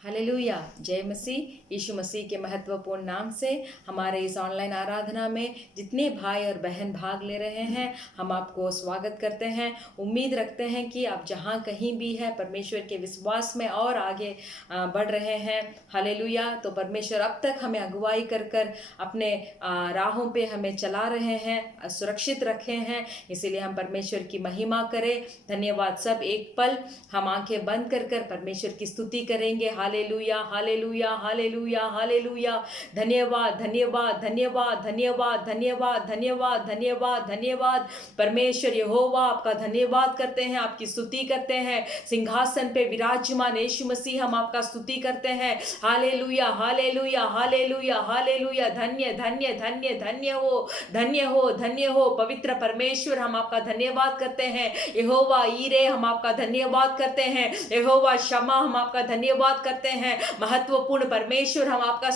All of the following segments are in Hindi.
हालेलुया। जय मसीह। यीशु मसीह के महत्वपूर्ण नाम से हमारे इस ऑनलाइन आराधना में जितने भाई और बहन भाग ले रहे हैं, हम आपको स्वागत करते हैं। उम्मीद रखते हैं कि आप जहां कहीं भी है परमेश्वर के विश्वास में और आगे बढ़ रहे हैं। हालेलुया। तो परमेश्वर अब तक हमें अगुवाई कर कर अपने राहों पे हमें चला रहे हैं, सुरक्षित रखे हैं, इसीलिए हम परमेश्वर की महिमा करें। धन्यवाद। सब एक पल हम आंखें बंद कर कर परमेश्वर की स्तुति करेंगे। Hallelujah, hallelujah, hallelujah, hallelujah. धन्यवाद, धन्यवाद, धन्यवाद, धन्यवाद, धन्यवाद, धन्यवाद, धन्यवाद, धन्यवाद। परमेश्वर यहोवा आपका धन्यवाद करते हैं, आपकी स्तुति करते हैं। सिंहासन पे विराजमान यीशु मसीह, हम आपका स्तुति करते हैं। Hallelujah, hallelujah, hallelujah, hallelujah. धन्य धन्य धन्य धन्य हो, धन्य हो, धन्य हो पवित्र परमेश्वर, हम आपका धन्यवाद करते हैं। यहोवा ईरे, हम आपका धन्यवाद करते हैं। यहोवा शमा, हम आपका धन्यवाद करते हैं। महत्वपूर्ण परमेश्वर, हम आपका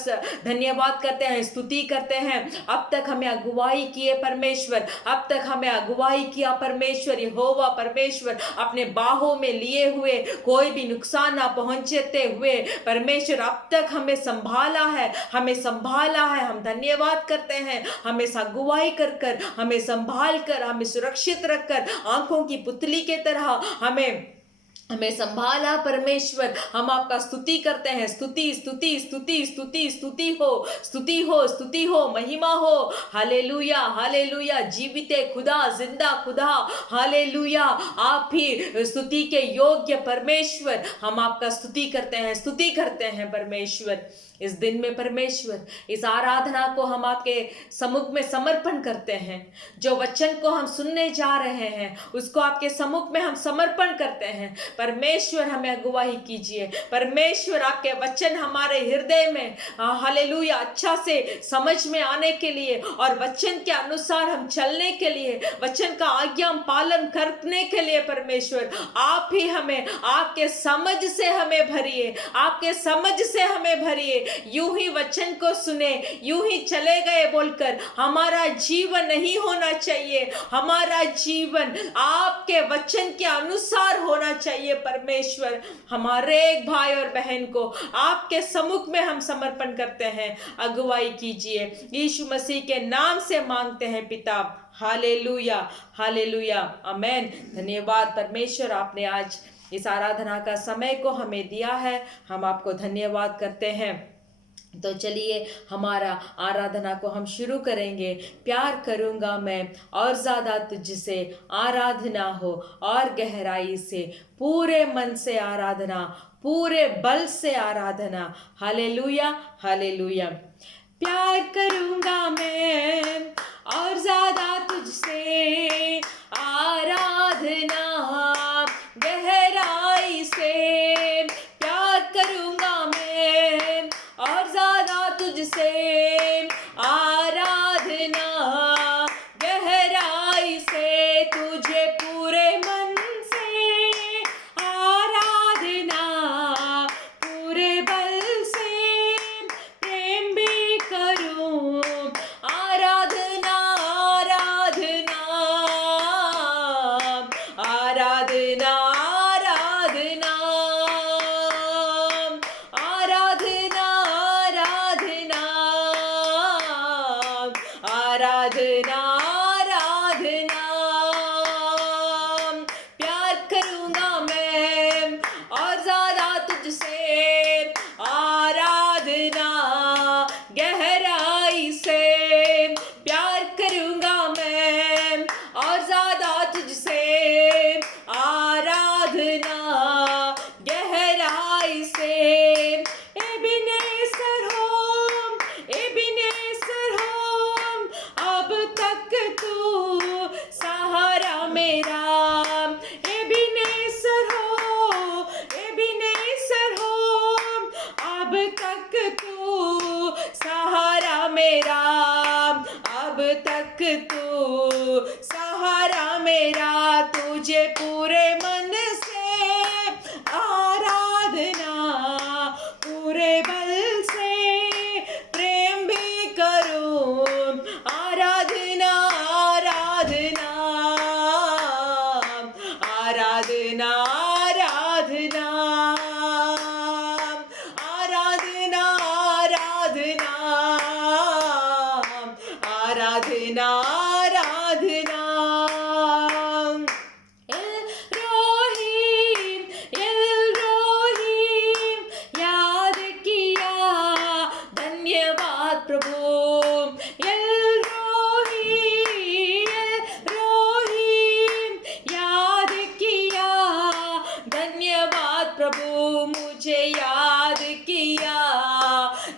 धन्यवाद करते हैं, स्तुति करते हैं। अब तक हमें अगुवाई किए परमेश्वर, अब तक हमें अगुवाई किया परमेश्वर। यहोवा परमेश्वर, अपने बाहों में लिए हुए, कोई भी नुकसान ना पहुंचते हुए परमेश्वर अब तक हमें संभाला है, हमें संभाला है। हम धन्यवाद करते हैं। हमें अगुवाई कर कर, हमें संभाल कर, हमें सुरक्षित रखकर, आंखों की पुतली के तरह हमें संभाला परमेश्वर। हम आपका स्तुति करते हैं। स्तुति स्तुति स्तुति स्तुति स्तुति हो, स्तुति हो, स्तुति हो, महिमा हो। Hallelujah, hallelujah. जीवित खुदा, जिंदा खुदा, हालेलुया। आप ही स्तुति के योग्य परमेश्वर, हम आपका स्तुति करते हैं, स्तुति करते हैं परमेश्वर। इस दिन में परमेश्वर, इस आराधना को हम आपके सम्मुख में समर्पण करते हैं। जो वचन को हम सुनने जा रहे हैं उसको आपके सम्मुख में हम समर्पण करते हैं। परमेश्वर हमें अगुवाई कीजिए। परमेश्वर आपके वचन हमारे हृदय में हालेलुया अच्छा से समझ में आने के लिए और वचन के अनुसार हम चलने के लिए, वचन का आज्ञा पालन करने के लिए परमेश्वर आप ही हमें आपके समझ से हमें भरिए, आपके समझ से हमें भरिए। यूं ही वचन को सुने, यूं ही चले गए बोलकर हमारा जीवन नहीं होना चाहिए। हमारा जीवन आपके वचन के अनुसार होना चाहिए परमेश्वर। हमारे एक भाई और बहन को आपके सम्मुख में हम समर्पण करते हैं। अगुवाई कीजिए, यीशु मसीह के नाम से मांगते हैं पिता। हालेलुया, हालेलुया, आमेन। धन्यवाद परमेश्वर, आपने आज इस आराधना का समय को हमें दिया है, हम आपको धन्यवाद करते हैं। तो चलिए हमारा आराधना को हम शुरू करेंगे। प्यार करूंगा मैं और ज़्यादा तुझसे, आराधना हो और गहराई से, पूरे मन से आराधना, पूरे बल से आराधना। Hallelujah, hallelujah. प्यार करूंगा मैं और ज़्यादा तुझसे, आराधना गहराई से। प्यार करूंगा मैं और ज़्यादा तुझसे, आराधना गहराई से। तुझे पूरे मन से आराधना, पूरे बल से प्रेम भी करूं। आराधना, आराधना, आराधना, आराधना, आराधना, आराधना, आराधना, आराधना। प्यार करूंगा मैं और ज़्यादा तुझसे, आराधना गहराई से। प्यार करूंगा मैं और ज़्यादा तुझसे, आराधना गहराई से। एबिनेसर हो, एबिनेसर हो, अब तक आराधना आराधना। एलोहीम एलोहीम याद किया, धन्यवाद प्रभु। एलोहीम एलोहीम याद किया, धन्यवाद प्रभु। मुझे याद किया,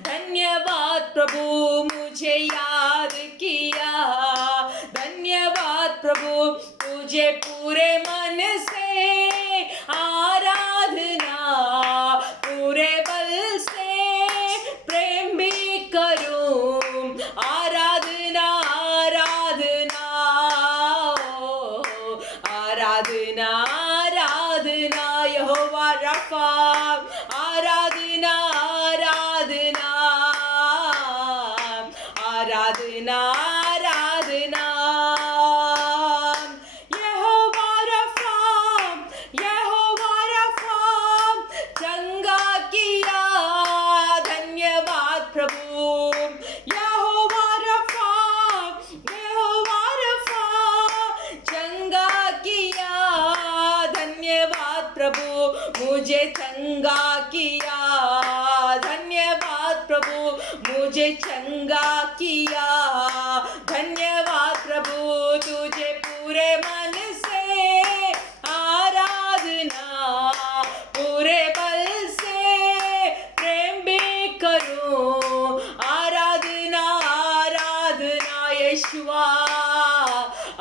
धन्यवाद प्रभु। मुझे याद किया, धन्यवाद प्रभु। तुझे पूरे मन से आराधना, पूरे बल से प्रेम भी करूं। आराधना आराधना आराधना आराधना यहोवा रफा। आराधना आराधना आराधना आराधना। यहोवा रफा यहोवा रफा चंगा किया, धन्यवाद प्रभु। यहोवा रफा चंगा किया, धन्यवाद प्रभु। मुझे चंगा किया, धन्यवाद प्रभु। मुझे चंगा किया, धन्यवाद प्रभु। तुझे पूरे मन से आराधना, पूरे बल से प्रेम भी करूं। आराधना आराधना यीशुआ।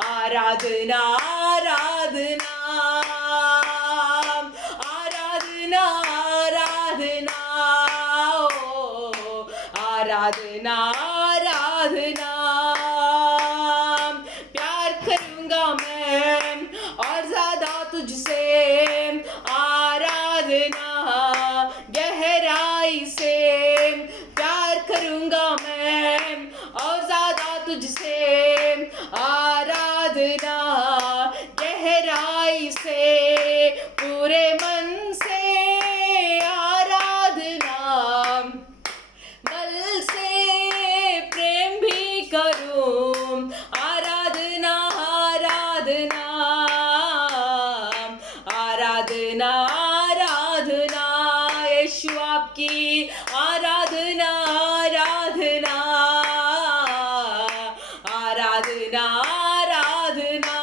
आराधना आराधना आराधना आराधना आराधना आराधना। प्यार करूंगा मैं और ज्यादा तुझसे, आराधना गहराई से। प्यार करूंगा मैं और ज्यादा तुझसे, आराधना गहराई से, पूरे मन से। आराधना बल से प्रेम भी करूं। आराधना आराधना आराधना आराधना यीशु आपकी। आराधना आराधना आराधना आराधना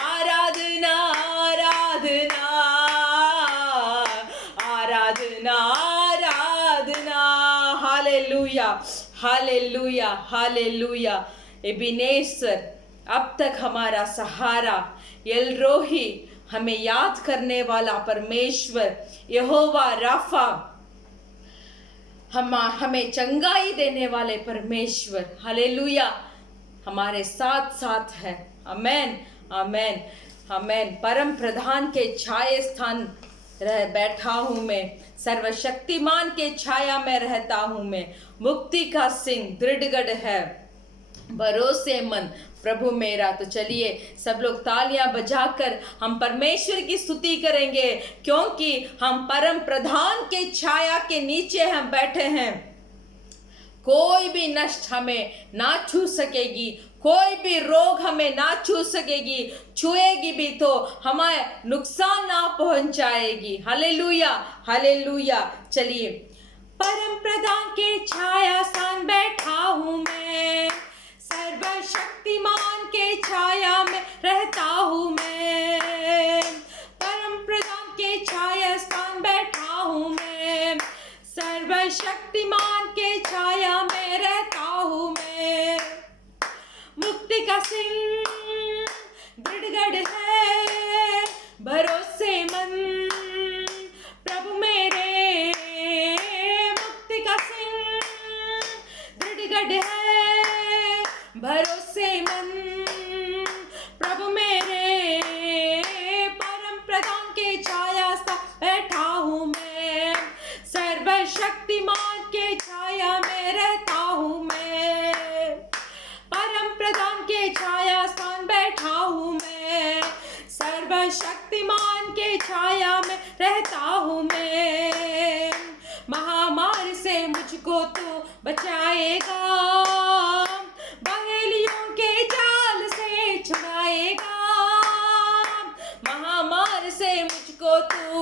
आराधना आराधना आराधना आराधना। Hallelujah hallelujah hallelujah. एबेनेजर अब तक हमारा सहारा, एलरोही हमें याद करने वाला परमेश्वर, यहोवा राफा हमें चंगाई देने वाले परमेश्वर, हालेलुया, हमारे साथ साथ है। आमेन आमेन आमेन। परम प्रधान के छाये स्थान रह बैठा हूँ मैं, सर्वशक्तिमान के छाया में रहता हूँ मैं। मुक्ति का सिंह दृढ़गढ़ है, भरोसेमंद प्रभु मेरा। तो चलिए सब लोग तालियां बजाकर हम परमेश्वर की स्तुति करेंगे, क्योंकि हम परम प्रधान के छाया के नीचे हम बैठे हैं। कोई भी नष्ट हमें ना छू सकेगी, कोई भी रोग हमें ना छू सकेगी, छुएगी भी तो हमें नुकसान ना पहुंचाएगी। Hallelujah hallelujah. चलिए, परम प्रधान के छाया स्थान बैठा हूँ मैं, सर्वशक्तिमान के छाया में रहता हूँ मैं। परम प्रधान के छाया स्थान बैठा हूँ मैं, सर्वशक्तिमान के छाया में रहता हूँ मैं। मुक्ति का सिंह दृढ़गढ़ है, भरोसेमंद प्रभु मेरे। मुक्ति का सिंह दृढ़गढ़ है, भरोसेमंद प्रभु मेरे।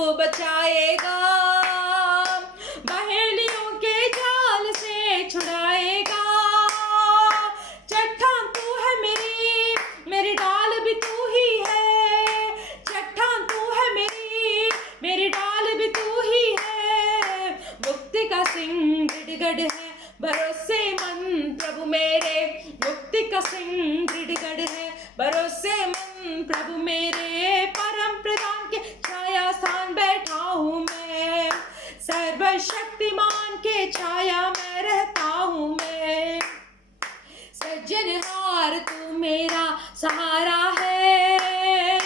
तू बचाएगा, बहेलियों के जाल से छुड़ाएगा। चट्टान तू है मेरी डाल भी तू ही है। चट्टान तू है मेरी डाल भी तू ही है। मुक्ति का सिंह दृढ़गढ़ है, भरोसेमंद प्रभु मेरे। मुक्ति का सिंह दृढ़गढ़ है, भरोसेमंद प्रभु मेरे। परम प्रधान के छाया स्थान बैठा हूँ मैं, सर्वशक्तिमान के छाया में रहता हूँ मैं। सृजनहार तू मेरा सहारा है,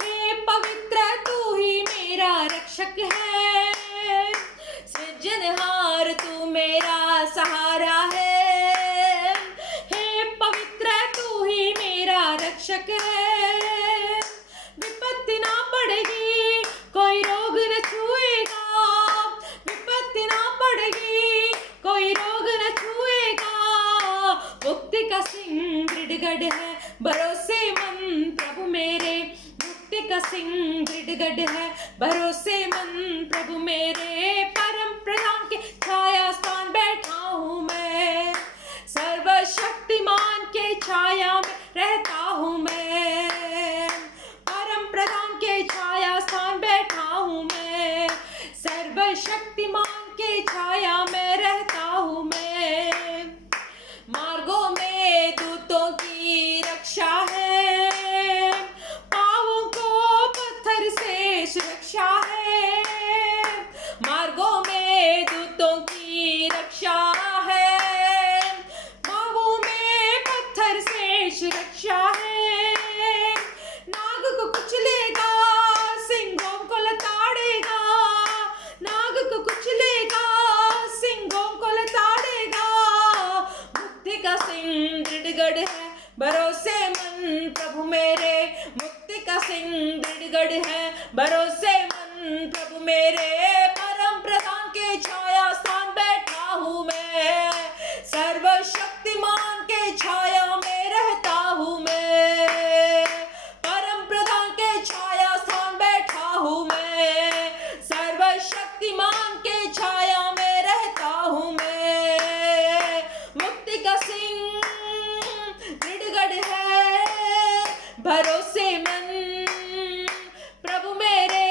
हे पवित्र तू ही मेरा रक्षक है। सृजनहार तू मेरा सहारा है, हे पवित्र तू ही मेरा रक्षक है। विपत्ति ना पड़ेगी, कोई रोग न छुएगा। विपत्ति ना पड़ेगी, कोई रोग न छुएगा। मुक्ति का सिंह दृढ़गढ़ है, भरोसेमंद प्रभु मेरे। मुक्ति का सिंह दृढ़गढ़ है, भरोसेमंद प्रभु मेरे। परम प्रधान के छाया स्थान बैठा हूँ मैं, सर्वशक्तिमान के छाया में रहता हूँ मैं। परम प्रधान के छाया स्थान बैठा हूँ मैं, सर्वशक्तिमान के छाया में रहता हूँ मैं। मार्गों में दूतों की रक्षा है, पाँवों को पत्थर से सुरक्षा है। मार्गों में दूतों की रक्षा है, पाँवों में पत्थर से सुरक्षा है। नाग को कुचलेगा, सिंहों को लताड़ेगा। नाग को कुचलेगा, सिंहों को लताड़ेगा। मुक्ति का सिंह दृढ़गढ़ है, भरोसेमंद प्रभु मेरे। मुक्ति का सिंह दृढ़गढ़ है, भरोसेमंद प्रभु मेरे। परम प्रधान के छाया स्थान बैठा हूँ मैं, सर्वशक्तिमान के छाया में रहता हूँ मैं। परम प्रधान के छाया स्थान बैठा हूँ मैं, सर्वशक्तिमान के छाया में रहता हूँ मैं। मुक्ति का सिंह दृढ़गढ़ है, भरोसेमंद प्रभु मेरे।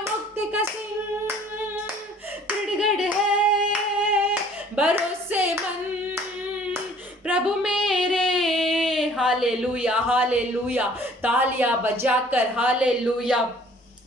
मुक्ति का सिंह दृढ़गढ़ है, भरोसेमंद प्रभु मेरे। Hallelujah, hallelujah. तालियां बजाकर हालेलुया।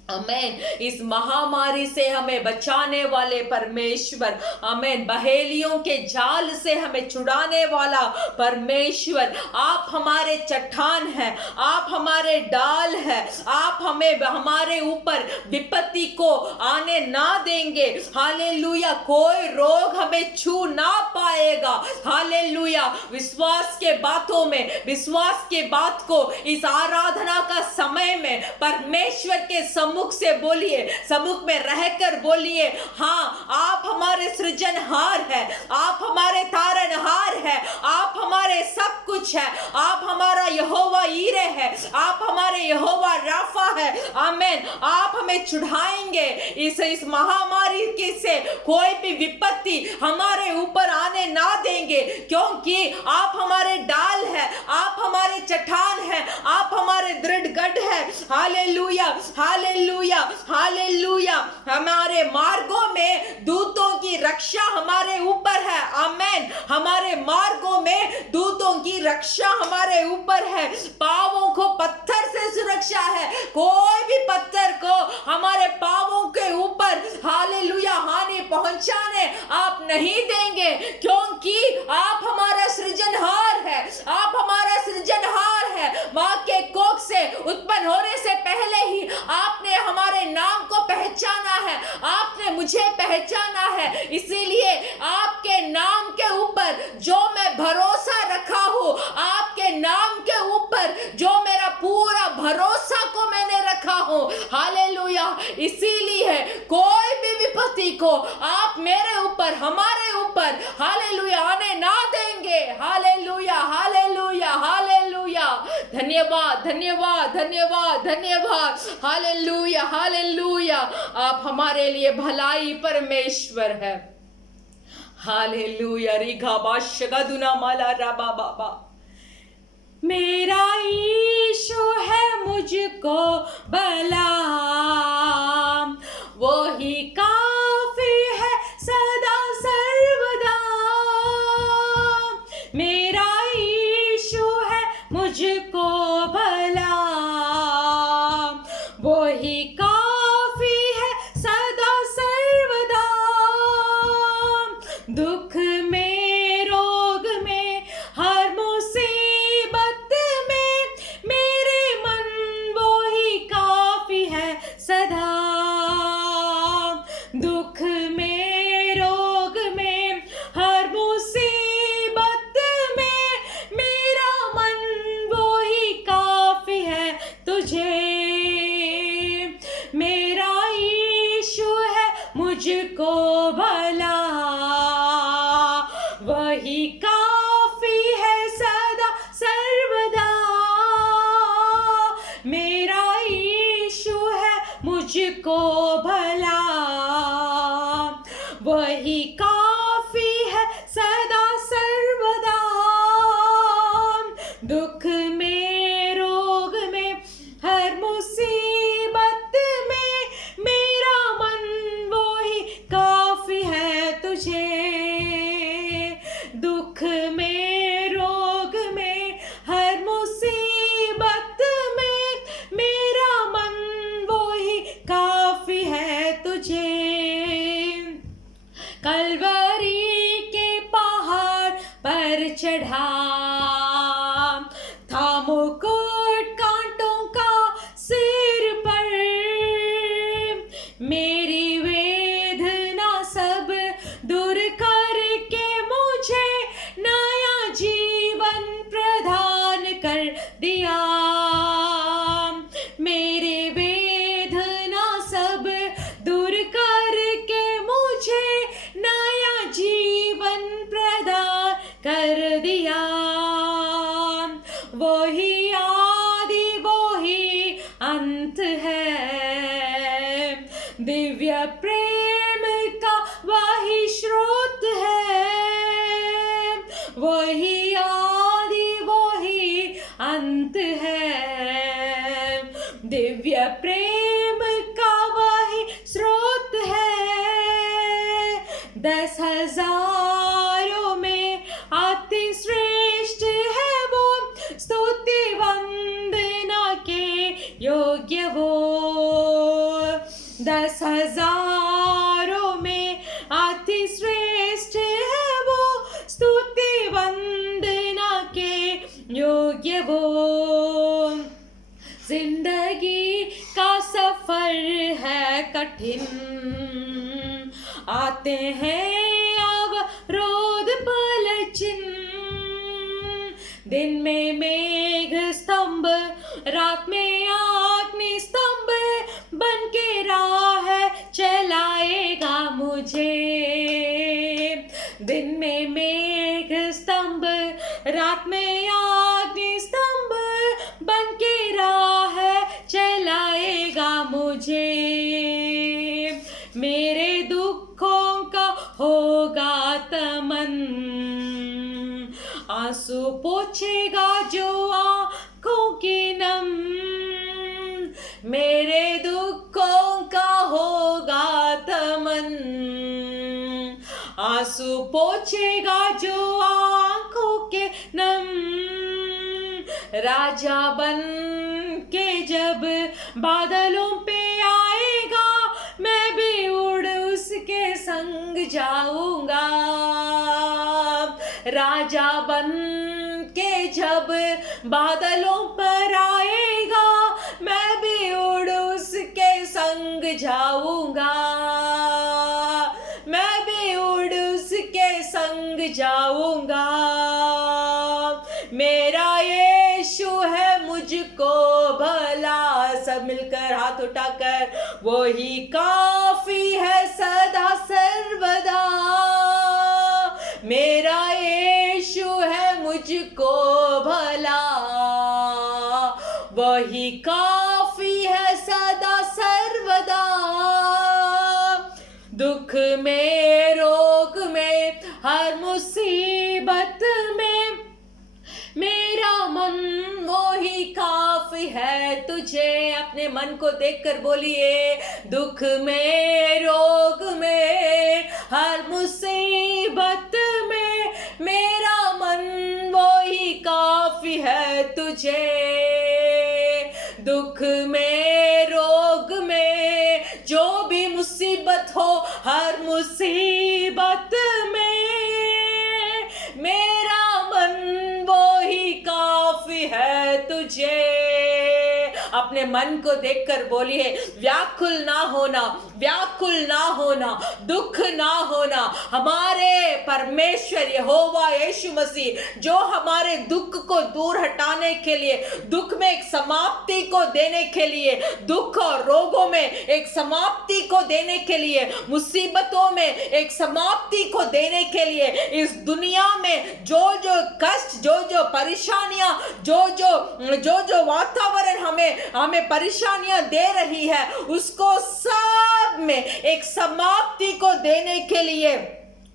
आमेन। इस महामारी से हमें बचाने वाले परमेश्वर, आमेन। बहेलियों के जाल से हमें छुड़ाने वाला परमेश्वर, आप हमारे चट्टान हैं, आप हमारे डाल हैं। आप हमें हमारे ऊपर विपत्ति को आने ना देंगे। हालेलुया। कोई रोग हमें छू ना पाएगा। हालेलुया। विश्वास के बातों में, विश्वास के बात को इस आराधना का समय में परमेश्वर के सम्मुख से बोलिए, सम्मुख में रहकर बोलिए, हाँ आप हमारे सृजनहार हैं, आप हमारे तारनहार हैं, आप हमारे सब कुछ है। आप हमारा यहोवा ईरे है, आप हमारे यहोवा राफा है। आमीन। आप हमें छुड़ाएंगे इस महामारी के से कोई भी विपत्ति हमारे ऊपर आने ना देंगे, क्योंकि आप हमारे डाल है, आप हमारे चट्टान है, आप हमारे दृढ़गढ़ है। Hallelujah, hallelujah, hallelujah. हमारे मार्गों में दूतों की रक्षा हमारे ऊपर है। आमीन। हमारे मार्गों में दूतों की रक्षा हमारे ऊपर है। पांवों को पत्थर से सुरक्षा है। कोई भी पत्थर को हमारे पांवों के ऊपर हालेलुया हानि पहुंचाने आप नहीं देंगे, क्योंकि आप हमारा सृजनहार है, आप हमारा सृजनहार है। मां के कोख से उत्पन्न होने से पहले ही आपने हमारे नाम को पहचाना है, आपने मुझे पहचाना है। इसीलिए आपके नाम के ऊपर जो मैं भरोसा रखा हूं, आपके नाम के ऊपर जो मेरा पूरा भरोसा को मैंने रखा हूं, हालेलुया। इसीलिए कोई भी विपत्ति को आप मेरे ऊपर, हमारे ऊपर हालेलुया आने ना देंगे। Hallelujah, hallelujah, hallelujah. धन्यवाद धन्यवाद धन्यवाद धन्यवाद। हालेलुया हालेलुया, आप हमारे लिए भलाई परमेश्वर है। हालेलुया। रिघा बाशगा दुना माला राबा बाबा। मेरा यीशु है मुझको भला, वो ही काफी है सदा सर्वदा। मेरा यीशु है मुझको भला, वो ही काफी है सदा सर्वदा। दुख में रोग में हर मुसीबत में मेरे मन वो ही काफी है सदा। दुख में रोग में हर मुसीबत में मेरा मन वो ही काफी है तुझे। मेरा यीशु है मुझको भला, वही काफी है सदा सर्वदा। मेरा यीशु है मुझको भला, वही काफी है सदा सर्वदा। दुख में रोग में हर मुसीबत में मेरा मन वो ही काफी है तुझे। दुख में रोग में हर मुसीबत में मेरा मन वो ही काफी है तुझे। कलवरी के पहाड़ पर चढ़ा था मुकुट कांटों का सिर पर। मेरी वेदना सब दूर करके मुझे नया जीवन प्रदान कर दिया। मेरे वेदना सब दूर करके मुझे नया जीवन प्रदान कर दिया। वही आदि वही अंत है, दिव्य प्रेम का वही स्रोत है। वही आदि वही अंत है, दिव्य प्रेम का वही स्रोत है। 10,000 में अति श्रेष्ठ है वो, स्तुति वंदना के योग्य वो। 10,000 में अति श्रेष्ठ है वो, स्तुति वंदना के योग्य वो। जिंदगी का सफर है कठिन, आते हैं अवरोध पलचिन। दिन में मेघ स्तंभ, रात में अग्नि स्तंभ, बन के राह चलाएगा मुझे। दिन में मेघ स्तंभ, रात में अग्नि स्तंभ, बन के राह चलाएगा मुझे। मेरे दुखों का होगा तमन, आंसू पोंछेगा जो आंखों की नम। मेरे दुखों का होगा तमन, आंसू पोंछेगा जो आंखों के नम। राजा बन के जब बादलों पे आएगा, मैं भी उड़ उसके संग जाऊंगा। राजा बन के जब बादलों पर आएगा, मैं भी उड़ उसके संग जाऊंगा। मैं भी उड़ उसके संग जाऊंगा। मेरा यीशु है मुझको भला, सब मिलकर हाथ उठाकर, वो ही काफी है सदा सर्वदा। मेरा यीशु है मुझको भला, दुख में, रोग में, हर मुसीबत में मेरा मन वो ही काफी है तुझे। अपने मन को देखकर बोलिए, दुख में, रोग में, हर मुसीबत में मेरा मन वो ही काफी है तुझे। दुख में, रोग में, जो भी मुसीबत हो, हर मुसीबत में मेरा मन वो ही काफी है तुझे। अपने मन को देखकर बोलिए, व्याकुल ना होना, व्याकुल ना होना, दुख ना होना। हमारे परमेश्वर यहोवा यीशु मसीह जो हमारे दुख को दूर हटाने के लिए, दुख में एक समाप्ति को देने के लिए, दुख और रोगों में एक समाप्ति को देने के लिए, मुसीबतों में एक समाप्ति को देने के लिए, इस दुनिया में जो जो कष्ट, जो जो परेशानियां, जो जो वातावरण हमें परेशानियां दे रही है, उसको सब में एक समाप्ति को देने के लिए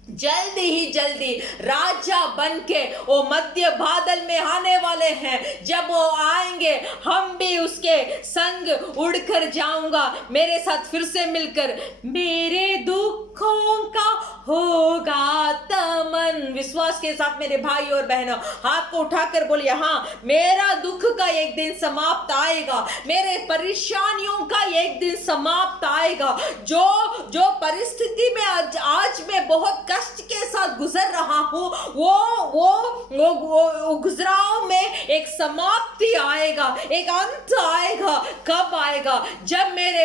जल्दी ही जल्दी राजा बन के वो मध्य बादल में आने वाले हैं। जब वो आएंगे हम भी उसके संग उड़कर जाऊंगा। मेरे साथ फिर से मिलकर, मेरे दुखों का होगा तमन। विश्वास के साथ मेरे भाई और बहनों, हाथ को उठाकर बोलिए, हाँ मेरा दुख का एक दिन समाप्त आएगा, मेरे परेशानियों का एक दिन समाप्त आएगा। जो परिस्थिति में आज मैं बहुत कष्ट के साथ गुजर रहा हूँ, वो गुजराव में एक समाप्ति आएगा, एक अंत आएगा। कब आएगा? जब मेरे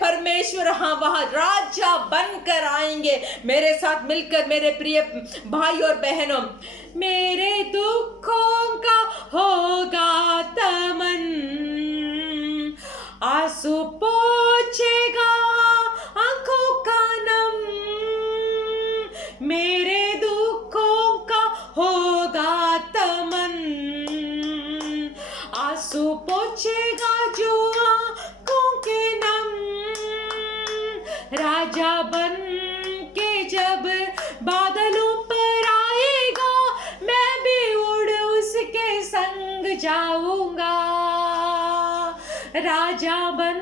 परमेश्वर हाँ वहां राजा बनकर आएंगे। मेरे साथ मिलकर मेरे प्रिय भाई और बहनों, मेरे दुखों का होगा तमन, आंसू पोंछेगा आंखों का नम, मेरे दुखों का होगा तमन, आंसू पोंछेगा जो आंखों के नम। राजा बन के जब बादलों पर आएगा, मैं भी उड़ उसके संग जाऊंगा। राजा बन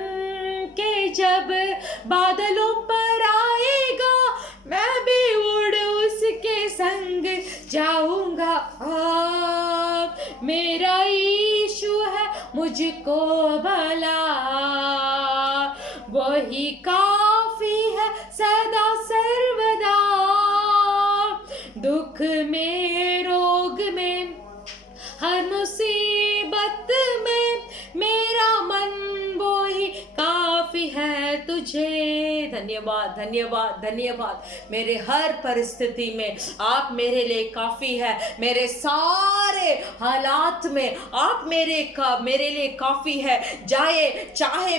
के जब बादलों पर आएगा, मैं भी उड़ उसके संग जाऊंगा। मेरा यीशु है मुझको भला, वही काफी है सदा सर्वदा। दुख में, रोग में, हर मुसीबत में मेरा मन वो ही काफी है तुझे। धन्यवाद, धन्यवाद, धन्यवाद। मेरे हर परिस्थिति में आप मेरे लिए काफी है। मेरे सारे हालात में आप मेरे लिए काफी है। चाहे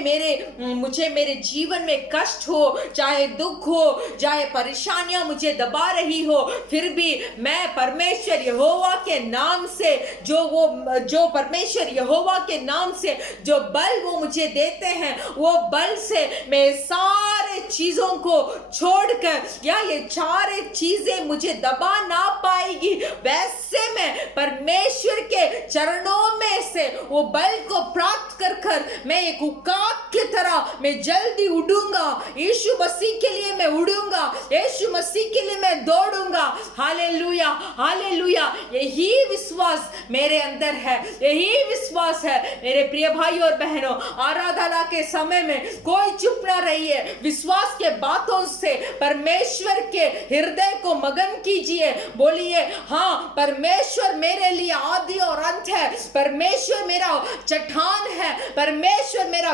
मुझे मेरे जीवन में कष्ट हो, चाहे दुख हो, चाहे परेशानियां मुझे दबा रही हो, फिर भी मैं परमेश्वर यहोवा के नाम से जो परमेश्वर यहोवा के नाम से जो बल वो मुझे देते हैं, वो बल से मैं सारे चीजों को छोड़कर, या ये सारे चीजें मुझे दबा ना पाएगी, वैसे मैं परमेश्वर के चरणों में से वो बल को प्राप्त कर मैं एक उकाब की तरह मैं जल्दी उड़ूंगा। यीशु मसीह के लिए मैं उड़ूंगा, यीशु मसीह के लिए मैं दौड़ूंगा। Hallelujah, hallelujah. यही विश्वास मेरे अंदर है, यही विश्वास है। मेरे प्रिय भाई और बहनों, आराधना के समय में कोई चुप ना रहिए, विश्वास के बातों से परमेश्वर के हृदय को मगन कीजिए। बोलिए, हाँ परमेश्वर मेरे लिए आदि और अंत है, परमेश्वर मेरा चट्टान है, परमेश्वर मेरा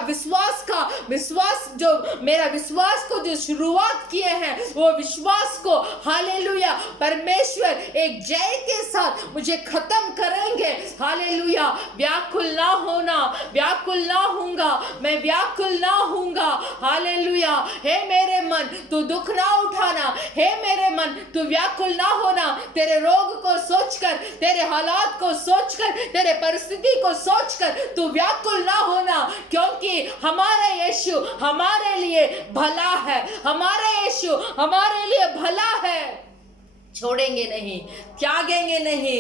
विश्वास को जो शुरुआत किए हैं वो विश्वास को, हालेलुया, परमेश्वर एक जय के साथ मुझे खत्म करेंगे। हालेलुया। व्याकुल ना होना, व्याकुल ना होऊंगा, मैं व्याकुल ना होऊंगा। हालेलुया। हे मेरे मन, तू दुख ना उठाना, हे मेरे मन तू व्याकुल ना होना। तेरे रोग को सोचकर, तेरे हालात को सोचकर, तेरे परिस्थिति को सोचकर तू व्याकुल ना होना, क्योंकि हमारा यीशु हमारे लिए लिए भला है, हमारा यीशु हमारे लिए भला है। छोड़ेंगे नहीं, त्यागेंगे नहीं।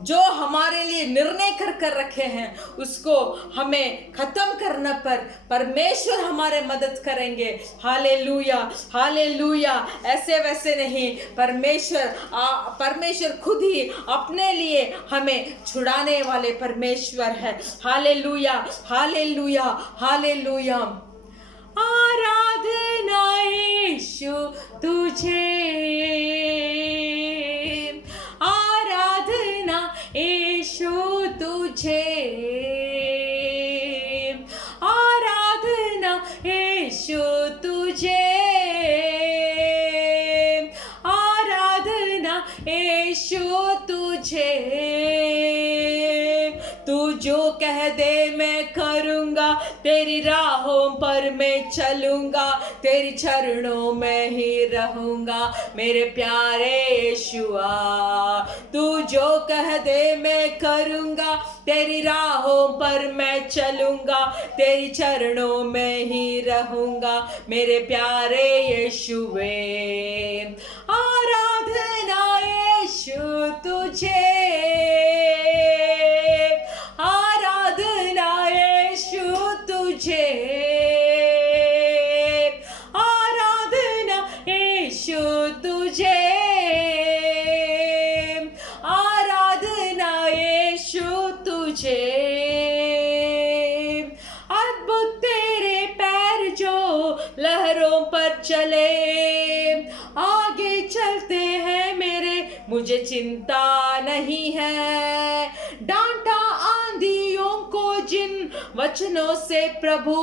जो हमारे लिए निर्णय कर रखे हैं उसको हमें खत्म करने पर परमेश्वर हमारे मदद करेंगे। Hallelujah, hallelujah. ऐसे वैसे नहीं, परमेश्वर खुद ही अपने लिए हमें छुड़ाने वाले परमेश्वर है। Hallelujah, hallelujah, hallelujah. आराधना यीशु तुझे, आराधना यीशु तुझे, आराधना यीशु तुझे, आराधना यीशु तुझे। तू जो कह दे मैं करूँगा, तेरी राहों पर मैं चलूँगा, तेरी चरणों में ही रहूँगा मेरे प्यारे यीशुआ। तू जो कह दे मैं करूँगा, तेरी राहों पर मैं चलूँगा, तेरी चरणों में ही रहूँगा मेरे प्यारे यीशुवे। आराधना यीशु तुझे, आराधना यीशु तुझे, आराधना यीशु तुझे, आराधना यीशु तुझे। अद्भुत तेरे पैर जो लहरों पर चले, आगे चलते हैं मेरे, मुझे चिंता नहीं है। डांटा आंधियों को जिन वचनों से प्रभु,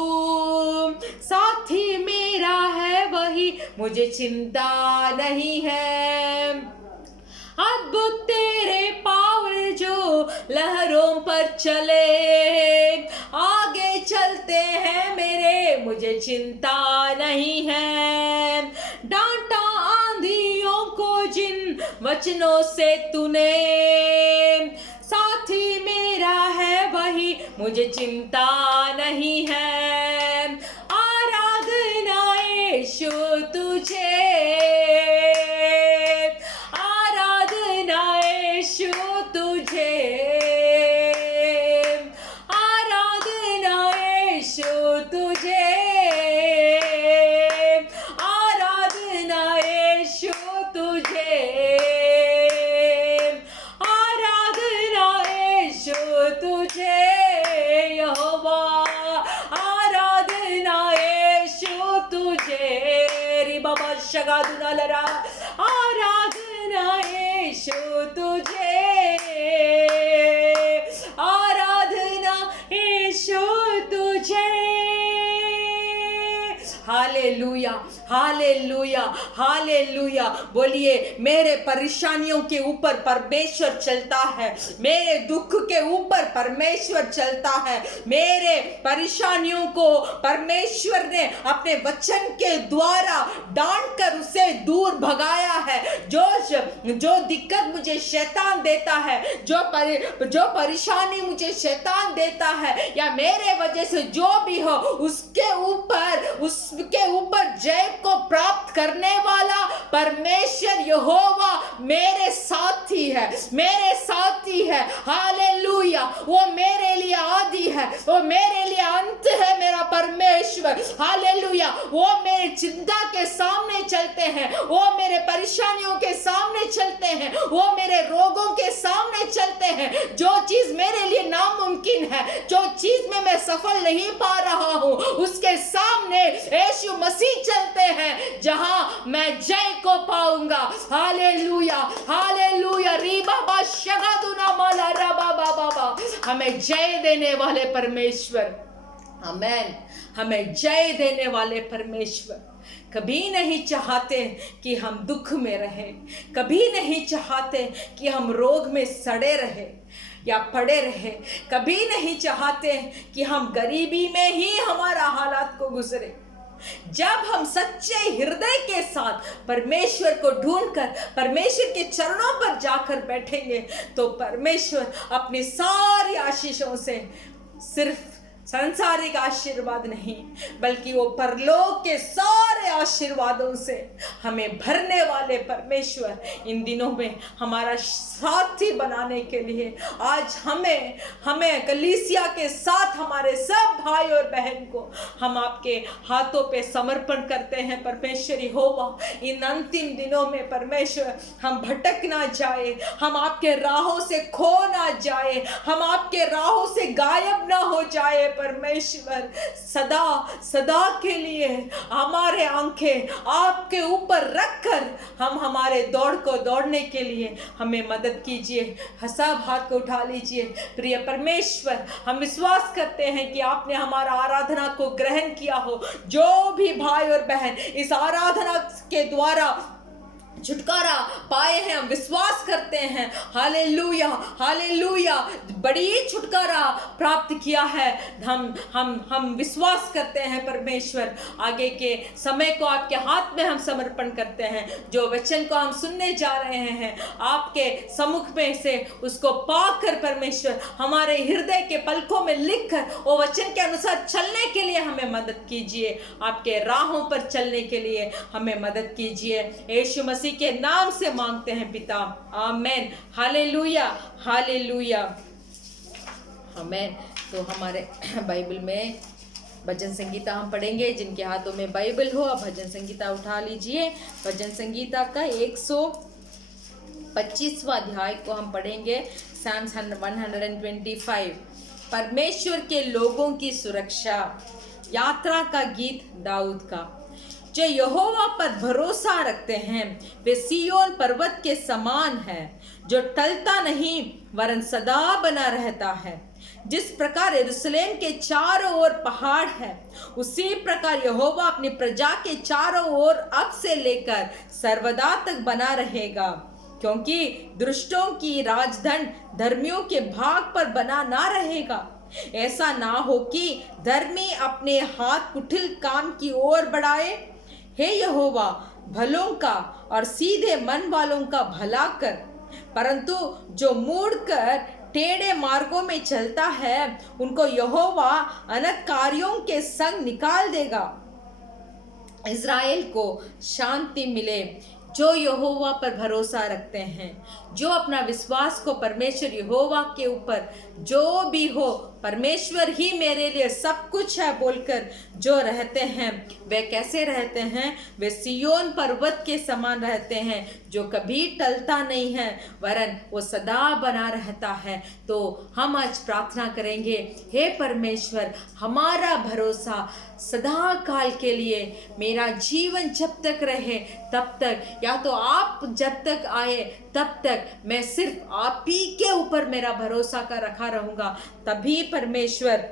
साथी मेरा है वही, मुझे चिंता नहीं है। अद्भुत तेरे पाँव जो लहरों पर चले, आगे चलते हैं मेरे, मुझे चिंता नहीं है। डांटा आंधियों को जिन वचनों से तूने, साथी मेरा है वही, मुझे चिंता नहीं है। आराधना यीशु तुझे, आराधना यीशु तुझे, आराधना यीशु तुझे, आराधना यीशु तुझे, आराधना यीशु तुझे यहोवा, आराधना यीशु तुझे। री बाबा शगादुना लरा, आराधना यीशु तुझे, आराधना यीशु तुझे। Hallelujah, hallelujah, hallelujah. बोलिए, मेरे परेशानियों के ऊपर परमेश्वर चलता है, मेरे दुख के ऊपर परमेश्वर चलता है। मेरे परेशानियों को परमेश्वर ने अपने वचन के द्वारा डांट कर उसे दूर भगाया है। जो दिक्कत मुझे शैतान देता है, जो परेशानी मुझे शैतान देता है, या मेरे वजह से जो भी हो, उसके ऊपर जय को प्राप्त करने वाला परमेश्वर यहोवा मेरे साथी है, मेरे साथी है। हालेलुया। वो मेरे लिए आदि है, वो मेरे लिए अंत है, मेरा परमेश्वर। हालेलुया। वो मेरे चिंता के सामने चलते हैं, वो मेरे परेशानियों के सामने चलते हैं, वो मेरे रोगों के सामने चलते हैं। जो चीज मेरे लिए नामुमकिन है, जो चीज में मैं सफल नहीं पा रहा हूं, उसके सामने यीशु मसीह चलते हैं, जहां मैं जय को पाऊंगा। Hallelujah, hallelujah. री बाबा शगादुना माला रा बाबा बाबा। हमें जय देने वाले परमेश्वर, आमेन, हमें जय देने वाले परमेश्वर कभी नहीं चाहते कि हम दुख में रहें, कभी नहीं चाहते कि हम रोग में सड़े रहे या पड़े रहे, कभी नहीं चाहते कि हम गरीबी में ही हमारा हालात को गुजरे। जब हम सच्चे हृदय के साथ परमेश्वर को ढूंढकर परमेश्वर के चरणों पर जाकर बैठेंगे, तो परमेश्वर अपनी सारी आशीषों से सिर्फ संसारिक आशीर्वाद नहीं, बल्कि वो परलोक के सारे आशीर्वादों से हमें भरने वाले परमेश्वर इन दिनों में हमारा साथी बनाने के लिए आज हमें कलीसिया के साथ हमारे सब भाई और बहन को हम आपके हाथों पे समर्पण करते हैं। परमेश्वर यहोवा, इन अंतिम दिनों में परमेश्वर हम भटक ना जाए, हम आपके राहों से खो ना जाए, हम आपके राहों से गायब ना हो जाए। परमेश्वर सदा सदा के लिए हमारे आंखें आपके ऊपर रखकर हम हमारे दौड़ को दौड़ने के लिए हमें मदद कीजिए। सब हाथ को उठा लीजिए। प्रिय परमेश्वर, हम विश्वास करते हैं कि आपने हमारा आराधना को ग्रहण किया हो। जो भी भाई और बहन इस आराधना के द्वारा छुटकारा पाए हैं, हम विश्वास करते हैं, हालेलुया हालेलुया, बड़ी छुटकारा प्राप्त किया है। हम विश्वास करते हैं परमेश्वर। आगे के समय को आपके हाथ में हम समर्पण करते हैं। जो वचन को हम सुनने जा रहे हैं, आपके सम्मुख में से उसको पाकर परमेश्वर हमारे हृदय के पलकों में लिखकर वो वचन के अनुसार चलने के लिए हमें मदद कीजिए। आपके राहों पर चलने के लिए हमें मदद कीजिए। यीशु मसीह के नाम से मांगते हैं पिता, आमेन। Hallelujah hallelujah amen. तो हमारे बाइबल में भजन संगीता हम पढ़ेंगे। जिनके हाथों में बाइबल हो आप भजन संगीता उठा लीजिए। भजन संगीता का 125वां अध्याय को हम पढ़ेंगे। Psalms 125। परमेश्वर के लोगों की सुरक्षा, यात्रा का गीत दाऊद का। जो यहोवा पर भरोसा रखते हैं वे सिय्योन पर्वत के समान है, जो टलता नहीं वरन सदा बना रहता है। जिस प्रकार यरूशलेम के चारों ओर पहाड़ है, उसी प्रकार यहोवा अपनी प्रजा के चारों ओर अब से लेकर सर्वदा तक बना रहेगा। क्योंकि दुष्टों की राजदंड धर्मियों के भाग पर बना ना रहेगा। ऐसा ना हो कि धर्मी अपने हाथ कुटिल काम की ओर बढ़ाए। हे यहोवा, भलों का और सीधे मन वालों का भला कर, परंतु जो मुड़कर टेढ़े मार्गों में चलता है उनको यहोवा अनर्थ कार्यों के संग निकाल देगा। इज़राइल को शांति मिले जो यहोवा पर भरोसा रखते हैं, जो अपना विश्वास को परमेश्वर यहोवा के ऊपर जो भी हो, परमेश्वर ही मेरे लिए सब कुछ है बोलकर जो रहते हैं, वे कैसे रहते हैं? वे सिय्योन पर्वत के समान रहते हैं, जो कभी टलता नहीं है वरन वो सदा बना रहता है। तो हम आज प्रार्थना करेंगे, हे परमेश्वर, हमारा भरोसा सदा काल के लिए, मेरा जीवन जब तक रहे तब तक, या तो आप जब तक आए तब तक मैं सिर्फ आप ही के ऊपर मेरा भरोसा का रखा रहूँगा। तभी परमेश्वर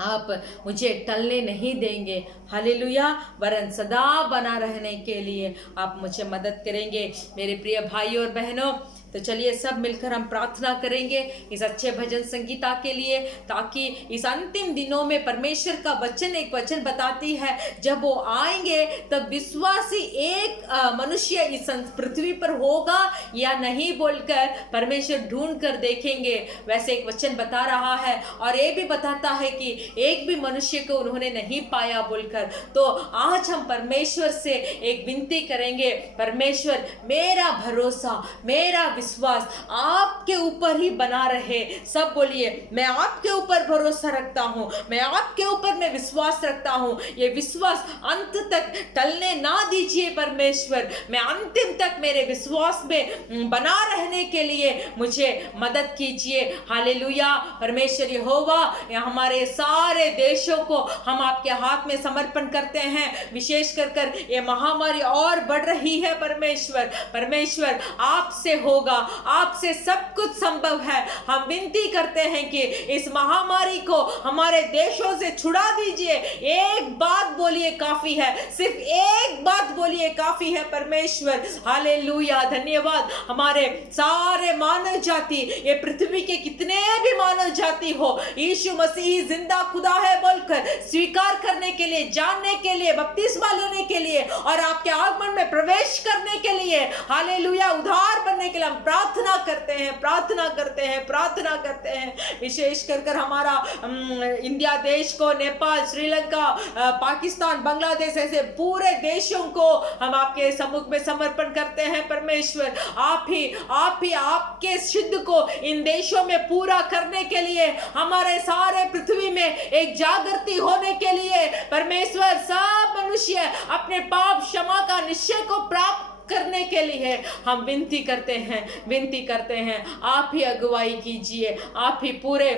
आप मुझे टलने नहीं देंगे, हालेलुया, वरन सदा बना रहने के लिए आप मुझे मदद करेंगे। मेरे प्रिय भाई और बहनों, तो चलिए सब मिलकर हम प्रार्थना करेंगे इस अच्छे भजन संगीता के लिए, ताकि इस अंतिम दिनों में परमेश्वर का वचन एक वचन बताती है, जब वो आएंगे तब विश्वासी एक मनुष्य इस पृथ्वी पर होगा या नहीं बोलकर परमेश्वर ढूंढ कर देखेंगे। वैसे एक वचन बता रहा है और ये भी बताता है कि एक भी मनुष्य को उन्होंने नहीं पाया बोलकर। तो आज हम परमेश्वर से एक विनती करेंगे, परमेश्वर मेरा भरोसा, मेरा विश्वास आपके ऊपर ही बना रहे। सब बोलिए, मैं आपके ऊपर भरोसा रखता हूँ, मैं आपके ऊपर मैं विश्वास रखता हूँ। ये विश्वास अंत तक टलने ना दीजिए परमेश्वर। मैं अंतिम तक मेरे विश्वास में बना रहने के लिए मुझे मदद कीजिए। हालेलुया। परमेश्वर यहोवा, हमारे सारे देशों को हम आपके हाथ में समर्पण करते हैं। विशेष कर ये महामारी और बढ़ रही है परमेश्वर, परमेश्वर आपसे होगा, आपसे सब कुछ संभव है। हम विनती करते हैं कि इस महामारी को हमारे देशों से छुड़ा दीजिए। एक बात बोलिए काफी है, सिर्फ एक बात बोलिए काफी है परमेश्वर। हालेलुया, धन्यवाद। हमारे सारे मानव जाति, ये पृथ्वी के कितने भी मानव जाति हो, यीशु मसीह जिंदा खुदा है बोलकर स्वीकार करने के लिए, जानने के लिए, बपतिस्मा लेने के लिए और आपके आगमन में प्रवेश करने के लिए, हालेलुया, उद्धार बनने के लिए हम प्रार्थना करते हैं, प्रार्थना करते हैं, प्रार्थना करते हैं। विशेष कर हमारा इंडिया देश को, नेपाल, श्रीलंका, पाकिस्तान, बांग्लादेश, ऐसे पूरे देशों को हम आपके सम्मुख में समर्पण करते हैं। परमेश्वर आप ही आपके सिद्ध को इन देशों में पूरा करने के लिए, हमारे सारे पृथ्वी में एक जागृति होने के लिए परमेश्वर सब मनुष्य अपने पाप क्षमा का निश्चय को प्राप्त करने के लिए हम विनती करते हैं। आप ही अगुवाई कीजिए, आप ही पूरे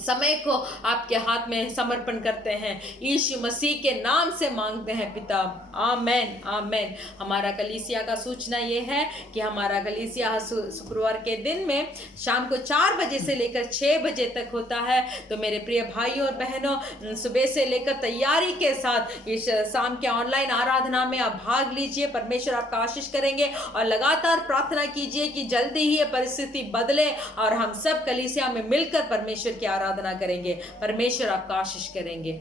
समय को आपके हाथ में समर्पण करते हैं। यीशु मसीह के नाम से मांगते हैं पिता, आमेन, आमेन। हमारा कलीसिया का सूचना ये है कि हमारा कलीसिया शुक्रवार के दिन में शाम को 4 बजे से लेकर 6 बजे तक होता है। तो मेरे प्रिय भाइयों और बहनों, सुबह से लेकर तैयारी के साथ इस शाम के ऑनलाइन आराधना में आप भाग लीजिए। परमेश्वर आपका आशीष करेंगे और लगातार प्रार्थना कीजिए कि जल्दी ही ये परिस्थिति बदले और हम सब कलीसिया में मिलकर परमेश्वर की आराधना करेंगे। परमेश्वर आपका आशीष करेंगे।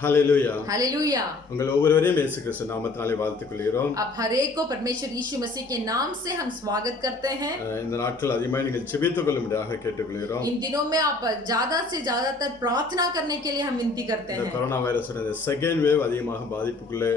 Hallelujah, hallelujah. உங்கள் ஒவ்வொருவரையும் இயேசு கிறிஸ்து நாமத்தினாலே வாழ்த்துக் கொள்கிறோம்। आप हर एक को परमेश्वर यीशु मसीह के नाम से हम स्वागत करते हैं। இந்த நாட்கள் அதிகமாக நீங்கள் ஜெபித்துக் கொள்ளும்படியாக கேட்டுக்கொள்கிறோம்। इन दिनों में आप ज्यादा से ज्यादातर प्रार्थना करने के लिए हम विनती करते हैं। கொரோனா வைரஸ் செகண்ட் வேவ் அதிகமாக பாதிப்புக்குள்ளே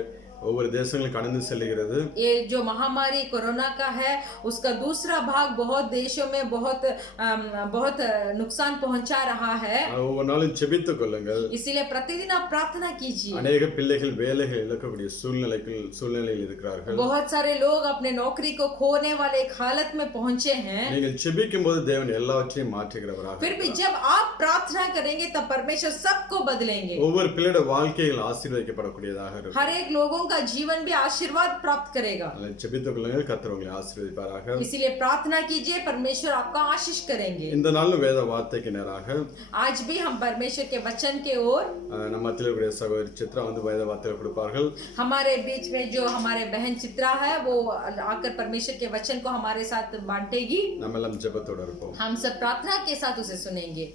ஒவ்வொரு தேசங்களும் கடந்து செல்கிறது। ये जो महामारी कोरोना का है उसका दूसरा भाग बहुत देशों में बहुत नुकसान पहुंचा रहा है। ஒவ்வொரு நாளும் ஜெபித்துக் கொள்ளுங்கள்। इसीलिए प्रतिदिन आप प्रार्थना कीजिए। अनेक பிள்ளைகள் வேலைகள் இழக்கக்கூடிய சூழ்நிலையில் இருக்கிறார்கள்। बहुत सारे लोग अपने नौकरी को खोने वाले एक हालत में पहुंचे हैं। நீங்கள் ஜெபிக்கும்போது தேவன் எல்லாவற்றையும் மாற்றுகிறவராக। फिर भी जब आप प्रार्थना करेंगे तब परमेश्वर सबको बदलेंगे। ஒவ்வொரு பிள்ளையோட வாழ்க்கைகள் ஆசீர்வதிக்கப்படக்கூடியதாக இருக்கும்। हर एक लोगों का जीवन भी आशीर्वाद प्राप्त करेगा। ஜெபித்துக் கொள்ளுங்கள், கர்த்தர் உங்களை ஆசீர்வதிப்பாராக। इसीलिए प्रार्थना कीजिए, परमेश्वर आपका आशीष करेंगे। இந்த நாள் வேத வார்த்தைக்கு நேராக आज भी हम परमेश्वर के वचन के ओर நம்ம மத்தியில் கூடிய சகோதரி சித்ரா வந்து வேத வார்த்தை கொடுப்பார்கள்। हमारे बीच में जो हमारे बहन चित्रा है वो आकर परमेश्वर के वचन को हमारे साथ बांटेगी। நம்ம எல்லாம் ஜெபத்தோட இருப்போம்। हम सब प्रार्थना के साथ उसे सुनेंगे।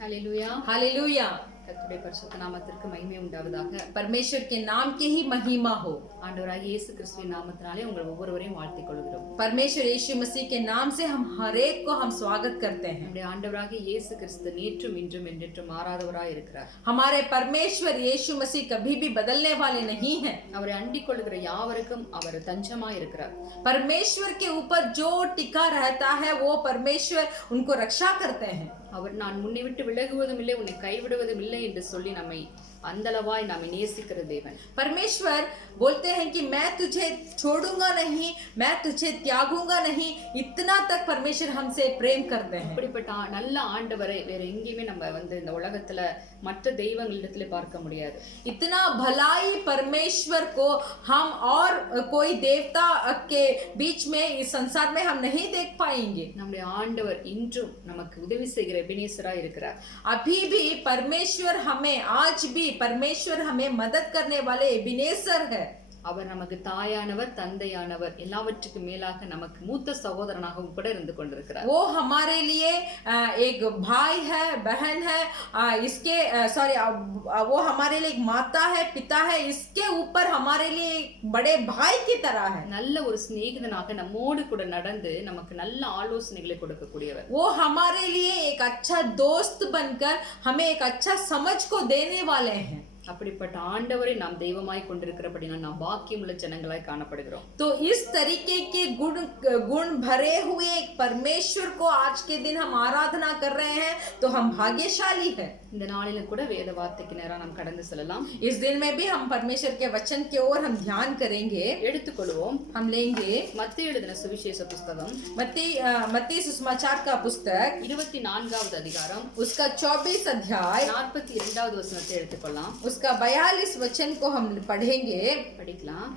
Hallelujah, hallelujah. கர்த்தருடைய பரிசுத்த நாமத்திற்கு மகிமை உண்டாவதாக। परमेश्वर के नाम की ही महिमा हो। ஆண்டவராகிய இயேசு கிறிஸ்துவின் நாமத்தினாலே உங்கள் ஒவ்வொருவரையும் வாழ்த்திக் கொள்கிறோம்। परमेश्वर यीशु मसीह के नाम से हम हर एक को हम स्वागत करते हैं। நம்முடைய ஆண்டவராகிய இயேசு கிறிஸ்து நேற்றும் இன்றும் என்றென்றும் மாறாதவராய் இருக்கிறார்। हमारे परमेश्वर यीशु मसीह कभी भी बदलने वाले नहीं हैं। அவரை அண்டிக் கொள்கிற யாவருக்கும் அவர் தஞ்சமாய் இருக்கிறார்। परमेश्वर के ऊपर जो टिका रहता है वो परमेश्वर उनको रक्षा करते हैं। அவர் நான் உன்னை விட்டு விலகுவதும் இல்லை, உன்னை கைவிடுவதும் இல்லை என்று சொல்லி நம்மை अंदलवाय नामी नेसिकर देवन। परमेश्वर बोलते हैं कि मैं तुझे छोड़ूंगा नहीं, मैं तुझे त्यागूंगा नहीं, इतना तक परमेश्वर हमसे प्रेम करते हैं। அப்படிப்பட்ட நல்ல ஆண்டவரை வேற எங்கேயுமே நம்ம இந்த உலகத்துல மற்ற தெய்வங்களிடத்திலே பார்க்க முடியாது। इतना भलाई परमेश्वर को हम और कोई देवता के बीच में इस संसार में हम नहीं देख पाएंगे। நம்முடைய ஆண்டவர் இன்றும் நமக்கு உதவி செய்கிற எபினேசராய் இருக்கிறார்। अभी भी परमेश्वर हमें, आज भी परमेश्वर हमें मदद करने वाले एबिनेसर है। அவர் நமக்கு தாயானவர், தந்தையானவர், எல்லாவற்றுக்கும் மேலாக நமக்கு மூத்த சகோதரனாகவும் கூட இருந்து கொண்டிருக்கிறார்। वो हमारे लिए एक भाई है, बहन है, वो हमारे लिए एक माता है, पिता है, इसके ऊपर हमारे लिए एक बड़े भाई की तरह है। நல்ல ஒரு சிநேகிதனாக நம்மோடு கூட நடந்து நமக்கு நல்ல ஆலோசனைகளை கொடுக்கக்கூடியவர்। वो हमारे लिए एक अच्छा दोस्त बनकर हमें एक अच्छा समझ को देने वाले हैं। அப்படிப்பட்ட ஆண்டவரை நாம் தெய்வமாய் கொண்டிருக்கிறபடினால் நாம் பாக்கியமுள்ள ஜனங்களாய் காணப்படுகிறோம்। तो इस तरीके के गुण भरे हुए एक परमेश्वर को आज के दिन हम आराधना कर रहे हैं, तो हम भाग्यशाली है। இந்த நாளிலும் கூட வேத வார்த்தைக்கு நேரா நாம் கடந்து செல்லலாம்। इस दिन में भी हम परमेश्वर के वचन के ओर हम ध्यान करेंगे, எடுத்துக்கொள்வோம்। हम लेंगे மத்தேயு எழுதின சுவிசேஷ புத்தகம் मत्ती सुसमाचार का पुस्तक 24வது அதிகாரம் उसका 24 अध्याय 42வது वचனத்தை எடுத்துக்கொள்ளலாம்। उसका 42 वचन को हम पढ़ेंगे। படிக்கலாம்।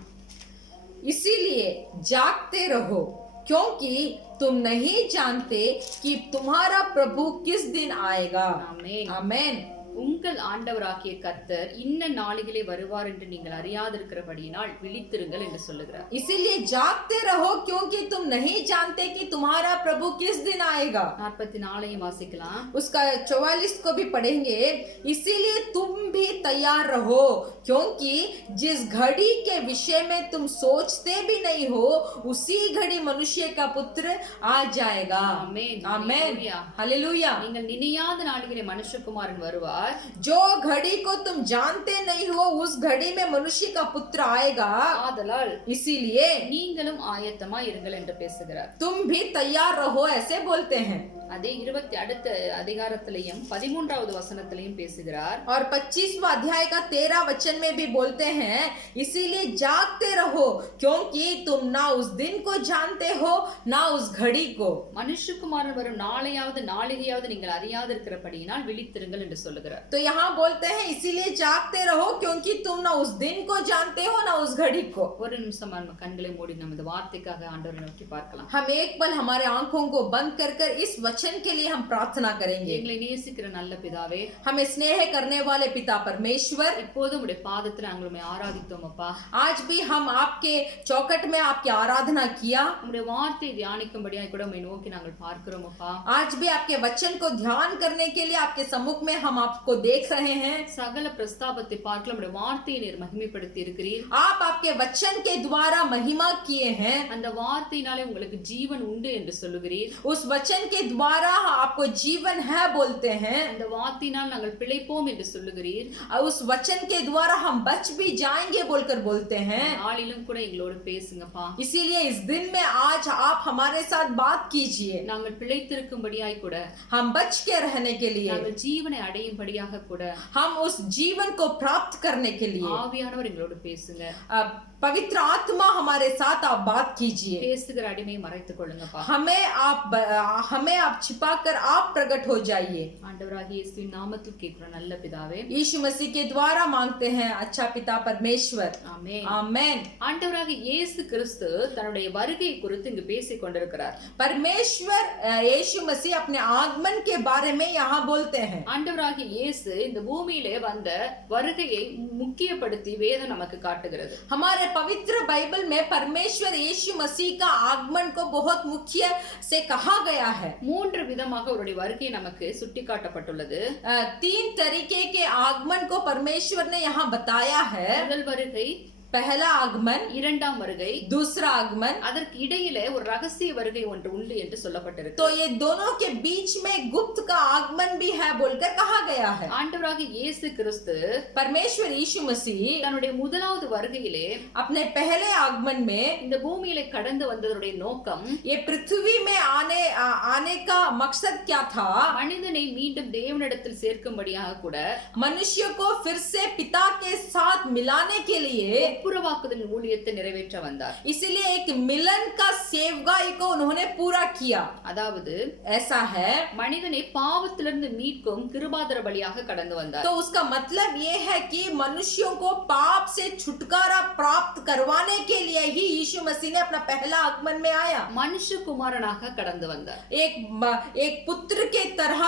इसीलिए जागते रहो, क्योंकि तुम नहीं जानते कि तुम्हारा प्रभु किस दिन आएगा। आमीन। आमीन। உங்கள் ஆண்டவராகிய கர்த்தர் இன்ன நாளிலே வருவார் என்று நீங்கள் அறியாதிருக்கிறபடியினால் விழித்திருங்கள் என்று சொல்லுகிறார். इसीलिए जागते रहो क्योंकि तुम नहीं जानते कि तुम्हारा प्रभु किस दिन आएगा. 44 வாசிக்கலாம். उसका 44 को भी पढ़ेंगे. इसीलिए तुम भी तैयार रहो क्योंकि जिस घड़ी के विषय में तुम सोचते भी नहीं हो उसी घड़ी मनुष्य का पुत्र आ जाएगा. ஆமென். आमेन. हालेलुया. நீங்கள் நினையாத நாளிலே மனுஷகுமாரன் வருவார். जो घड़ी को तुम जानते नहीं हो उस घड़ी में मनुष्य का पुत्र आएगा. ஆதலால் इसीलिए நீங்களும் ஆயத்தமா இருங்கள் என்று பேசுகிறார். तुम भी तैयार रहो ऐसे बोलते हैं. அதே 20 அடுத்த அதிகாரத்திலையும் 13வது வசனத்திலையும் பேசுகிறார். और 25वां अध्याय का 13 वचन में भी बोलते हैं इसीलिए जागते रहो क्योंकि तुम ना उस दिन को जानते हो ना उस घड़ी को. மனுஷகுமாரன் வரும் நாளையாவது நாளிகையாவது நீங்கள் அறியாதிருக்கிறபடியினால் விழித்திருங்கள் என்று சொல்லுகிறார். तो यहाँ बोलते हैं इसीलिए जागते रहो क्योंकि तुम ना उस दिन को जानते हो ना उस घड़ी को. ஒரு நிமிஷம் நம்ம கண்களை மூடி நம்ம இந்த வார்த்தைக்காக ஆண்டவரை நோக்கி பார்க்கலாம். हम एक पल हमारे आंखों को बंद कर इस वचन के लिए हम प्रार्थना करेंगे. எங்களை நேசிக்கிற நல்ல பிதாவே, हमें स्नेह करने वाले पिता परमेश्वर, இப்போதும் உம்முடைய பாதத்தில் நாங்கள் உம்மை ஆராதித்தோம் அப்பா. आज भी हम आपके चौखट में आपकी आराधना किया. உம்முடைய வார்த்தையை தியானிக்கும்படியாய் கூட உம்மை நோக்கி நாங்கள் பார்க்கிறோம் அப்பா. आज भी आपके वचन को ध्यान करने के लिए आपके सम्मुख में हम आपको देख रहे हैं. சகல பிரஸ்தாபத்தை பார்க்கலாம் உம்முடைய வார்த்தையை நீர் மகிமைப்படுத்தி இருக்கிறீர். आप आपके वचन के द्वारा महिमा किए हैं. அந்த வார்த்தையினாலே உங்களுக்கு ஜீவன் உண்டு என்று சொல்லுகிறீர். उस वचन के द्वारा आपको जीवन है बोलते हैं. அந்த வார்த்தையினால் நாங்கள் பிழைப்போம் என்று சொல்லுகிறீர். उस वचन के द्वारा हम बच भी जाएंगे बोलकर बोलते हैं. நாளிலும் கூட எங்களோடு பேசுங்கப்பா. इसीलिए इस दिन में आज आप हमारे साथ बात कीजिए. நாங்கள் பிழைத்திருக்கும்படியாய் கூட, हम बच के रहने के लिए, நாங்கள் ஜீவனை அடையும்படியாக கூட हम उस जीवन को प्राप्त करने के लिए ஆவியானவர் எங்களோடு பேசுங்க. पवित्र आत्मा हमारे साथ आप बात कीजिए. பேசுகிற அடிமையை மறைத்துக் கொள்ளுங்கப்பா. हमें आप छिपाकर आप प्रकट हो जाइए. ஆண்டவராகிய இயேசுவின் நாமத்தில் கேட்கிறோம் நல்ல பிதாவே. यीशु मसीह के द्वारा मांगते हैं अच्छा पिता परमेश्वर. ஆமென். आमेन. ஆண்டவராகிய இயேசு கிறிஸ்து தன்னுடைய வருகை குறித்து இங்கு பேசிக் கொண்டிருக்கிறார். परमेश्वर यीशु मसीह अपने आगमन के बारे में यहाँ बोलते हैं. ஆண்டவராகிய இயேசு இந்த பூமியிலே வந்த வருகையை முக்கியப்படுத்தி வேதம் நமக்கு காட்டுகிறது. हमारे पवित्र बाइबल में परमेश्वर यीशु मसीह का आगमन को बहुत मुख्य से कहा गया है. 3 விதமாக அவருடைய வருகை நமக்கு சுட்டிக்காட்டப்பட்டுள்ளது. 3 तरीके के आगमन को परमेश्वर ने यहाँ बताया है. முதல் வருகை, पहला आगमन, இரண்டாம் வருகை, दूसरा आगमन. அதற்கு இடையிலே ஒரு ரகசிய வருகை ஒன்று உண்டு என்று சொல்லப்பட்டிருக்கு. तो ये दोनों के बीच में गुप्त का आगमन भी है बोलकर कहा गया है. ஆண்டவராகிய இயேசு கிறிஸ்து परमेश्वर यीशु मसीह தன்னுடைய முதலாவது வருகையிலே अपने पहले आगमन में இந்த பூமியிலே கடந்து வந்ததனுடைய நோக்கம் ये पृथ्वी में आने का मकसद क्या था? மனிதனை மீண்டும் தேவனிடத்தில் சேர்க்கும்படியாக கூட, मनुष्य को फिर से पिता के साथ मिलाने के लिए ஒப்புரவாக்குதலின் ஊழியத்தை நிறைவேற்ற வந்தார். इसलिए एक मिलन का सेवकाई को उन्होंने पूरा किया. அதாவது ऐसा है. மனிதனை பாவத்திலிருந்து மீட்கும் கிருபாதர பலியாக கடந்து வந்தார். तो उसका मतलब ये है कि मनुष्यों को पाप से छुटकारा प्राप्त करवाने के लिए ही यीशु मसीह ने अपना पहला आगमन में आया. மனுஷகுமாரனாக கடந்து வந்தார். एक पुत्र के तरह,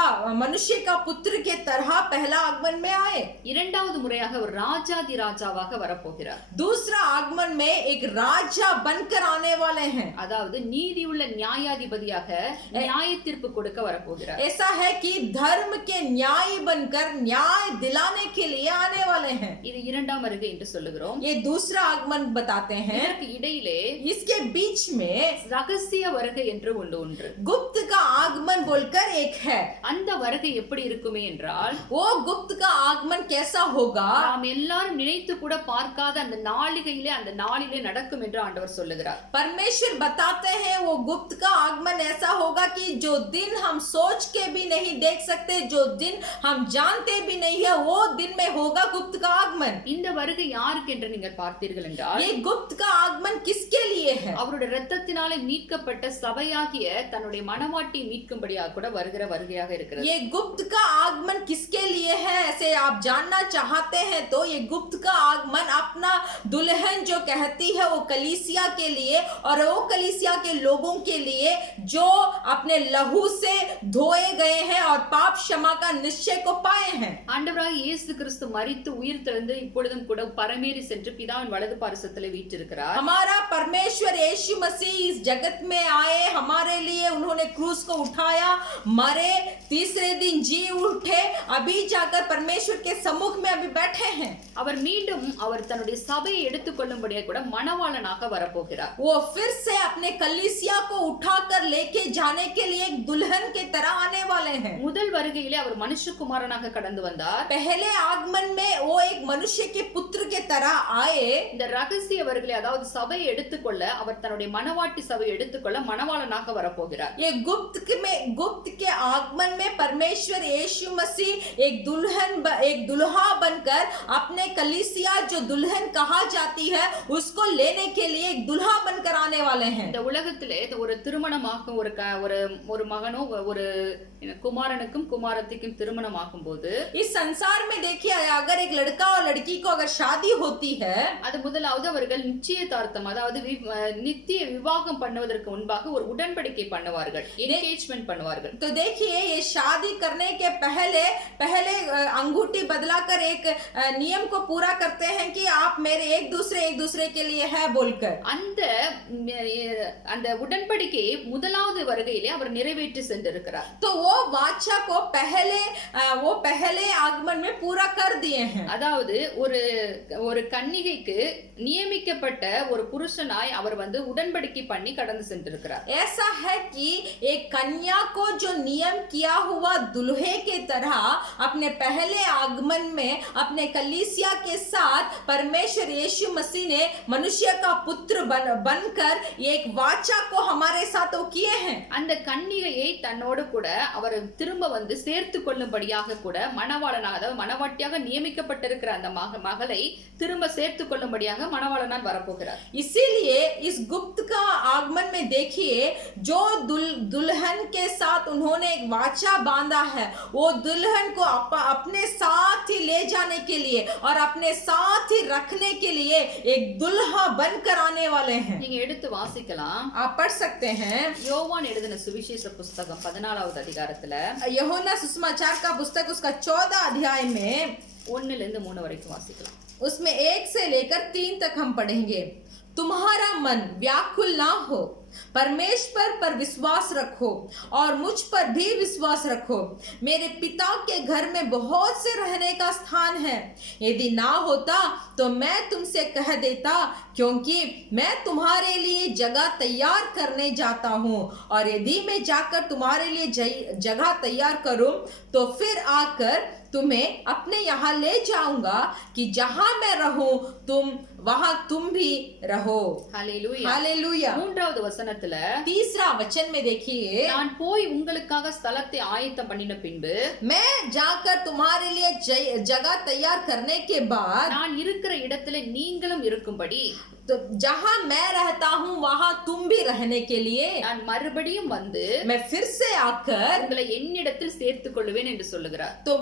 मनुष्य का पुत्र के तरह पहला आगमन में आए. இரண்டாவது முறையாக ஒரு ராஜாதி ராஜாவாக வரப்போகிறார். दूसरा आगमन में एक राजा बनकर आने वाले हैं. அதாவது நீதியுள்ள நியாயாதிபதியாக நியாய தீர்ப்பு கொடுக்க வரப்போகிறார். ऐसा है कि धर्म के न्याय बनकर न्याय दिलाने के लिए आने वाले हैं. இது இரண்டாம் வருகை என்று சொல்லுகிறோம். ये दूसरा आगमन बताते हैं. இதற்கு இடையிலே इसके बीच में ரகசிய வருகை என்று ஒன்று. गुप्त का आगमन बोलकर एक है. அந்த வருகை எப்படி இருக்குமே என்றால், वो गुप्त का आगमन कैसा होगा? நாம் எல்லாரும் நினைத்து கூட பார்க்காத அந்த நாளிலே நடக்கும் என்று ஆண்டவர் சொல்லுகிறார். परमेश्वर बताते हैं वो गुप्त का आगमन ऐसा होगा कि जो दिन हम सोच के भी नहीं देख सकते, जो दिन हम जानते भी नहीं है, वो दिन में होगा गुप्त का आगमन. இந்த வருகை யாருக்கு என்று நீங்கள் பார்த்தீர்கள் என்றால், ये गुप्त का आगमन किसके लिए है? அவருடைய இரத்தத்தினாலே மீட்கப்பட்ட சபையாகிய தன்னுடைய மனவாட்டியை மீட்கும்படியாக கூட வருகிற வருகையாக இருக்கிறது. ये गुप्त का आगमन किसके लिए है ऐसे आप जानना चाहते हैं तो ये गुप्त का आगमन अपना दुल्हन जो कहती है वो कलीसिया के लिए और वो कलीसिया के लोगों के लिए जो अपने लहू से धोए गए हैं और पाप क्षमा का निश्चय को पाए हैं। ஆண்டவராக இயேசு கிறிஸ்து மரித்து உயிர் தெழுந்து இப்பொழுதும் கூட பரமேறி சென்று பிதாவின் வலது பாரிசத்திலே வீற்றிருக்கிறார். हमारा परमेश्वर यीशु मसीह इस जगत में आए, हमारे लिए उन्होंने क्रूस को उठाया, मरे, तीसरे दिन जी उठे, अभी जाकर परमेश्वर के सम्मुख में अभी बैठे हैं। அவர் மீண்டும் அவர் தன்னுடைய சபையை எடுத்துக்கொள்ளும்படியாக கூட மணவாளனாக வரப்போகிறார். वो फिर से अपने कलीसिया को उठाकर लेके जाने के लिए एक दुल्हन के तरह आने वाले हैं। முதல் வருகையிலே அவர் மனுஷகுமாரனாக கடந்து வந்தார். पहले आगमन में वो एक मनुष्य के पुत्र के तरह आए। இந்த ரகசிய வருகையிலே அதாவது சபையை எடுத்துக்கொள்ள அவர் தன்னுடைய மணவாட்டி சபையை எடுத்துக்கொள்ள மணவாளனாக வரப்போகிறார். ये गुप्त के आगमन में परमेश्वर यीशु मसीह एक दुल्हा बनकर अपने कलीसिया जो दुल्हन कहा जाती है उसको लेने के लिए एक दुल्हा बनकर आने वाले हैं। இந்த உலகத்திலே ஒரு திருமணமாகும் ஒரு மகனோ ஒரு குமாரனுக்கும் குமாரத்திக்கும் திருமணமாகும் போது इस संसार में देखिए अगर एक लड़का और लड़की को अगर शादी होती है அது முதலாவது அவர்கள் நிச்சயதார்த்தம் அதாவது நித்திய விவாகம் பண்ணுவதற்கு முன்பாக ஒரு உடன்படிக்கை பண்ணுவார்கள், என்கேஜ்மென்ட் பண்ணுவார்கள். तो देखिए ये शादी करने के पहले अंगूठी बदलाकर एक नियम को पूरा करते हैं कि आप मेरे एक दूसरे के लिए है बोलकर அந்த உடன்படிக்கையை முதலாவது வருகையிலே அவர் நிறைவேற்றி சென்றிருக்கிறார். तो वो वाचा को पहले आगमन में पूरा कर दिए हैं. அதாவது ஒரு கன்னிகைக்கு நியமிக்கப்பட்ட ஒரு புருஷனாய் அவர் உடன்படிக்கை பண்ணி கடந்து சென்றிருக்கிறார். ऐसा है कि एक कन्या को जो नियम किया हुआ दुल्हे के तरह अपने पहले आगमन में अपने कलीसिया के साथ परमेश्वर यीशु मसीह ने मनुष्य का पुत्र बनकर एक वाचा को हमारे साथ वो किए हैं. அந்த கன்னிகையை தன்னோடு கூட அவர் திரும்ப சேர்த்து கொள்ளும்படியாக கூட மணவாளனாக அதாவது மணவாட்டியாக நியமிக்கப்பட்டிருக்கிற அந்த மகளை திரும்ப சேர்த்து கொள்ளும்படியாக மணவாளனான் வரப்போகிறார். इसीलिए इस गुप्त का आगमन में देखिए जो दुल्हन के साथ उन्होंने एक वाचा बांधा है वो दुल्हन को अपने साथ ही ले जाने के लिए और अपने साथ ही रखने के लिए एक दुल्हा बनकर आने वाले हैं. நீங்க எடுத்து வாசிக்கலாம். आप पढ़ सकते हैं யோவான் எழுதின சுவிசேஷ புத்தகம் 14வது அதிகாரத்துல यूहन्ना सुसमाचार का पुस्तक उसका 14 अध्याय में 1 லிருந்து 3 வரைக்கும் வாசிக்கலாம். उसमें 1 से लेकर 3 तक हम पढ़ेंगे. तुम्हारा मन व्याकुल ना हो, परमेश्वर पर विश्वास रखो और मुझ पर भी विश्वास रखो. मेरे पिता के घर में बहुत से रहने का स्थान है. यदि ना होता तो मैं तुमसे कह देता, क्योंकि मैं तुम्हारे लिए जगह तैयार करने जाता हूँ. और यदि मैं जाकर तुम्हारे लिए जगह तैयार करूं तो फिर आकर तुम्हें अपने यहाँ ले जाऊंगा कि जहां मैं रहूं वहां तुम भी रहो. हालेलुया. हालेलुया. மூன்றாவது வசனத்துல तीसरा वचन में देखिए நான் போய் உங்களுக்காக ஸ்தலத்தை ஆயத்தம் பண்ணின பின்பு मैं जाकर तुम्हारे लिए जगह तैयार करने के बाद நான் இருக்கிற இடத்துல நீங்களும் இருக்கும்படி तो जहां मैं रहता हूं वहां तुम भी रहने के लिए நான் மறுபடியும் मैं फिर से आकर உங்களை என்னிடத்தில் சேர்த்துக் கொள்வேன் என்று சொல்லுகிறார். तो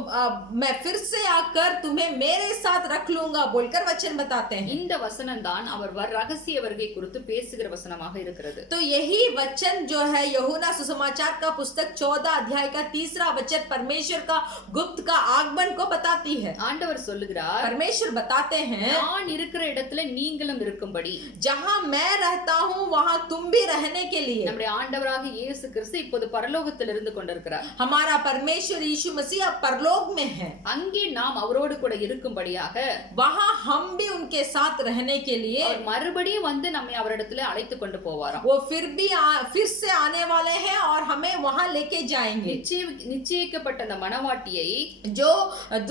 मैं फिर से आकर तुम्हें मेरे साथ रख लूंगा बोलकर वचन बताते हैं. இந்த வசனம் தான் அவர் ரகசிய வருகை குறித்து பேசுகிற வசனமாக இருக்கிறது. तो यही वचन जो है यूहन्ना सुसमाचार का पुस्तक 14 अध्याय का 3रा वचन परमेश्वर का गुप्त का आगमन को बताती है. ஆண்டவர் சொல்லுகிறார், परमेश्वर बताते हैं நான் இருக்கிற இடத்துல நீங்களும் இருக்கும்படி जहां मैं रहता हूं वहां तुम भी रहने के लिए. நம்முடைய ஆண்டவராக இயேசு கிறிஸ்து இப்போது பரலோகத்தில் இருந்து கொண்டிருக்கிறார். हमारा परमेश्वर यीशु मसीह अब परलोक में है. அங்கே நாம் அவரோடு கூட இருக்கும்படியாக वहां हम भी उनके साथ रहने के लिए மறுபடியும் நம்மை அவரிடத்துல அழைத்து கொண்டு போவாராம். वो फिर से आने वाले हैं और हमें वहां लेके जाएंगे. நிச்சயிக்கப்பட்ட அந்த மணவாட்டியை जो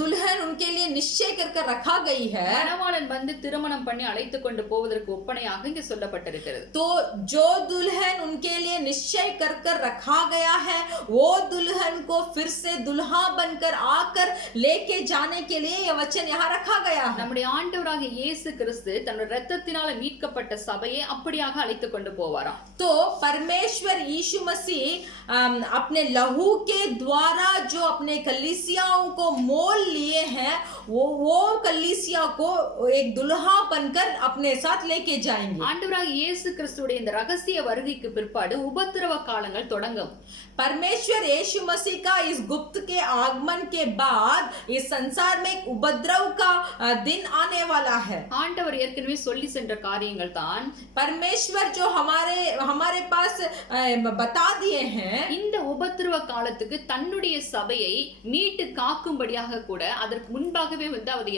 दुल्हन उनके लिए निश्चय करके रखा गई है மணவாளன் திருமணம் பண்ணி அழைத்து கொண்டு போவதற்கு ஒப்பனையாக இங்கே சொல்லப்பட்டிருக்கிறது. तो जो दुल्हन उनके लिए निश्चय कर रखा गया है वो दुल्हन को फिर से दुल्हा बनकर आकर लेके जाने के लिए यह वचन यहाँ रखा गया है. நம்முடைய ஆண்டவராக இயேசு கிறிஸ்து தன்னுடைய இரத்தத்தினால மீட்கப்பட்ட சபையை அப்படியாக அழைத்து கொண்டு போவாராம். तो परमेश्वर यीशु मसीह अपने लहू के द्वारा जो अपने कलीसियाओं को मोल लिए हैं वो कलीसिया को एक दुल्हा बनकर अपने साथ लेके जाएंगे। ஆண்டவராக இயேசு கிறிஸ்துவுடைய இந்த ரகசிய வருகைக்கு பிற்பாடு உபத்திரவ காலங்கள் தொடங்கும். परमेश्वर यीशु मसीह का इस गुप्त के आगमन के बाद इस संसार में एक उपद्रव का दिन आने वाला है। ஆண்டவர் ஏற்கனவே சொல்லி சென்ற காரியங்கள் தான் परमेश्वर जो हमारे पास बता दिए हैं। இந்த உபத்திரவ காலத்துக்கு தன்னுடைய சபையை மீட்டு காக்கும்படியாக கூட அதற்கு முன்பாகவே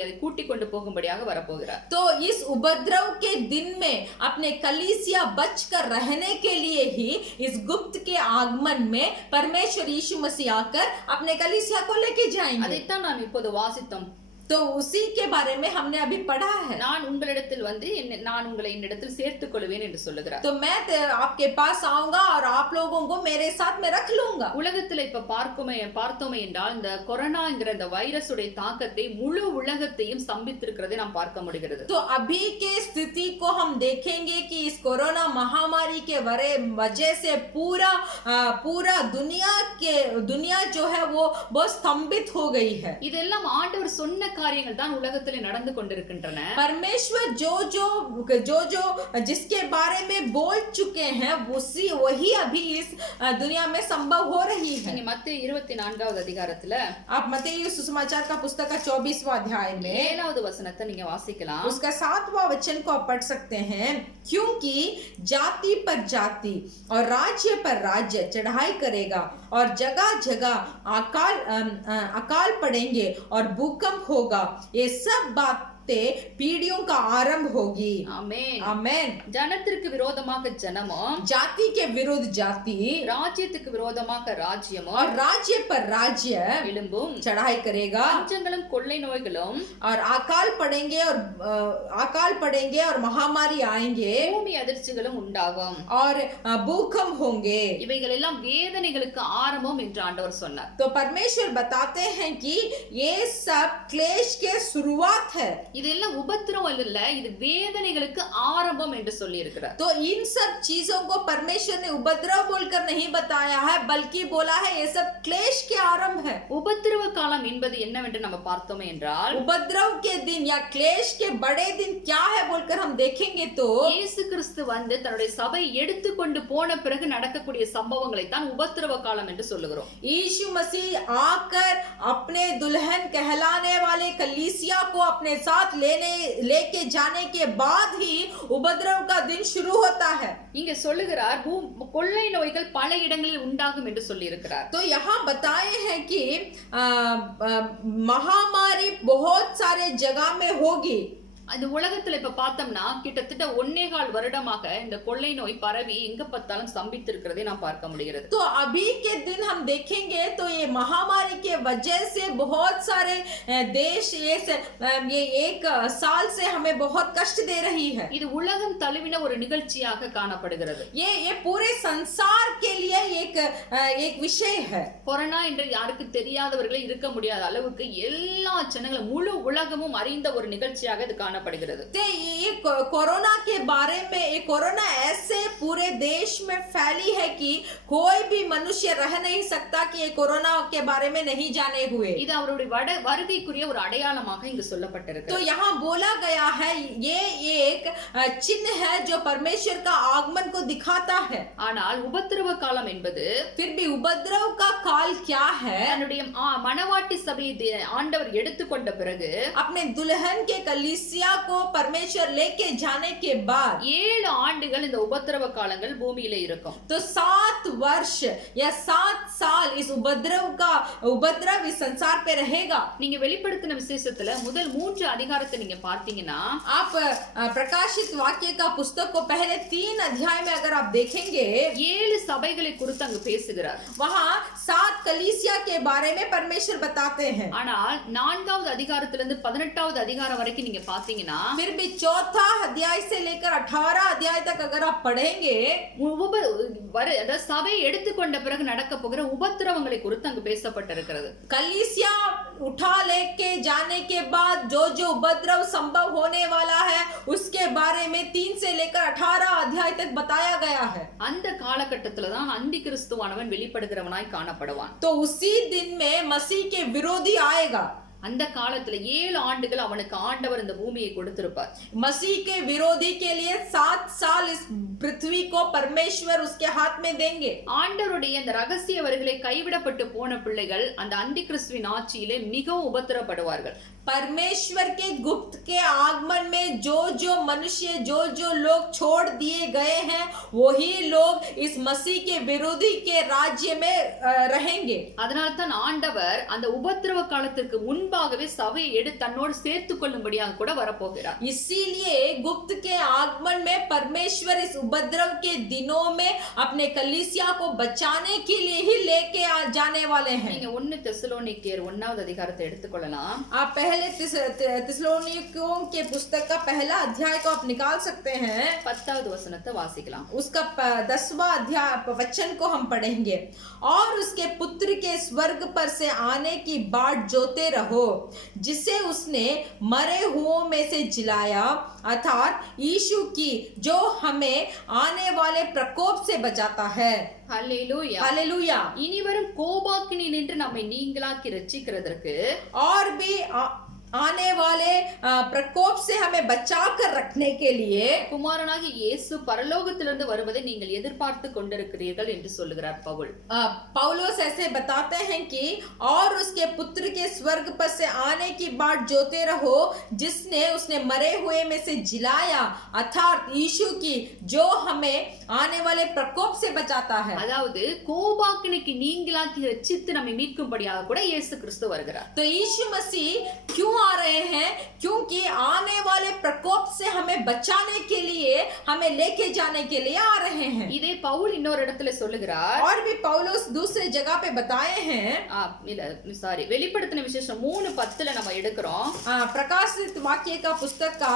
அதை கூட்டிக் கொண்டு போகும்படியாக வரப்போகிறார். तो इस उपद्रव के दिन में अपने कलीसिया बचकर रहने के लिए ही इस गुप्त के आगमन में परमेश्वर यीशु मसीह आकर अपने कलीसिया को लेके जाएंगे। அதைத்தான் நாம் இப்போது வாசித்தோம். तो उसी के बारे में हमने अभी पढ़ा है। நான் உங்களிடத்தில் வந்து நான் உங்களை என்னிடத்தில் சேர்த்துக் கொள்வேன் என்று சொல்லுகிறார். तो मैं आपके पास आऊंगा और आप लोगों को मेरे साथ में रख लूंगा। உலகத்துல இப்ப பார்த்தோமே என்றால் இந்த கொரோனாங்கிற இந்த வைரஸ் உடைய தாக்கத்தை முழு உலகத்தையும் ஸ்தம்பித்திருக்கிறதை நாம் பார்க்க முடிகிறது. तो अभी के स्थिति को हम देखेंगे कि इस कोरोना महामारी के वजह से पूरा दुनिया जो है वो बहुत स्तंभित हो गई है। இதெல்லாம் ஆண்டவர் சொன்ன காரியங்கள் தான் உலகத்திலே நடந்து கொண்டிருக்கின்றன. परमेश्वर जो जिसके बारे में बोल चुके हैं वही अभी इस दुनिया में संभव हो रही है। மத்தேயு 24வது அதிகாரத்துல आप मत्ती सुसमाचार का पुस्तक का 24वां अध्याय में 7வது वचனத்தை நீங்க வாசிக்கலாம். उसका 7वां वचन को आप पढ़ सकते हैं। क्योंकि जाति पर जाति और राज्य पर राज्य चढ़ाई करेगा और जगह जगह अकाल पड़ेंगे और भूकंप होगा। ये सब बातें पीढ़ियों का आरंभ होगी। आमेन आमेन। ஜனத்திற்கு விரோதமாக ஜனமும் जाति के विरुद्ध जाति ராஜ்யத்துக்கு விரோதமாக ராஜ்யமும் और राज्य पर राज्य எழும்பும் चढ़ाई करेगा। பஞ்சங்களும் கொள்ளை நோய்களும் और अकाल पड़ेंगे और महामारी आएंगे। பூமி அதிர்ச்சிகளும் உண்டாகும் और भूकंप होंगे। இவைகள் எல்லாம் வேதனைகளுக்கு ஆரம்பம் என்று ஆண்டவர் சொன்னார். तो परमेश्वर बताते हैं कि ये सब क्लेश के शुरुआत है। இதெல்லாம் உபத்திரவம் இல்ல, இது வேதனைகளுக்கு ஆரம்பம் என்று சொல்லி இருக்கிறார். तो इन सब चीजों को परमेश्वर ने उपद्रव बोलकर नहीं बताया है, बल्कि बोला है ये सब क्लेश के आरंभ है। உபத்திரவ காலம் என்பது என்னவென்று நம்ம பார்த்தோமே என்றால் उपद्रव के दिन या क्लेश के बड़े दिन क्या है बोलकर हम देखेंगे तो இயேசு கிறிஸ்து வந்து தன்னுடைய சபை எடுத்துக்கொண்டு போன பிறகு நடக்கக்கூடிய சம்பவங்களை தான் உபத்திரவ காலம் என்று சொல்லுகிறோம். यीशु मसीह आकर अपने दुल्हन कहलाने वाले कलीसिया को अपने साथ लेके जाने के बाद ही उपद्रव का दिन शुरू होता है। இங்க சொல்லுகிறார் கொள்ளை நோய்கள் பல இடங்களில் உண்டாகும் என்று சொல்லி இருக்கிறார். तो यहाँ बताए हैं कि महामारी बहुत सारे जगह में होगी। அந்த உலகத்துல இப்ப பார்த்தோம்னா கிட்டத்தட்ட 1.25 வருடமாக இந்த கொள்ளை நோய் பரவி எங்க பார்த்தாலும் ஸ்தம்பித்திருக்கிறதை நாம் பார்க்க முடிகிறது. तो अभी के दिन हम देखेंगे तो ये महामारी के वजह से बहुत सारे देश ये एक साल से हमें बहुत कष्ट दे रही है। இது உலகம் தழுவின ஒரு நிகழ்ச்சியாக காணப்படுகிறது. ये पूरे संसार के लिए एक विषय है। கொரோனா என்று யாருக்கு தெரியாதவர்களே இருக்க முடியாத அளவுக்கு எல்லா ஜனங்களும் முழு உலகமும் அறிந்த ஒரு நிகழ்ச்சியாக இது காணப்படுகிறது. ये कोरोना के बारे में ये कोरोना ऐसे पूरे देश में फैली है कि कोई भी मनुष्य रह नहीं सकता कि ये कोरोना के बारे में नहीं जाने हुए। இது அவருடைய வருகைக்குரிய ஒரு அடையாளமாக இங்கு சொல்லப்பட்டிருக்கு. तो यहाँ बोला गया है ये एक चिन्ह है जो परमेश्वर का आगमन को दिखाता है। ஆனால் உபத்திரவ காலம் என்பது फिर भी उपद्रव का काल क्या है? தன்னுடைய மணவாட்டி சபையை ஆண்டவர் எடுத்துக்கொண்ட பிறகு अपने दुल्हन के कलीसिया को परमेश्वर लेके जाने के बाद 7 ஆண்டுகள் இந்த உபத்திரவ காலங்கள் பூமியில இருக்கும். तो 7 वर्ष या 7 साल इस उपद्रव इस संसार पे रहेगा। நீங்க வெளிப்படுத்தின விசேஷத்துல முதல் 3 அதிகாரத்தை நீங்க பார்த்தீங்கன்னா आप प्रकाशित वाक्य का पुस्तक को पहले 3 अध्याय में अगर आप देखेंगे 7 சபைகளை குறித்து அங்கு பேசுகிறார். वहां 7 कलीसिया के बारे में परमेश्वर बताते हैं। ஆனால் 4வது அதிகாரத்திலிருந்து 18வது அதிகாரம் வரைக்கும் நீங்க பாத்தீங்கன்னா फिर भी 4था अध्याय से लेकर 18 अध्याय तक अगर आप पढ़ेंगे சபை எடுத்துக்கொண்ட பிறகு நடக்க போகிற உபத்திரவங்களை குறித்து அங்கு பேசப்பட்டிருக்கிறது. कलीसिया उठा लेके जाने के बाद जो उपद्रव संभव होने वाला है उसके बारे में 3 से लेकर 18 अध्याय तक बताया गया है। அந்த காலகட்டத்துல தான் அந்தி கிறிஸ்துவானவன் வெளிப்படுகிறவனாய் காணப்படுவான். तो उसी दिन में मसीह के विरोधी आएगा. அந்த காலத்துல 7 ஆண்டுகள் அவனுக்கு ஆண்டவர் இந்த பூமியை கொடுத்திருப்பார். मसीह के विरोधी के लिए 7 साल इस पृथ्वी को परमेश्वर उसके हाथ में देंगे. ஆண்டவருடைய இந்த ரகசிய வருகையிலே கைவிடப்பட்டு போன பிள்ளைகள் அந்த அந்தி கிறிஸ்துவின் ஆட்சியிலே மிகவும் உபத்திரப்படுவார்கள். परमेश्वर के गुप्त के आगमन में जो मनुष्य जो लोग छोड़ दिए गए हैं वही लोग इस मसीह के विरोधी के राज्य में रहेंगे. அதனால தான் ஆண்டவர் அந்த உபத்திரவ காலத்திற்கு முன்பாகவே சபையை எடுத்து தன்னோடு சேர்த்துக் கொள்ளும்படியாக கூட வரப்போகிறார். इसीलिए गुप्त के आगमन में परमेश्वर इस उपद्रव के दिनों में अपने कलीसिया को बचाने के लिए ही लेके जाने वाले हैं. நீங்க 1 தெசலோனிக்கேயர் 1வது அதிகாரத்தை எடுத்துக்கொள்ளலாம். आप पहले थिस्सलुनीकियों के पुस्तक का पहला अध्याय को आप निकाल सकते हैं. 10வது வசனத்தை வாசிக்கலாம். उसका 10वां अध्याय वचन को हम पढ़ेंगे. और उसके पुत्र के स्वर्ग पर से आने की बाट जोते रहो जिसे उसने मरे हुओं में से जिलाया अर्थात यीशु की जो हमें आने वाले प्रकोप से बचाता है. ஹல்லேலூயா. हालेलुया. இனிவரும் கோபாக்கினி நின்று நம்மை நீங்களாக்கி ரட்சிக்கிறதற்கு और भी आने वाले प्रकोप से हमें बचा कर रखने के लिए குமாரனாகி இயேசு பரலோகத்திலிருந்து வருவதை நீங்கள் எதிர்பார்த்து கொண்டிருக்கிறீர்கள் என்று சொல்லுகிறார் பவுல். पौलुस ऐसे बताते हैं कि और उसके पुत्र के स्वर्ग पर से आने की बाट जोते रहो जिसने उसने मरे हुए में से जिलाया अर्थात यीशु की जो हमें आने वाले प्रकोप से बचाता है. அதாவது கோபாக்கினிக்கு நீங்களாக்கி ரட்சித்து நம்மை மீட்கும்படியாக கூட இயேசு கிறிஸ்து வருகிறார். तो यीशु मसीह क्यों आ रहे हैं? क्योंकि आने वाले प्रकोप से हमें बचाने के लिए हमें लेके जाने के लिए आ रहे हैं. இதே பவுல் இன்னொரு இடத்துல சொல்லுகிறார். और भी पौलुस दूसरे जगह पे बताए हैं. வெளிப்படுத்தின விசேஷம் 3:10 நம்ம எடுக்கிறோம். प्रकाशित वाक्य का पुस्तक का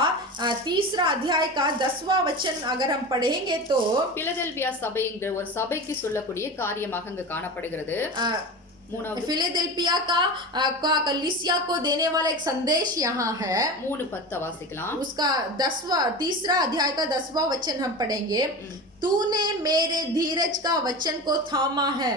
3रा अध्याय का 10वां वचन अगर हम पढ़ेंगे तो பிலதெல்பியா சபைங்கிற ஒரு சபைக்கு சொல்லக்கூடிய காரியமாக அங்கு காணப்படுகிறது. फिलाडेल्फिया का कलीसिया को देने वाला एक संदेश यहाँ है. 3:10 வாசிக்கலாம். उसका 3रा अध्याय का 10वां वचन हम पढ़ेंगे. तूने मेरे धीरज का वचन को थामा है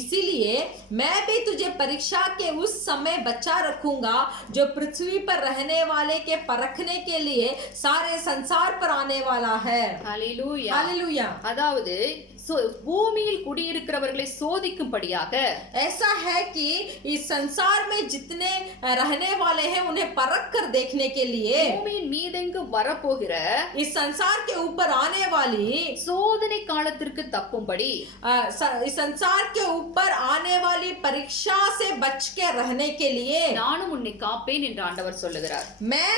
इसीलिए मैं भी तुझे परीक्षा के उस समय बचा रखूंगा जो पृथ्वी पर रहने वाले के परखने के लिए सारे संसार पर आने वाला है. हालेलुया. हालेलुया. அதாவது பூமியில் குடியிருக்கிறவர்களை சோதிக்கும்படியாக ऐसा है कि इस संसार में जितने रहने वाले हैं उन्हें परख कर देखने के लिए பூமியின் மீதெங்கு வரப்போகிற इस संसार के ऊपर आने वाली சோதனை காலத்திற்கு தப்பும்படி इस संसार के ऊपर आने वाली परीक्षा से बच के रहने के लिए நானும் உன்னை காப்பேன் என்று ஆண்டவர் சொல்லுகிறார். मैं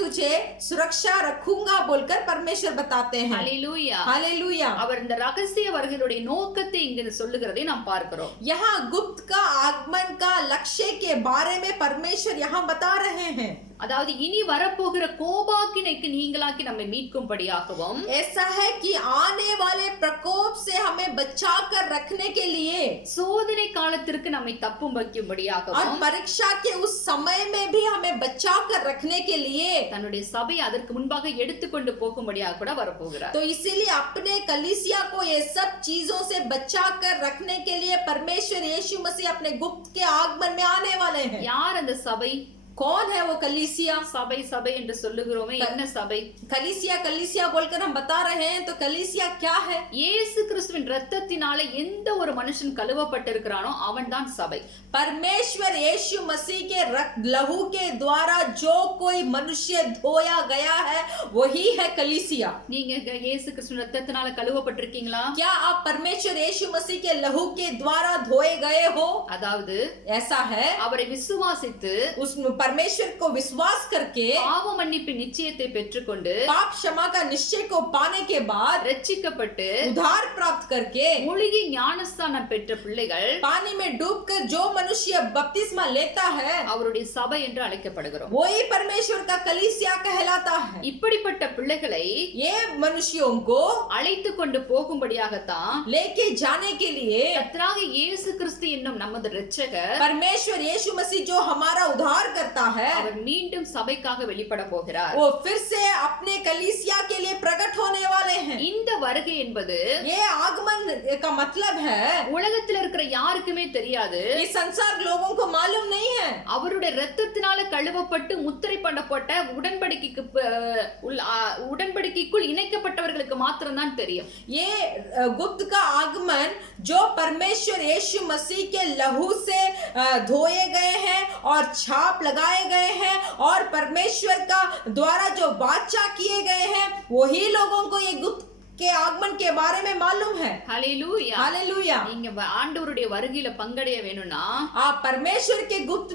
तुझे सुरक्षा रखूंगा बोलकर परमेश्वर बताते हैं. हालेलुया. हालेलुया. அவர் இந்த ரகசிய வருகையுடைய நோக்கத்தை இங்கு சொல்லுகிறதை நாம் பார்க்கிறோம். यहाँ गुप्त का आगमन का लक्ष्य के बारे में परमेश्वर यहाँ बता रहे हैं. அதாவது இனி வரப்போகிற கோபாக்கினைக்கு நீங்களாக்கி நம்மை மீட்கும்படியாகவும் ऐसा है कि आने वाले प्रकोप से हमें बचा कर रखने के लिए சோதனை காலத்திற்கு நம்மை தப்பும் வைக்கும்படியாகவும் और परीक्षा के उस समय में भी हमें बचा कर रखने के लिए தன்னுடைய சபை அதற்கு முன்பாக எடுத்துக்கொண்டு போகும்படியாக கூட வரப்போகிறார். तो इसीलिए अपने कलीसिया को ये सब चीजों से बचा कर रखने के लिए परमेश्वर यीशु मसीह अपने गुप्त के आगमन में आने वाले हैं. யார் அந்த சபை? कौन है वो कलीसिया? சபை சபை என்று சொல்லுகிறோமே, என்ன சபை? कलीसिया बोलकर हम बता रहे हैं तो कलीसिया क्या है? இயேசு கிறிஸ்துவின் இரத்தத்தினால எந்த ஒரு மனுஷன் கழுவப்பட்டிருக்கிறானோ அவன்தான் சபை. परमेश्वर यीशु मसीह के लहू के द्वारा जो कोई मनुष्य धोया गया है वही है कलीसिया. நீங்க இயேசு கிறிஸ்துவின் இரத்தத்தினால கழுவப்பட்டிருக்கீங்களா? क्या आप परमेश्वर यीशु मसीह के लहू के द्वारा धोए गए हो? அதாவது ऐसा है. அவரை விசுவாசித்து उस परमेश्वर को विश्वास करके பாவ மன்னிப்பின் நிச்சயத்தை பெற்றுக்கொண்டு पाप क्षमा का निश्चय को पाने के बाद ரட்சிக்கப்பட்டு उद्धार प्राप्त करके முழுகி ஞானஸ்தானம் பெற்ற பிள்ளைகள் पानी में डूबकर जो मनुष्य बपतिस्मा लेता है அவருடைய சபை என்று அழைக்கப்படுகிறோம். वही परमेश्वर का कलीसिया कहलाता है. இப்படிப்பட்ட பிள்ளைகளை ये मनुष्यों को அழைத்து கொண்டு போகும்படியாகத்தான் लेके जाने के लिए கர்த்தராகிய இயேசு கிறிஸ்து என்னும் நமது இரட்சகர் परमेश्वर यीशु मसीह जो हमारा उद्धार करता है அவர் மீண்டும் சபைக்காக வெளிப்பட போகிறார். वो फिर से अपने कलीसिया के लिए प्रकट होने वाले हैं. இந்த வருகை என்பது ये आगमन का मतलब है உலக உலகத்துல இருக்கிற யாருக்குமே தெரியாது. ये संसार लोगों को मालूम नहीं है. அவருடைய இரத்தத்தினால கழுவப்பட்டு முத்திரை பண்ணப்பட்ட உடன்படிக்கைக்குள் இணைக்கப்பட்டவர்களுக்கு மாத்திரம்தான் தெரியும். ये गुप्त का आगमन जो परमेश्वर यीशु मसीह के लहू से धोए गए हैं और छाप लगाए गए हैं और परमेश्वर का द्वारा जो वाचा किए गए हैं वही लोगों को ये गुप्त के आगमन के बारे में मालूम है. हालेलुया. हालेलुया. நீங்க ஆண்டவருடைய வருகையில பங்கடைய வேணும்னா आप परमेश्वर के गुप्त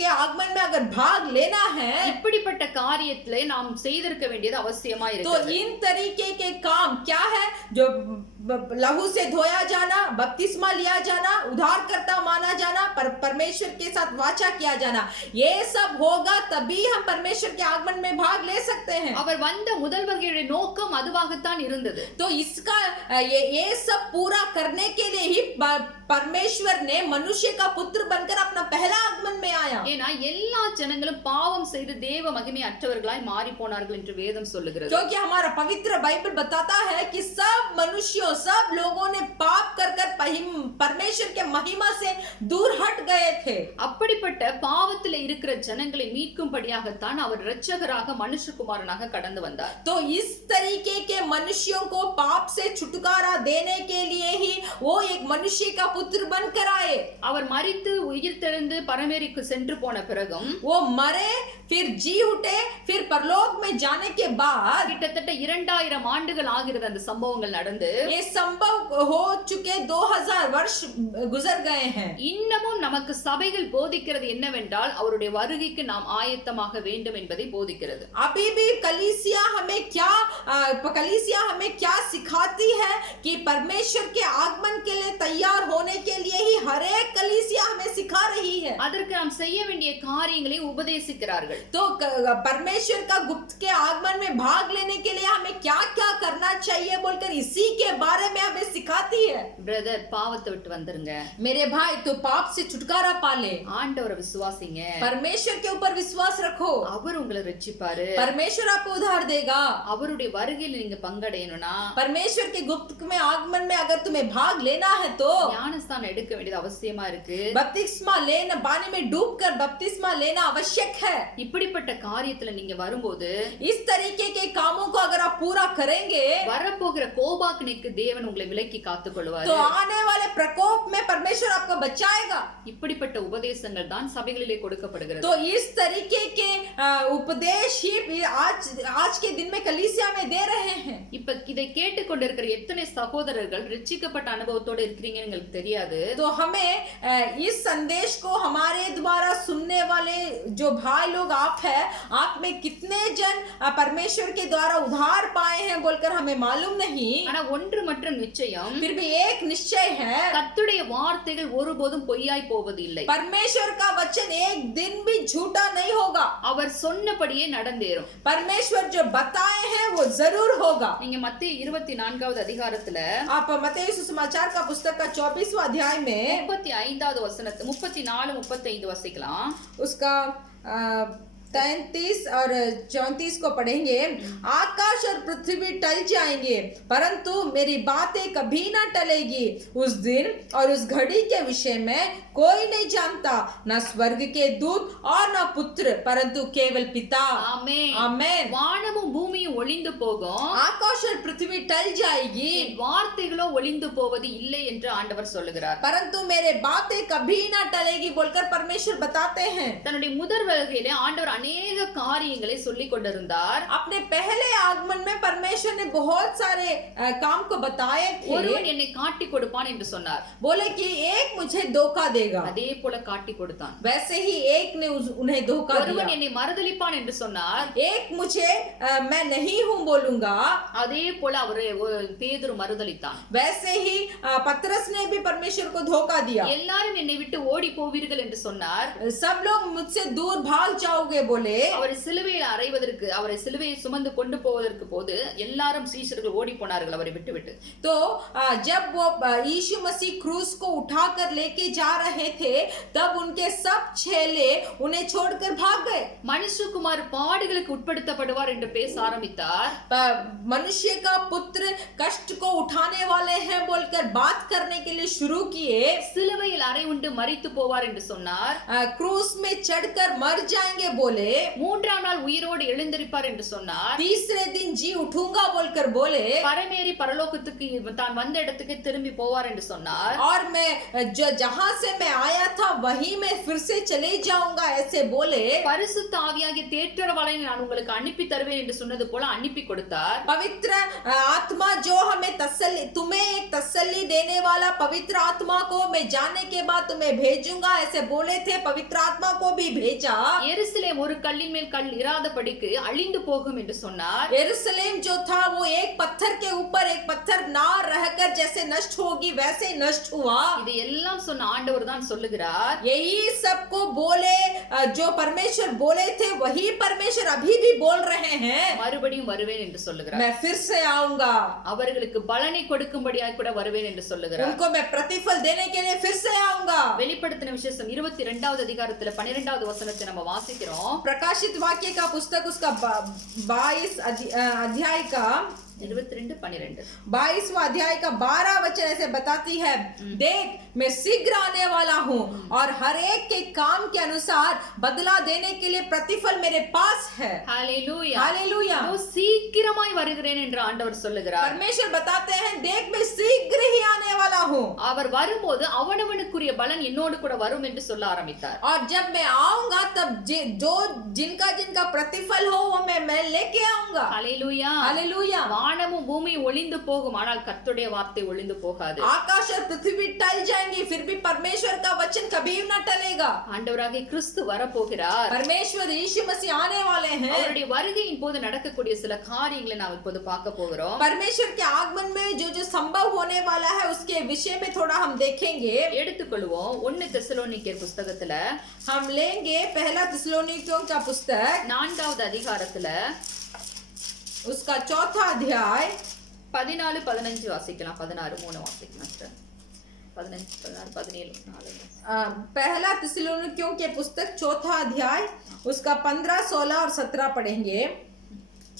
के आगमन में अगर भाग लेना है இப்படிப்பட்ட காரியத்திலே நாம் செய்திருக்க வேண்டியது அவசியமா तो இருக்கு. इन तरीके के काम क्या है? जो लहू से धोया जाना, बपतिस्मा लिया जाना, उद्धारकर्ता माना जाना, परमेश्वर के साथ वाचा किया जाना, ये सब होगा तभी हम परमेश्वर के आगमन में भाग ले सकते हैं. அவர் வந்த முதல் வருகையுடைய நோக்கம் அதுவாகத்தான் இருந்தது. तो इसका ये सब पूरा करने के लिए ही परमेश्वर ने मनुष्य का पुत्र बनकर अपना पहला आगमन में आया. ஏனா எல்லா ஜனங்களும் பாவம் செய்து தேவ மகிமை அற்றவர்களாய் மாறி போனார்கள் என்று வேதம் சொல்லுகிறது. क्योंकि हमारा पवित्र बाइबल बताता है कि सब मनुष्यों, सब लोगों ने पाप कर परमेश्वर के महिमा से दूर हट गए थे. அப்படிப்பட்ட பாவத்திலே இருக்கிற ஜனங்களை மீட்கும்படியாகத்தான் அவர் இரட்சகராக மனுஷகுமாரனாக கடந்து வந்தார். तो इस तरीके के मनुष्यों को पाप से छुटकारा देने के लिए ही वो एक मनुष्य का पुत्र बनकर आए. அவர் மரித்து உயிர்த்தெழுந்து பரமேறிக்கு சென்று போன பிறகும் वो मरे, फिर जी उठे, फिर परलोक में जाने के बाद கிட்டத்தட்ட 2000 ஆண்டுகள் ஆகிறது அந்த சம்பவங்கள் நடந்து. ये संभव हो चुके 2000 वर्ष गुजर गए हैं. இன்னமும் நமக்கு சபைகள் போதிக்கிறது என்னவென்றால் அவருடைய வருகைக்கு நாம் ஆயத்தமாக வேண்டும் என்பதை போதிக்கிறது. अभी भी कलीसिया हमें क्या सिखाती है कि परमेश्वर के आगमन के लिए तैयार होने के लिए ही हर एक कलीसिया हमें सिखा रही है. அதற்கு நாம் செய்ய வேண்டிய காரியங்களை உபதேசிக்கிறார்கள். तो परमेश्वर का गुप्त के आगमन में भाग लेने के लिए हमें क्या-क्या करना चाहिए बोलकर इसी के बारे में हमें सिखाती है. பிரதர், பாவத்தை விட்டு வந்துருங்க. मेरे भाई, तो पाप से छुटकारा पा ले. ஆண்டவரை விசுவாசிங்க. परमेश्वर के ऊपर विश्वास रखो. அவர் உங்களை ரட்சிப்பாரு. परमेश्वर आपको उद्धार देगा. அவருடைய வருகையில் நீங்க பங்கடையணும்னா परमेश्वर के गुप्त में आगमन में अगर तुम्हें भाग लेना है तो ஞானஸ்தானம் எடுக்க வேண்டியது அவசியமா இருக்கு. बपतिस्मा लेना, पानी में डूबकर बपतिस्मा लेना आवश्यक है. இப்படிப்பட்ட காரியத்துல நீங்க வரும்போது इस तरीके के कामों को अगर आप पूरा करेंगे வரப்போகிற கோபாக்னிக்கு தேவன் உங்களை விலக்கி காத்துக்கொள்வார். तो आने वाले प्रकोप में परमेश्वर आपको बचाएगा. இப்படிப்பட்ட உபதேசங்கள் தான் சபைகளிலே கொடுக்கப்படுகிறது. तो इस तरीके के उपदेश ही आज के दिन में कलीसिया में दे रहे हैं. இப்ப இதை கேட்டுக்கொண்டிருக்கிற எத்தனை சகோதரர்கள் ரட்சிக்கப்பட்ட அனுபவத்தோட இருக்கிறீங்கன்னு எங்களுக்கு தெரியாது. तो हमें इस संदेश को हमारे द्वारा सुनने वाले जो भाई लोग आप हैं, आप में कितने जन परमेश्वर के द्वारा उद्धार पाए हैं बोलकर हमें मालूम नहीं. ஆனா ஒன்று மற்றும் நிச்சயம், फिर भी एक निश्चय है, கர்த்தருடைய வார்த்தைகள் ஒருபோதும் பொய்யாய் போவது இல்லை. परमेश्वर का वचन एक दिन भी झूठा नहीं होगा. அவர் சொன்னபடியே நடந்தேறும். परमेश्वर जो बताए हैं वो जरूर होगा. நீங்க மத்தேயு 24வது அதிகாரத்துல आप मत्ती सुसमाचार का पुस्तक का 24वां अध्याय में 35வது வசனத்தை 34 35 வசிக்கலாம். उसका 33 और 34 को पढ़ेंगे. आकाश और पृथ्वी टल जाएंगे परंतु मेरी बातें कभी ना टलेगी. उस दिन और उस घड़ी के विषय में कोई नहीं जानता, न स्वर्ग के दूत और न पुत्र परंतु केवल पिता. ஆமென். आमेन. வானமும் பூமியும் ஒளிந்து போகும், आकाश और पृथ्वी टल जाएगी என் வார்த்தைகளோ ஒளிந்து போவது இல்லை என்று ஆண்டவர் சொல்லுகிறார். परंतु मेरे बातें कभी ना टलेगी बोलकर परमेश्वर बताते हैं. தன்னுடைய முதல் வருகையிலே ஆண்டவர் अनेक காரியங்களை சொல்லிக் கொண்டிருந்தார். अपने पहले आगमन में परमेश्वर ने बहुत सारे काम को बताए थे. ஒருவன் என்னை காட்டி கொடுப்பான் என்று சொன்னார். बोले कि एक मुझे धोखा देगा, அதே போல காட்டி கொடுத்தான். वैसे ही एक ने उन्हें धोखा ஒருவன் दिया. என்னை மறுதலிப்பான் என்று சொன்னார். एक मुझे मैं नहीं हूं बोलूंगा, அதே போல அவரை பேதுரு மறுதலித்தான். वैसे ही पतरस ने भी परमेश्वर को धोखा दिया. எல்லாரும் என்னை விட்டு ஓடி போவீர்கள் என்று சொன்னார். सब लोग मुझसे दूर भाग जाओगे बोले அவரை சிலுவையில் அறைவதற்கு அவரை சிலுவையை சுமந்து கொண்டு போவதற்கு போது எல்லாரும் சீஷர்கள் ஓடி போனார்கள் அவரை விட்டுவிட்டு. तो जब वो यीशु मसीह क्रूस को उठाकर लेके जा रहे थे तब उनके सब चेले उन्हें छोड़कर भाग गए. மனுஷகுமார் பாடுகளுக்கு உட்படுத்தப்படுவார் என்று பேச ஆரம்பித்தார். मनुष्य का पुत्र कष्ट को उठाने वाले हैं बोलकर बात करने के लिए शुरू किए. சிலுவையில் அறை உண்டு மரித்து போவார் என்று சொன்னார். क्रूस में चढ़कर मर जाएंगे बोले. மூன்றாம் நாள் உயிரோடு எழுந்திருப்பார் என்று சொன்னார். तीसरे दिन जी उठूंगा बोलकर बोले. பரமேறி பரலோகத்துக்கு தான் வந்த இடத்துக்கு திரும்பி போவார் என்று சொன்னார். और मैं जो जहां से मैं आया था वहीं मैं फिर से चले जाऊंगा ऐसे बोले. பரிசுத்த ஆவியாகிய தேற்றரவாளனை நான் உங்களுக்கு அனுப்பி தருவேன் என்று சொன்னது போல அனுப்பி கொடுத்தார். पवित्र आत्मा जो हमें तसल्ली तुम्हें एक तसल्ली देने वाला पवित्र आत्मा को मैं जाने के बाद तुम्हें भेजूंगा ऐसे बोले थे. पवित्र आत्मा को भी भेजा. எருசலேம் ஒரு கல்லின் மேல் கல் இராதபடிக்கு அழிந்து போகும் என்று சொன்னார். यरूशलेम जो था वो एक पत्थर के ऊपर एक पत्थर ना रहकर जैसे नष्ट होगी वैसे नष्ट हुआ. இது எல்லாம் சொன்ன ஆண்டவர் தான் சொல்லுகிறார். यही सबको बोले जो परमेश्वर बोले थे वही परमेश्वर अभी भी बोल रहे हैं. மறுபடியும் வருவேன் என்று சொல்லுகிறார். मैं फिर से आऊंगा. அவர்களுக்கு பலனை கொடுக்கும்படியாக கூட வருவேன் என்று சொல்லுகிறார். उनको मैं प्रतिफल देने के लिए फिर से आऊंगा. வெளிப்படுத்தின விசேஷம் 22வது அதிகாரத்துல 12வது வசனத்தை நம்ம வாசிக்கிறோம். प्रकाशित वाक्य का पुस्तक उसका 22 अध्याय का 22वां अध्याय का 12 वचन ऐसे बताती है. देख मैं शीघ्र आने वाला हूँ और हर एक के काम के अनुसार बदला देने के लिए प्रतिफल मेरे पास है. Hallelujah hallelujah. இதோ சீக்கிரமாய் வருகிறேன் என்று ஆண்டவர் சொல்லுகிறார். परमेश्वर बताते हैं देख मैं शीघ्र ही आने वाला हूँ. அவர் வரும்போது அவனவனுக்குரிய பலன் என்னோடு கூட வரும் என்று சொல்ல ஆரம்பித்தார். और जब मैं आऊंगा तब जो जिनका जिनका प्रतिफल हो वो मैं लेके आऊंगा. हालेलूया. हालेलूया. வானமும் பூமி ஒளிந்து போகும் ஆனால் கர்த்தருடைய வார்த்தை ஒளிந்து போகாது. आकाश और पृथ्वी टल जाएंगी फिर भी परमेश्वर का वचन कभी न टलेगा. ஆண்டவராகிய கிறிஸ்து வரப்போகிறார். परमेश्वर यीशु मसीह आने वाले हैं. அவருடைய வருகையின் போது நடக்கக்கூடிய சில காரியங்களை நாம் இப்போது பார்க்க போகிறோம். परमेश्वर के आगमन में जो जो संभव होने वाला है उसके विषय में थोड़ा हम देखेंगे. எடுத்துக்கொள்வோம். 1 தெசலோனிக்கேயர் புத்தகத்துல हम लेंगे पहला थिस्सलुनीकियों का पुस्तक 4வது அதிகாரத்துல उसका 4था अध्याय 14-15 வாசிக்கலாம். 16-3 வாசிக்கலாம். 15 16 17 4 पहला थिस्सलुनीकियों के पुस्तक 4था अध्याय उसका 15 16 और 17 पढ़ेंगे.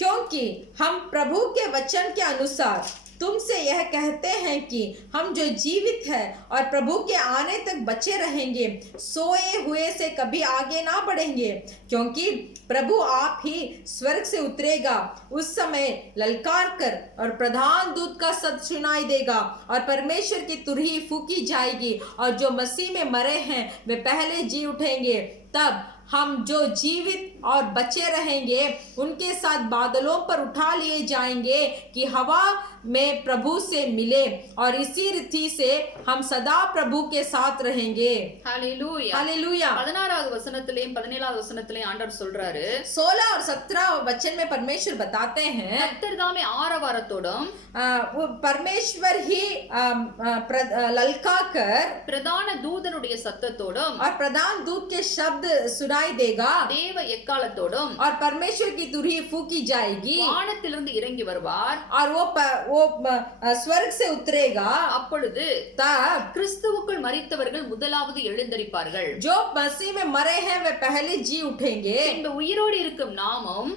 क्योंकि हम प्रभु के वचन के अनुसार तुमसे यह कहते हैं कि हम जो जीवित है और प्रभु के आने तक बचे रहेंगे सोए हुए से कभी आगे ना बढ़ेंगे. क्योंकि प्रभु आप ही स्वर्ग से उतरेगा. उस समय ललकार कर और प्रधान दूत का शब्द सुनाई देगा और परमेश्वर की तुरही फूकी जाएगी और जो मसीह में मरे हैं वे पहले जी उठेंगे. तब हम जो जीवित और बचे रहेंगे उनके साथ बादलों पर उठा लिए जाएंगे कि हवा में प्रभु से मिले और इसी रीति से हम सदा प्रभु के साथ रहेंगे. हालेलूया. हालेलूया. 16வது வசனத்திலேயும் 17வது வசனத்திலேயும் ஆண்டவர் சொல்றாரு. 16 और 17 वचन में परमेश्वर बताते हैं கர்த்தர் தாமே ஆரவாரத்தோடும் वो परमेश्वर ही ललका कर பிரதான தூதனுடைய சத்தத்தோடும் और प्रधान दूत के शब्द सुनाई देगा தேவ எக்காலத்தோடும் और परमेश्वर की तुरही फूकी जाएगी வானத்திலிருந்து இறங்கி வருவார். और वो स्वर्ग से उतरेगा. அப்பொழுது तब கிறிஸ்துவுக்குள் மரித்தவர்கள் முதலாவது எழுந்தரிப்பார்கள். जो मसीह में मरे हैं वे पहले जी उठेंगे. பின்பு உயிரோடு இருக்கும் நாமும்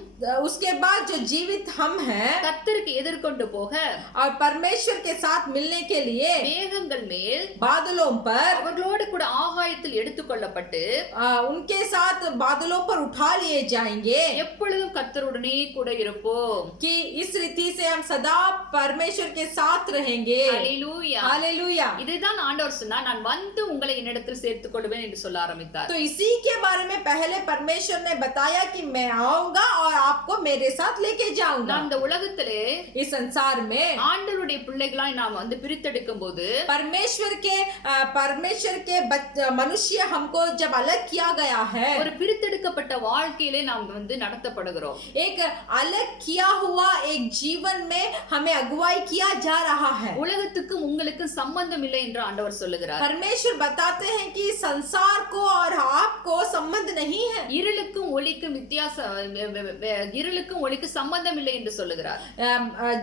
उसके बाद जो जीवित हम हैं கர்த்தருக்கு எதிர்கொண்டு போக और परमेश्वर के साथ मिलने के लिए மேகங்கள் மேல் बादलों पर அவர்களோடு கூட ஆகாயத்தில் எடுத்துக்கொள்ளப்பட்டு उनके साथ बादलों पर उठा लिए जाएंगे. எப்பொழுதும் கர்த்தருடனே கூட இருப்போம். कि इस रीति से हम सदा परमेश्वर के साथ रहेंगे. हालेलूया. हालेलूया. இதுதான் ஆண்டவர் சொன்னார், நான் வந்து உங்களை என்னிடத்தில் சேர்த்துக் கொள்வேன் என்று சொல்ல ஆரம்பித்தார். तो इसी के बारे में पहले परमेश्वर ने बताया कि मैं आऊंगा और आपको मेरे साथ लेके जाऊंगा. நாம் இந்த உலகத்திலே इस संसार में ஆண்டவருடைய பிள்ளைகளாய் நாம் வந்து பிரித்தெடுக்கும் போது परमेश्वर के मनुष्य हमको जब अलग किया गया है ஒரு பிரித்தெடுக்கப்பட்ட வாழ்க்கையிலே நாம் வந்து நடத்தப்படுகிறோம். एक अलग किया हुआ एक जीवन में हमें अगुवाई किया जा रहा है। உலகத்துக்கும் உங்களுக்கும் சம்பந்தம் இல்லை என்று ஆண்டவர் சொல்லுகிறார். परमेश्वर बताते हैं कि संसार को और आपको संबंध नहीं है। இருளுக்கும் ஒளிக்கும் இருளுக்கும் ஒளிக்கும் சம்பந்தம் இல்லை என்று சொல்லுகிறார்.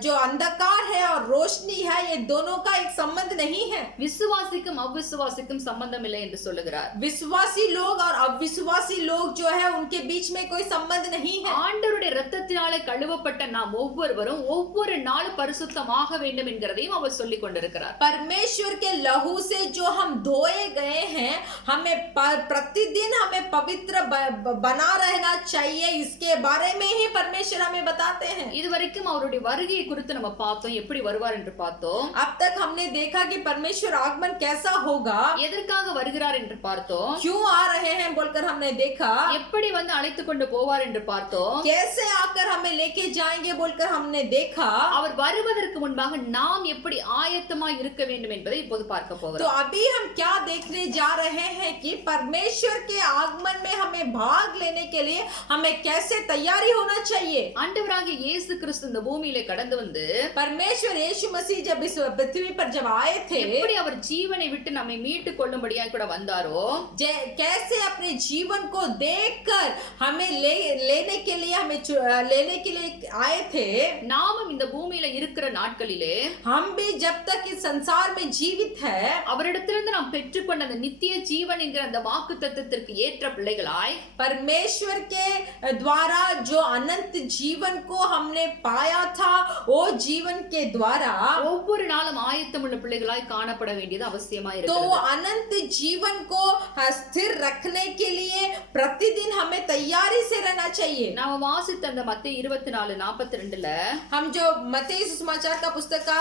जो अंधकार है और रोशनी है, ये दोनों का एक संबंध नहीं है। விசுவாசிக்கும் அவிசுவாசிக்கும் சம்பந்தம் இல்லை என்று சொல்லுகிறார். विश्वासी लोग और अविश्वासी लोग जो है उनके बीच में कोई संबंध नहीं है। ஆண்டவருடைய இரத்தத்தினாலே கழுவப்பட்ட நாம் ஒவ்வொருவரும் ஒவ்வொரு நாளும் பரிசுத்தமாக வேண்டும் என்கிறதையும் அவர் சொல்லிக் கொண்டிருக்கிறார். परमेश्वर के लहू से जो हम धोए गए हैं, हमें प्रतिदिन हमें पवित्र बना रहना चाहिए, इसके बारे में ही परमेश्वर हमें बताते हैं। இதுவரைக்கும் அவருடைய வருகையை குறித்து நம்ம பார்த்தோம், எப்படி வருவார் என்று பார்த்தோம். अब तक हमने देखा कि परमेश्वर आगमन कैसा होगा, எதற்காக வருகிறார் என்று பார்த்தோம். क्यों आ रहे हैं बोलकर हमने देखा, எப்படி வந்து அழைத்து கொண்டு போவார் என்று பார்த்தோம். कैसे आकर हमें लेके जाएंगे बोलकर हमने देखा। அவர் வருவதற்கு முன்பாக நாம் எப்படி ஆயத்தமாய் இருக்க வேண்டும் என்பதை இப்போது பார்க்க तो போகிறோம். अभी हम क्या देखने जा रहे हैं कि परमेश्वर के आगमन में हमें भाग लेने के लिए हमें कैसे तैयारी होना चाहिए। ஆண்டவராகிய இயேசு கிறிஸ்து இந்த பூமியிலே கடந்து வந்து परमेश्वर यीशु मसीह जब इस पृथ्वी पर जब आए थे, எப்படி அவர் ஜீவனை விட்டு நம்மை மீட்டு கொள்ளும்படியாய் கூட வந்தாரோ, कैसे अपने जीवन को देखकर हमें लेने के लिए आए थे, நாமும் இந்த பூமியில இருக்கிற நாட்களிலே हम भी जब तक इस संसार में जीवित है, அவரிடத்திலிருந்து நாம் பெற்றுக்கொண்ட அந்த நித்திய ஜீவன் என்கிற அந்த வாக்குத்தத்தத்திற்கு ஏற்ற பிள்ளைகளாய், परमेश्वर के द्वारा जो अनंत जीवन को हमने पाया था, वो जीवन के द्वारा ஒவ்வொரு நாளும் ஆயத்தமுள்ள பிள்ளைகளாய் காணப்பட வேண்டியது அவசியமாய் तो இருக்கிறது. अनंत जीवन को स्थिर रखने के लिए प्रतिदिन हमें तैयारी से रहना चाहिए। நாம வாசித்த அந்த மத்தேயு 24:42ல हम जो मत्ती सुसमाचार का पुस्तक का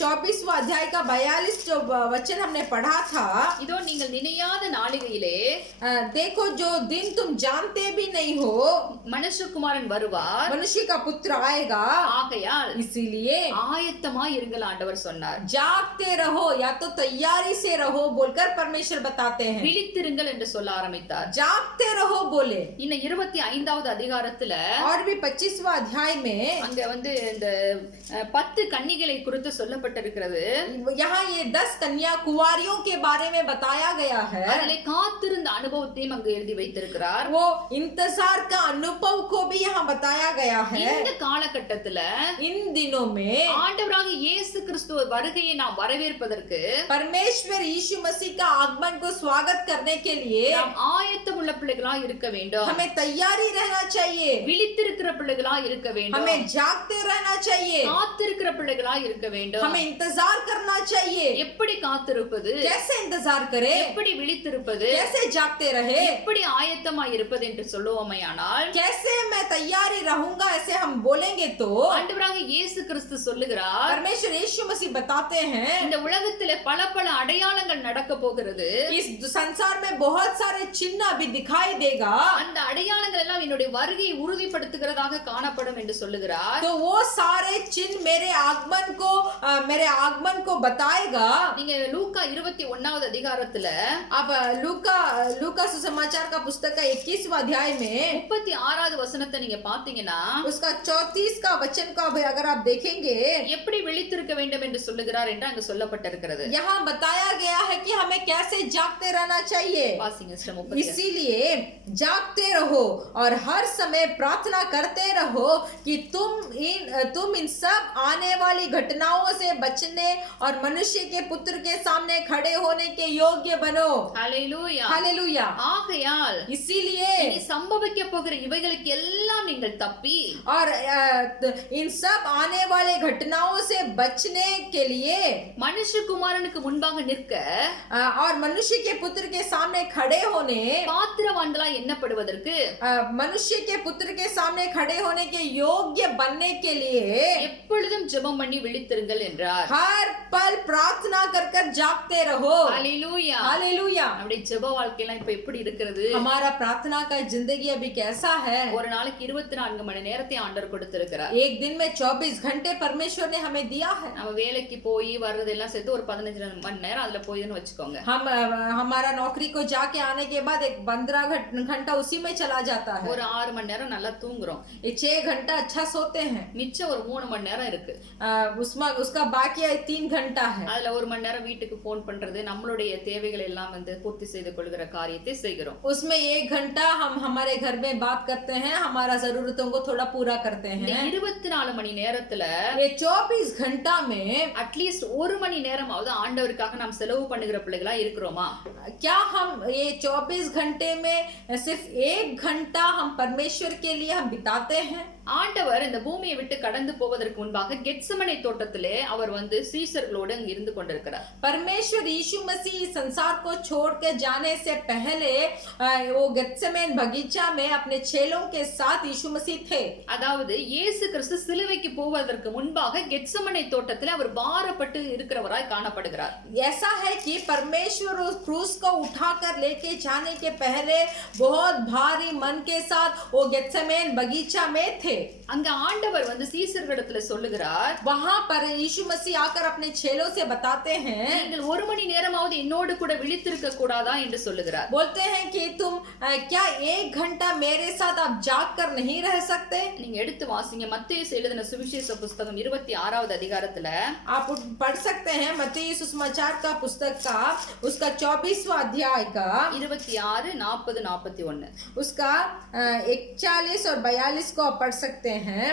24वां अध्याय का 42 जो वचन हमने पढ़ा था, இதோ நீங்கள் நினையாத நாளிகையிலே देखो जो दिन तुम जानते भी नहीं हो, மனுஷகுமாரன் வருவார், मनुष्य का पुत्र आएगा, ஆகையால் इसीलिए ஆயத்தமாய் இருங்கள் ஆண்டவர் சொன்னார். जागते रहो या तो तैयारी से रहो बोलकर परमेश्वर बताते हैं। விழித்திருங்கள் என்று சொல்ல ஆரம்பித்தார். जागते रहो बोले। இன்னும் 25வது அதிகாரத்துல और भी 25वां अध्याय में அங்க வந்து இந்த 10 கன்னிகளை குறித்து சொல்லப்பட்டிருக்கிறது. यहाँ ये 10 कन्या कुंवारियों के बारे में बताया गया है। அதிலே காத்திருந்த அனுபவத்தையும் அங்கு எழுதி வைத்திருக்கிறார். वो इंतजार का अनुभव को भी यहाँ बताया गया है। இந்த காலகட்டத்துல इन दिनों में ஆண்டவராகிய இயேசு கிறிஸ்துவ வருகையை நாம் வரவேற்பதற்கு परमेश्वर यीशु मसीह का आगमन को स्वागत करने के लिए நாம் ஆயத்தமுள்ள பிள்ளைகளாய் இருக்க வேண்டும். हमें तैयारी रहना चाहिए, விழித்திருக்கிற பிள்ளைகளாய் இருக்க வேண்டும். हमें जागते रहना चाहिए, காத்திருக்கிற பிள்ளைகளாய் இருக்க வேண்டும். हमें इंतजार करना चाहिए। எப்படி காத்திருப்பது, कैसे इंतजार करें, எப்படி விழித்திருப்பது, कैसे जागते रहे, எப்படி ஆயத்தமாய் இருப்பது என்று சொல்லுவோமையானால், कैसे मैं तैयारी रहूंगा ऐसे हम बोलेंगे तो ஆண்டவராகிய இயேசு கிறிஸ்து சொல்லுகிறார், परमेश्वर यीशु मसीह बताते हैं இந்த உலகத்திலே பல பல அடையாளங்கள் நடக்க போகிறது. इस संसार में बहुत सारे चिन्ह अभी दिखाई देगा, அந்த அடையாளங்கள் எல்லாம் என்னுடைய வருகையை உறுதிப்படுத்துகிறதாக காணப்படும் என்று சொல்லுகிறார். तो वो सारे चिन्ह मेरे आगमन को बताएगा। நீங்க லூக்கா 21வது அதிகாரத்துல अब लूका सुसमाचार का पुस्तक का 21वां अध्याय में 36வது வசனத்தை நீங்க பாத்தீங்கன்னா, उसका 34 का वचन का अगर आप देखेंगे, எப்படி விழித்திருக்க வேண்டும் என்று சொல்லுகிறார் என்று அங்கு சொல்லப்பட்டிருக்கிறது. यहाँ बताया गया है कि हमें कैसे जागते रहना चाहिए। வாசிங்க சிஸ்டர் 30. इसीलिए जागते रहो और हर समय प्रार्थना करते रहो कि तुम इन सब आने वाली घटनाओं से बचने और मनुष्य के पुत्र के सामने खड़े होने के योग्य बनो। ஹல்லேலூயா. हालेलुया। ஆகையால் इसीलिए இனி சம்பவிக்க போகிற இவைகளுக்கு எல்லாம் நீங்கள் தப்பி और इन सब आने वाले घटनाओं से बचने के लिए மனுஷகுமாரனுக்கு முன்பாக நிற்க और मनुष्य के पुत्र के सामने खड़े होने, பாத்திரவான்களாய் எண்ணப்படுவதற்கு, मनुष्य के पुत्र के सामने खड़े होने के योग्य बनने के लिए எப்பொழுதும் ஜெபம் பண்ணி விழித்திருங்கள் என்றார். हर पल प्रार्थना कर कर जागते रहो। ஹல்லேலூயா. हालेलुया। நம்முடைய ஜெப வாழ்க்கையெல்லாம் இப்ப எப்படி இருக்கிறது? हमारा प्रार्थना का जिंदगी अभी कैसा है? ஒரு நாளைக்கு 24 மணி நேரத்தை ஆண்டவர் கொடுத்திருக்கிறார். एक दिन में 24 घंटे परमेश्वर ने हमें दिया है। நம்ம வேலைக்கு போய் வர்றதெல்லாம் சேர்த்து ஒரு 15 மணி நேரம் அதுல போயிதுன்னு வச்சுக்கோங்க. हम हमारा नौकरी को जाके आने के बाद एक 15 घंटा उसी में चला जाता है। ஒரு 6 மணி நேரம் நல்லா தூங்குறோம், ये 6 घंटा अच्छा सोते हैं, மிச்சம் ஒரு 3 மணி நேரம் இருக்கு. उसमें उसका बाकी 3 घंटा है। அதுல 1 மணி நேரம் வீட்டுக்கு போன் பண்றது, நம்மளுடைய தேவைகள் எல்லாம் வந்து பூர்த்தி செய்து கொள்கிற காரியத்தை செய்கிறோம். उसमें 1 घंटा हम हमारे घर में बात करते हैं, हमारा जरूरतों को थोड़ा पूरा करते இந்த हैं। 24 மணி நேரத்துல ये 24 घंटा में அட்லீஸ்ட் 1 மணி நேரமாவது ஆண்டவருக்காக நாம் செலவு பண்ணுகிற பிள்ளைகளா இருக்கிறோமா? क्या हम ये 24 घंटे में सिर्फ 1 घंटा हम परमेश्वर के लिए हम बिताते हैं? ஆண்டவர் இந்த பூமியை விட்டு கடந்து போவதற்கு முன்பாக கெத்செமனே தோட்டத்திலே அவர் வந்து சீஷர்களோடு அங்க இருந்து கொண்டிருக்கிறார். परमेश्वर यीशु मसीह संसार को छोड़ के जाने से पहले वो गेत्सेमेन बगीचा में अपने चेलों के साथ यीशु मसीह थे। அதாவது இயேசு கிறிஸ்து சிலுவைக்கு போவதற்கு முன்பாக கெத்செமனே தோட்டத்திலே அவர் பாரப்பட்டு இருக்கிறவராய் காணப்படுகிறார். ऐसा है कि परमेश्वर उस क्रूस को उठाकर लेके जाने के पहले बहुत भारी मन के साथ वो गेत्सेमेन बगीचा में थे। அங்க ஆண்டவர் வந்து சீஷர்களிடத்துல சொல்லுகிறார், वहां पर यीशु मसीह आकर अपने चेलों से बताते हैं, நீங்கள் 1 மணி நேரமாவது என்னோடு கூட விழித்திருக்க கூடாதா என்று சொல்லுகிறார். बोलते हैं कि तुम क्या 1 घंटा मेरे साथ आप जाग कर नहीं रह सकते? நீங்க எடுத்து வாசிங்க, மத்தேயு எழுதின சுவிசேஷ புத்தகம் 26வது அதிகாரத்துல आप पढ़ सकते हैं मत्ती सुसमाचार का पुस्तक का उसका 24वां अध्याय का 26, 40, 41. उसका 41 और 42 को आप पढ़ सकते हैं।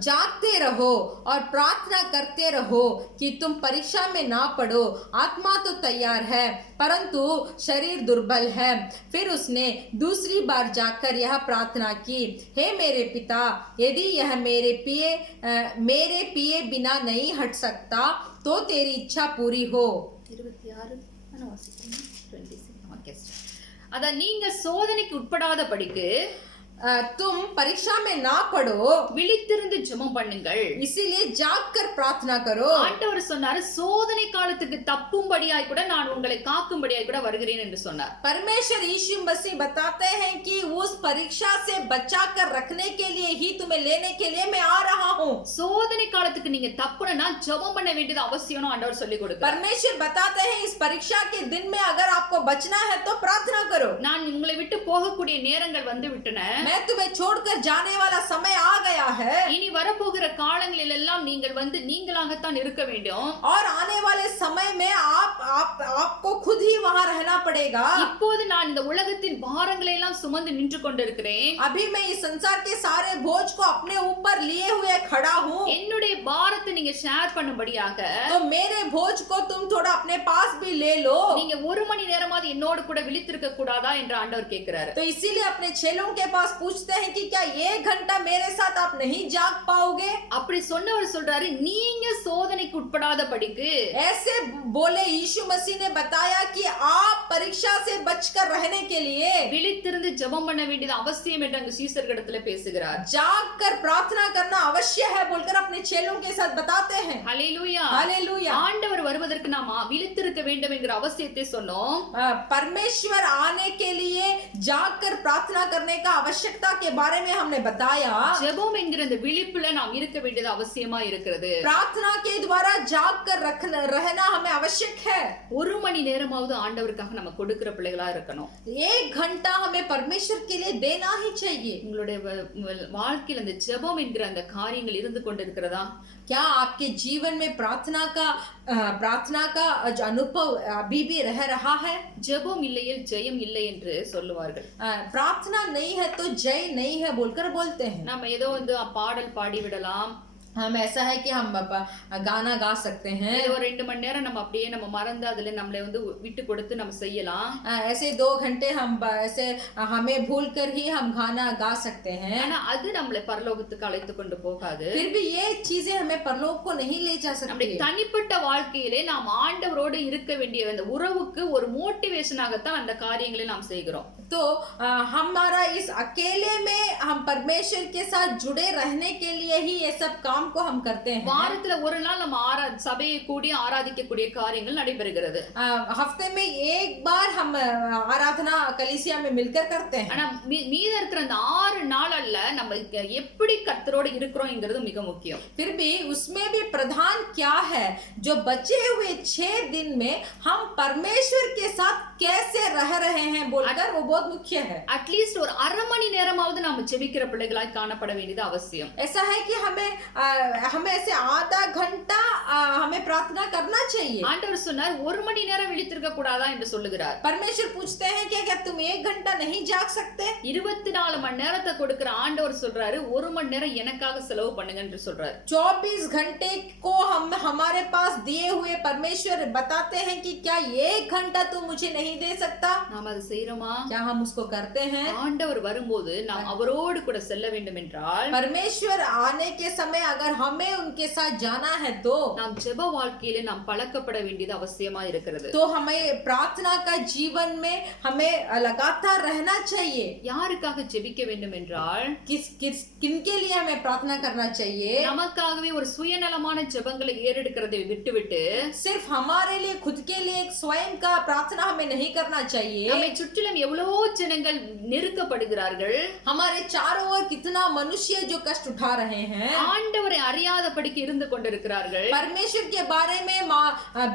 जागते रहो और प्रार्थना करते रहो कि तुम परीक्षा में ना पड़ो। आत्मा तो तैयार है परंतु शरीर दुर्बल है। फिर उसने दूसरी बार जाकर यह प्रार्थना की, हे मेरे पिता, यदि यह मेरे पिए बिना नहीं हट सकता तो तेरी इच्छा पूरी हो। 26 அத நீங்க சோதனைக்கு உட்படாத படிக்கு तुम परीक्षा में ना पड़ो, விழித்திருந்து ஜெபம் பண்ணுங்கள், इसीलिए जाग कर प्रार्थना करो। ஆண்டவர் சொன்னாரு, சோதனை காலத்துக்கு தப்பும்படியாய் கூட நான் உங்களை காக்கும்படியாய் கூட வருகிறேன் என்று சொன்னார். परमेश्वर यीशु मसीह बताते हैं कि उस परीक्षा से बचा कर रखने के लिए ही तुम्हें लेने के लिए मैं आ रहा हूँ। சோதனை காலத்துக்கு நீங்க தப்புனா ஜெபம் பண்ண வேண்டியது அவசியம்னு ஆண்டவர் சொல்லி கொடுக்கிறார். परमेश्वर बताते हैं इस परीक्षा के दिन में अगर आपको बचना है तो प्रार्थना करो। நான் உங்களை விட்டு போகக்கூடிய நேரங்கள் வந்து விட்டன, मैं तुम्हें छोड़कर जाने वाला समय आ गया है। இனி வரப்போகிற காலங்களில் எல்லாம் நீங்கள் வந்து நீங்களாகத்தான் இருக்க வேண்டும். और आने वाले समय में आपको खुद ही वहां रहना पड़ेगा। இப்போது நான் இந்த உலகத்தின் பாரங்களை எல்லாம் சுமந்து நின்று கொண்டிருக்கிறேன். अभी मैं इस संसार के सारे बोझ को अपने ऊपर लिए हुए खड़ा हूँ। என்னுடைய பாரத்தை நீங்க ஷேர் பண்ணும்படியாக तो मेरे बोझ को तुम थोड़ा अपने पास भी ले लो। நீங்க 1 மணி நேரமாவது என்னோடு கூட விழித்திருக்க கூடாதா என்று ஆண்டவர் கேட்கிறாரு. तो इसीलिए अपने चेलों के पास पूछते हैं कि क्या 1 घंटा मेरे साथ आप नहीं जाग पाओगे? அப்படி சொன்னவர் சொல்றாரு, நீங்க சோதனைக்கு உட்படாத படிக்கு ऐसे बोले यीशु मसीह ने बताया कि आप परीक्षा से बचकर रहने के लिए விழித்திருந்து ஜெபம் பண்ண வேண்டியது அவசியம் என்று அங்கு சீஷர்களிடத்துல பேசுகிறார். जाग कर प्रार्थना करना अवश्य है बोलकर अपने चेलों के साथ बताते हैं। ஹல்லேலூயா, हालेलुया। ஆண்டவர் வருவதற்கு நாம் விழித்திருக்க வேண்டும் என்கிற அவசியத்தை சொன்னோம். परमेश्वर आने के लिए जाग कर प्रार्थना करने का आवश्यकता के बारे में हमने बताया। ஜெபம் என்கிற இந்த விழிப்புல நாம் இருக்க வேண்டியது அவசியமா இருக்கிறது. प्रार्थना के द्वारा जाग कर रहना हमें आवश्यक है। 1 மணி நேரமாவது ஆண்டவருக்காக நம்ம கொடுக்கிற பிள்ளைகளா இருக்கணும். 1 घंटा हमें परमेश्वर के लिए देना ही चाहिए। உங்களுடைய வாழ்க்கையில் அந்த ஜெபம் என்கிற அந்த காரியங்கள் இருந்து கொண்டிருக்கிறதா? क्या आपके जीवन में प्रार्थना का जो अनुभव अभी भी रह रहा है? ஜெபம் இல்லையில் ஜெயம் இல்லை என்று சொல்லுவார்கள். प्रार्थना नहीं है तो जय नहीं है बोलकर बोलते हैं। நம்ம ஏதோ வந்து பாடல் பாடி விடலாம், हम ऐसा है कि हम गाना गा सकते हैं, ஏதோ 2 மணி நேரம் நம்ம அப்படியே நம்ம மறந்து அதுல நம்மளை வந்து விட்டு கொடுத்து நம்ம செய்யலாம். ऐसे 2 घंटे हम ऐसे हमें भूल कर ही हम गाना गा सकते हैं, ஆனா அது நம்மளை பரலோகத்துக்கு அழைத்து கொண்டு போகாது. फिर भी ये चीजें हमें परलोक को नहीं ले जा सकती। நம்முடைய தனிப்பட்ட வாழ்க்கையிலே நாம் ஆண்டவரோடு இருக்க வேண்டிய அந்த உறவுக்கு ஒரு மோட்டிவேஷனாகத்தான் அந்த காரியங்களை நாம் செய்கிறோம். तो हमारा इस अकेले में हम परमेश्वर के साथ जुड़े रहने के लिए ही ये सब काम को हम करते हैं। வாரத்துல ஒரு நாள் நம்ம சபையை கூடி ஆராதிக்கக்கூடிய காரியங்கள் நடைபெறுகிறது. हफ्ते में एक बार हम आराधना कलीसिया में मिलकर करते हैं. ஆனா மீத இருக்கிற அந்த 6 நாளல்ல நம்ம எப்படி கர்த்தரோட இருக்கிறோம்ங்கிறது மிக முக்கியம். फिर भी उसमें भी प्रधान क्या है, जो बचे हुए 6 दिन में हम परमेश्वर के साथ कैसे रह रहे हैं बोलकर वो बहुत मुख्य है. அட்லீஸ்ட் ஒரு அரை மணி நேரமாவது நாம ஜெபிக்கிற பிள்ளைகளாய் காணப்பட வேண்டியது அவசியம். ऐसा है कि हमें ऐसे आधा घंटा हमें प्रार्थना करना चाहिए. ஆண்டவர் சொன்னார் ஒரு மணி நேரம் விழித்திருக்க கூடாதா என்று சொல்லுகிறார். परमेश्वर पूछते हैं क्या तुम 1 घंटा नहीं जाग सकते? 24 மணி நேரத்தை கொடுக்கிற ஆண்டவர் சொல்றாரு ஒரு மணி நேரம் எனக்காக செலவு பண்ணுங்க என்று சொல்றாரு. 24 घंटे को हम हमारे पास दिए हुए परमेश्वर बताते हैं कि क्या 1 घंटा तुम मुझे नहीं दे सकता? நாம் அதை செய்றோமா? क्या हम उसको करते हैं? ஆண்டவர் வரும்போது நாம் அவரோடு கூட செல்ல வேண்டும் என்றால், परमेश्वर आने के समय अगर हमें उनके साथ जाना है तो நாம் ஜெப வாழ்க்கையிலே நாம் பழக்கப்பட வேண்டியது அவசியமா இருக்கிறது. तो हमें प्रार्थना का जीवन में हमें लगातार रहना चाहिए. யாருக்காக ஜெபிக்க வேண்டும் என்றால், किनके लिए हमें प्रार्थना करना चाहिए? நமக்காகவே ஒரு சுயநலமான ஜெபங்களை ஏறெடுக்கிறதை விட்டுவிட்டு सिर्फ हमारे लिए खुद के लिए एक स्वयं का प्रार्थना हमें नहीं करना चाहिए. நம்மை சுற்றிலும் எவ்வளவோ ஜனங்கள் நெருக்கப்படுகிறார்கள். हमारे चारों ओर कितना मनुष्य जो कष्ट उठा रहे हैं, ஆண்டவரை அறியாதபடிக்கு இருந்து கொண்டிருக்கிறார்கள். परमेश्वर के बारे में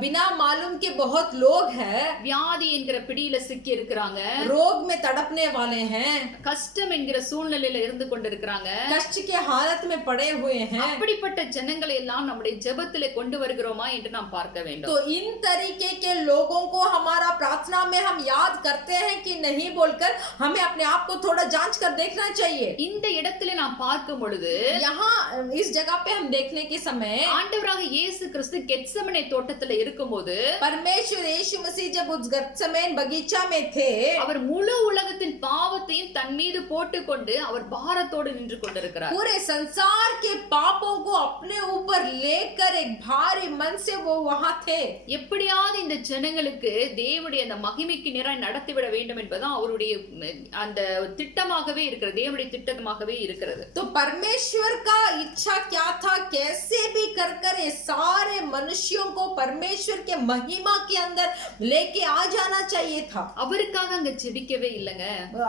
बिना मालूम के बहुत लोग हैं, வியாதி என்கிற பிடியில சிக்கி இருக்கிறாங்க. रोग में तड़पने वाले हैं, கஷ்டம் என்கிற சூழ்நிலையில இருந்து கொண்டிருக்கிறாங்க. कष्ट के हालत में पड़े हुए हैं. அப்படிப்பட்ட ஜனங்களை எல்லாம் நம்முடைய ஜெபத்திலே கொண்டு வருகிறோமா என்று நாம் பார்க்க வேண்டும். तो इन तरीके के लोगों को हमारा प्रार्थना में हम याद करते हैं कि नहीं बोलकर हमें अपने आप को थोड़ा जांच कर देखना चाहिए. இந்த இடத்திலே நாம் பார்க்கும் பொழுது, यहाँ इस जगह पे हम देखने के समय ஆண்டவராக இயேசு கிறிஸ்து கெத்செமனே தோட்டத்திலே இருக்கும்போது, परमेश्वर यीशु मसीह जब उस गत्सेमने बगीचा में थे, அவர் முழு உலகத்தின் பாவத்தையும் தன் மீது போட்டுக்கொண்டு அவர் பாரத்தோடு நின்று கொண்டிருக்கிறார். पूरे संसार के पापों को अपने ऊपर लेकर एक भारी मन से वो वहां थे. எப்படியாவது இந்த ஜனங்களுக்கு தேவனுடைய அந்த மகிமைக்கு நேராய் நடத்திவிட வேண்டும் என்பதுதான் அவருடைய அந்த திட்டமாகவே இருக்கிறது, தேவனுடைய திட்டமாகவே இருக்கிறது. तो परमेश्वर का इच्छा क्या था, कैसे भी कर ये सारे मनुष्यों को परमेश्वर के महिमा के अंदर लेके आ जाना चाहिए था. அவருக்காக அங்க ஜெபிக்கவே இல்லங்க.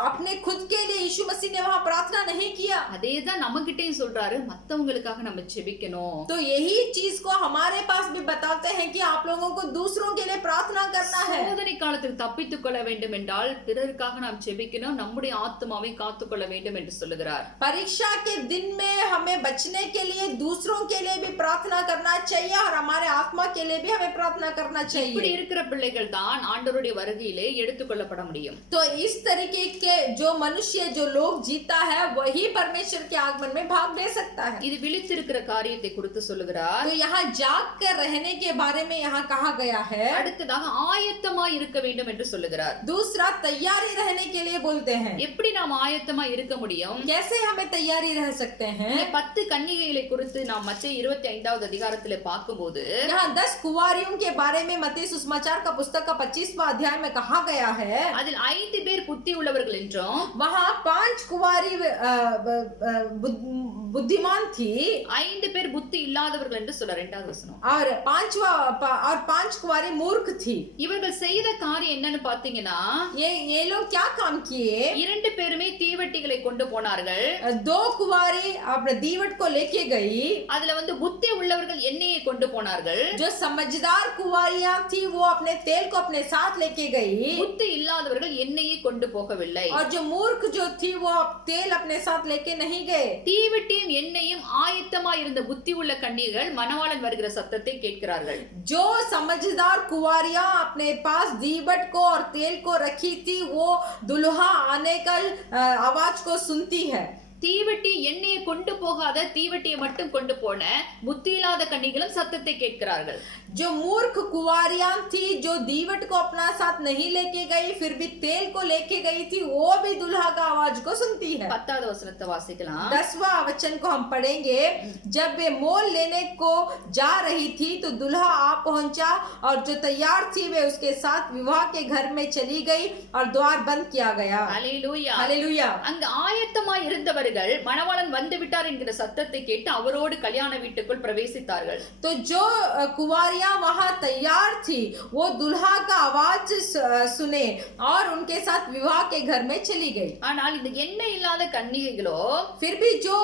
अपने खुद के लिए यीशु मसीह ने वहां प्रार्थना नहीं किया. அதேதான் நம்மகிட்டயும் சொல்றாரு, மத்தவங்களுக்காக நம்ம ஜெபிக்கணும். तो यही चीज को हमारे पास भी बताते हैं कि आप लोगों को दूसरों के लिए प्रार्थना करना है. சோதனை காலத்தில் தப்பித்துக் கொள்ள வேண்டும் என்றால் பிறருக்காக நாம் ஜெபிக்கணும், நம்முடைய ஆத்மாவை காத்துக்கொள்ள வேண்டும் என்று சொல்லுகிறார். परीक्षा के दिन में हमें बचने के लिए दूसरों के लिए भी प्रार्थना करना चाहिए और हमारे आत्मा के लिए भी हमें प्रार्थना करना இப்படி चाहिए. இருக்கிற பிள்ளைகள் தான் ஆண்டவருடைய வருகையிலே எடுத்துக்கொள்ளப்பட முடியும். तो इस तरीके के जो मनुष्य जो लोग जीता है वही परमेश्वर के आगमन में भाग ले सकता है. இது விழித்திருக்கிற காரியத்தை குறித்து சொல்லுகிறார். तो यहाँ जाग कर रहने के बारे में यहाँ कहा गया है. அடுத்ததாக ஆயத்தமாய் இருக்க வேண்டும் என்று சொல்லுகிறார். दूसरा तैयारी रहने के लिए बोलते हैं. எப்படி நாம் ஆயத்தமாய் இருக்க முடியும்? कैसे हमें तैयारी रह सकते हैं? 10 கன்னிகைகளை குறித்து நாம் மத்தேயு 25வது அதிகாரத்திலே பார்க்கும்போது, यहाँ 10 कुंवारियों के बारे में मत्ती सुसमाचार का पुस्तक का 25वां अध्याय में कहा गया है. அதில் 5 பேர் புத்தி உள்ளவர்கள் என்றும், वहाँ 5 कुंवारी बुद्धिमान थी 5 பேர் புத்தி இல்லாதவர்கள் என்று சொல்ல 2வது வசனம். और 5 कुंवारी मूर्ख थी. இவர்கள் செய்த காரியம் என்னன்னு பாத்தீங்கன்னா, ये लोग क्या काम किए? 2 பேருமே தீவட்டிகளை கொண்டு போனார்கள். 2 कुंवारी अपने दीवट को लेके गई. அதுல புத்தி உள்ளவர்கள் எண்ணெயை கொண்டு போனார்கள். जो समझदार कुंवारियां थी वो अपने तेल को अपने साथ लेके गई. புத்தி இல்லாதவர்கள் எண்ணெயை கொண்டு போகவில்லை. और जो मूर्ख जो थी वो तेल अपने साथ लेके नहीं गए. தீவட்டியும் எண்ணெயும் ஆயத்தமாய் இருந்த புத்தி உள்ள கன்னிகைகள் மணவாளன் வருகிற சத்தத்தை கேட்கிறார்கள். जो समझदार कुंवारियां अपने पास दीवट को और तेल को रखी थी वो दुल्हा आने का आवाज को सुनती है. தீவட்டி எண்ணெயை கொண்டு போகாத தீவட்டியை மட்டும் கொண்டு போன புத்தி இல்லாத கன்னிகளும் சத்தத்தை கேட்கிறார்கள். जो मूर्ख कुंवारियां थी, जो दीवट को अपना साथ नहीं लेके गई, फिर भी तेल को लेके गई थी, वो भी दुल्हा का आवाज को सुनती है। 10வது வசனத்தை வாசிக்கலாம். 10वां वचन को हम पढ़ेंगे। जब वे मोल लेने को जा रही थी तो दुल्हा आ पहुंचा और जो तैयार थी वे उसके साथ विवाह के घर में चली गई और द्वार बंद किया गया। ஹல்லேலூயா. हालेलुया। அங்கு ஆயத்தமாய் இருந்தவர்கள் மணவாளன் வந்து விட்டார் என்கிற சத்தத்தை கேட்டு அவரோடு கல்யாண வீட்டுக்குள் பிரவேசித்தார்கள். तो जो कुंवारियां वहां तैयार थी वो दुल्हा का आवाज सुने और उनके साथ विवाह के घर में चली गई। ஆனால் இந்த எண்ணெய் இல்லாத கன்னிகைகளோ फिर भी जो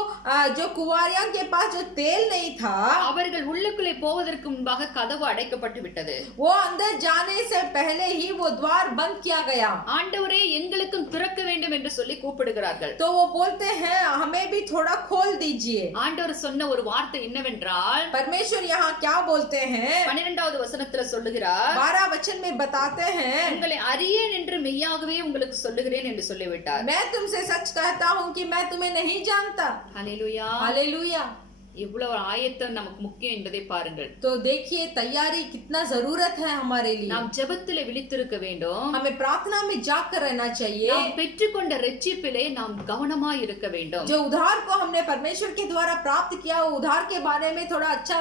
कुंवारियां के पास जो तेल नहीं था, அவர்கள் உள்ளுக்குள்ளே போவதற்கு முன்பாக கதவு அடைக்கப்பட்டு விட்டது. वो अंदर जाने से पहले ही वो द्वार बंद किया गया। ஆண்டவரே எங்களுக்கும் திறக்க வேண்டும் என்று சொல்லி கூப்பிடுகிறார்கள். तो वो बोलते हैं हमें भी थोड़ा खोल दीजिए। ஆண்டவர் சொன்ன ஒரு வார்த்தை என்னவென்றால் परमेश्वर यहाँ क्या बोलते हैं? 12வது வசனத்துல சொல்லுகிறார், 12 वचन में बताते हैं, உங்களை அறியேன் என்று மெய்யாகவே உங்களுக்கு சொல்லுகிறேன் என்று சொல்லிவிட்டார். मैं तुमसे सच कहता हूँ कि मैं तुम्हें नहीं जानता। ஹல்லேலூயா. हालेलुया। இவ்வளவு ஆயத்தம் நமக்கு முக்கியம் என்பதை பாருங்கள். तो देखिए तैयारी कितना जरूरत है हमारे लिए। நாம் ஜெபத்திலே விழித்திருக்க வேண்டும். हमें प्रार्थना में जाकर रहना चाहिए। நாம் பெற்றுக்கொண்ட இரட்சிப்பிலே நாம் கவனமாய் இருக்க வேண்டும். जो उद्धार को हमने परमेश्वर के द्वारा प्राप्त किया, वो उद्धार के बारे में थोड़ा अच्छा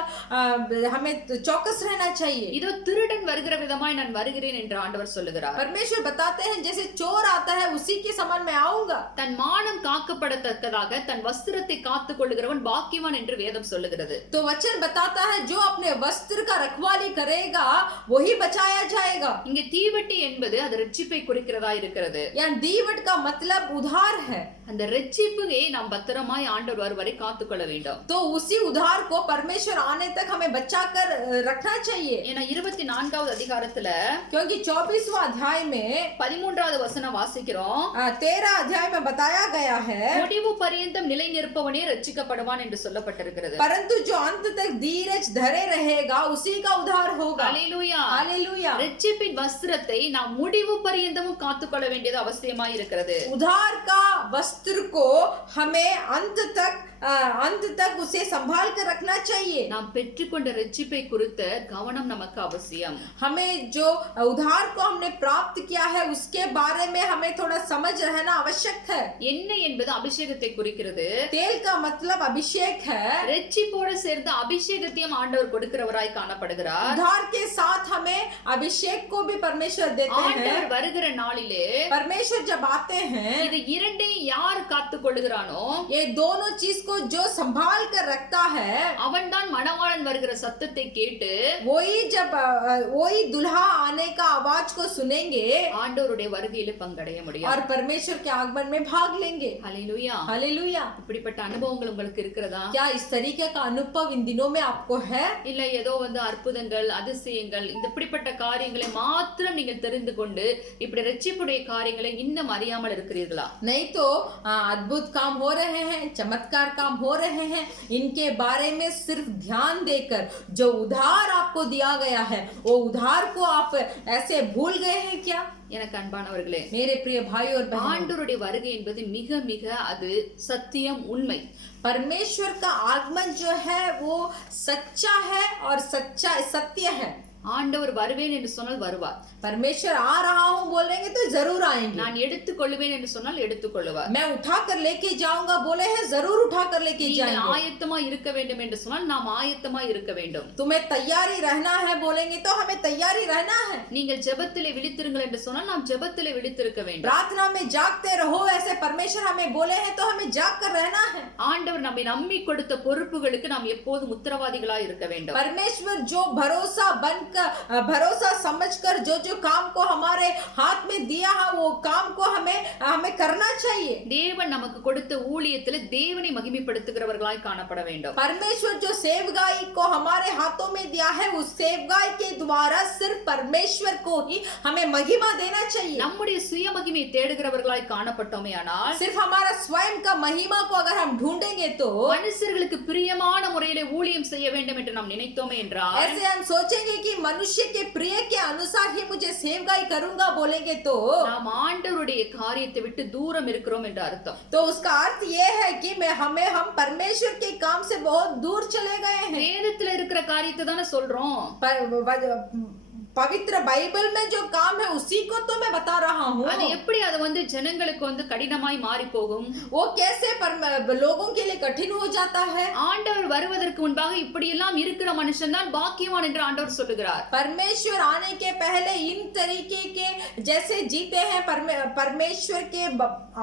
हमें चौकस रहना चाहिए। இதோ திருடன் வருகிற விதமாய் நான் வருகிறேன் என்று ஆண்டவர் சொல்லுகிறார். परमेश्वर बताते हैं जैसे चोर आता है उसी के समान मैं आऊंगा। தன் மானம் காக்கப்படத்தக்கதாக தன் வஸ்திரத்தை காத்துக் கொள்ளுகிறவன் பாக்கியவான் என்று வேதம் சொல்லுகிறது. तो वचन बताता है जो अपने वस्त्र का रखवाली करेगा वही बचाया जाएगा। இங்கே தீவட்டி என்பது அது இரட்சிப்பை குறிக்கிறதா இருக்கிறது. यहाँ दीवट का मतलब उद्धार है। அந்த இரட்சிப்பை நாம் பத்திரமாய் ஆண்டவர் வருவரை காத்துக்கொள்ள வேண்டும். तो उसी उद्धार को परमेश्वर आने तक हमें बचाकर रखना चाहिए। ஏன்னா 24வது அதிகாரத்துல क्योंकि 24वां अध्याय में 13வது வசனம் வாசிக்கிறோம். 13 अध्याय में बताया गया है, முடிவு பரியந்தம் நிலை நிற்பவனே ரட்சிக்கப்படுவான் என்று சொல்லப்பட்டிருக்கிறது. परंतु जो अंत तक धीरज धरे रहेगा उसी का उद्धार होगा। ஹல்லேலூயா. हालेलुया। இரட்சிப்பின் வஸ்திரத்தை நாம் முடிவு பரியந்தமும் காத்துக்கொள்ள வேண்டியது அவசியமாய் இருக்கிறது. उद्धार का वस्त्र को हमें अंत तक उसे संभाल कर रखना चाहिए। நாம் பெற்றுக்கொண்ட இரட்சிப்பை குறித்த கவனம் நமக்கு அவசியம். हमें जो उद्धार को हमने प्राप्त किया है उसके बारे में हमें थोड़ा समझ रहना आवश्यक है। எண்ணெய் என்பது அபிஷேகத்தை குறிக்கிறது. तेल का मतलब अभिषेक है। இரட்சிப்போடு சேர்ந்து அபிஷேகத்தையும் ஆண்டவர் கொடுக்கிறவராய் காணப்படுகிறார். उद्धार के साथ हमें अभिषेक को भी परमेश्वर देते हैं। ஆண்டவர் வருகிற நாளிலே परमेश्वर जब आते हैं, இது இரண்டையும் யார் காத்துக் கொள்ளுகிறானோ ये दोनों चीज को जो संभाल कर रखता है, அவன்தான் மணவாளன் வருகிற சத்தத்தை கேட்டு वही दुल्हा आने का आवाज को सुनेंगे ஆண்டவருடைய வருகையில பங்கடைய முடியும். और परमेश्वर के आगमन में भाग लेंगे। ஹல்லேலூயா. हालेलुया। இப்படிப்பட்ட அனுபவங்கள் உங்களுக்கு இருக்கிறதா? क्या इस तरीके का अनुभव इन दिनों में आपको है? இல்ல ஏதோ அற்புதங்கள் அதிசயங்கள் இந்த இப்படிப்பட்ட காரியங்களை மாத்திரம் நீங்கள் தெரிந்து கொண்டு இப்படி இரட்சிப்புடைய காரியங்களை இன்னும் அறியாமல் இருக்கிறீர்களா? नहीं तो अद्भुत काम हो रहे हैं, चमत्कार काम हो रहे हैं, इनके बारे में सिर्फ ध्यान देकर जो उद्धार आपको दिया गया है वो उद्धार को आप ऐसे भूल गए हैं क्या? எனக்கு அன்பானவர்களே, मेरे प्रिय भाई और बहनों, ஆண்டவருடைய வருகை என்பது மிக மிக அது சத்தியம், உண்மை. परमेश्वर का आगमन जो है वो सच्चा है और सत्य है। ஆண்டவர் வருவேன் என்று சொன்னால் வருவார். परमेश्वर आ रहा हूँ बोलेंगे तो जरूर आएंगे। நான் எடுத்துக்கொள்வேன் என்று சொன்னால் எடுத்துக்கொள்வார். मैं उठा कर लेके जाऊंगा बोले हैं, जरूर उठा कर लेके நீங்கள் जाएंगे। ஆயத்தமா இருக்க வேண்டும் என்று சொன்னால் நாம் ஆயத்தமா இருக்க வேண்டும். तुम्हें तैयारी रहना है बोलेंगे तो हमें तैयारी रहना है। நீங்கள் ஜெபத்திலே விழித்திருங்கள் என்று சொன்னால் நாம் ஜெபத்திலே விழித்திருக்க வேண்டும். प्रार्थना में जागते रहो ऐसे परमेश्वर हमें बोले हैं तो हमें जाग कर रहना है। ஆண்டவர் நம்மை நம்பி கொடுத்த பொறுப்புகளுக்கு நாம் எப்போதும் உத்தரவாதிகளாய் இருக்க வேண்டும். परमेश्वर जो भरोसा समझकर जो काम को हमारे हाथ में दिया है वो काम को हमें करना चाहिए। தேவன் நமக்கு கொடுத்த ஊழியத்திலே தேவனை மகிமைப்படுத்துகிறவர்களாய் காணப்பட வேண்டும். परमेश्वर जो सेवगाई को हमारे हाथों में दिया है उस सेवगाई के द्वारा सिर्फ परमेश्वर को ही हमें महिमा देना चाहिए। நம்முடைய சுய மகிமை தேடுகிறவர்களாய் காணப்பட்டோமேயானால் सिर्फ हमारा स्वयं का महिमा को अगर हम ढूंढेंगे तो மனுஷர்களுக்கு பிரியமான முறையிலே ஊழியம் செய்ய வேண்டும் என்று நாம் நினைத்தோமே என்றால் ऐसे हम सोचेंगे कि मनुष्य के प्रिय के अनुसार ही मुझे सेवकाई करूंगा बोलेंगे तो நாம் ஆண்டவருடைய காரியத்தை விட்டு தூரம் இருக்கிறோம் என்று அர்த்தம். तो उसका अर्थ ये है कि हम परमेश्वर के काम से बहुत दूर चले गए हैं। வேதத்துல இருக்கிற காரியத்தை தானே சொல்றோம். पवित्र बाइबल में जो काम है उसी को तो मैं बता रहा हूँ। அது எப்படி அது வந்து ஜனங்களுக்கு வந்து கடினமாய் மாறி போகும்? वो कैसे लोगों के लिए कठिन हो जाता है? ஆண்டவர் வருவதற்கு முன்பாக இப்படி எல்லாம் இருக்கிற மனுஷன் தான் பாக்கியவான் என்று ஆண்டவர் சொல்லுகிறார். परमेश्वर आने के पहले इन तरीके के जैसे जीते हैं, परमेश्वर के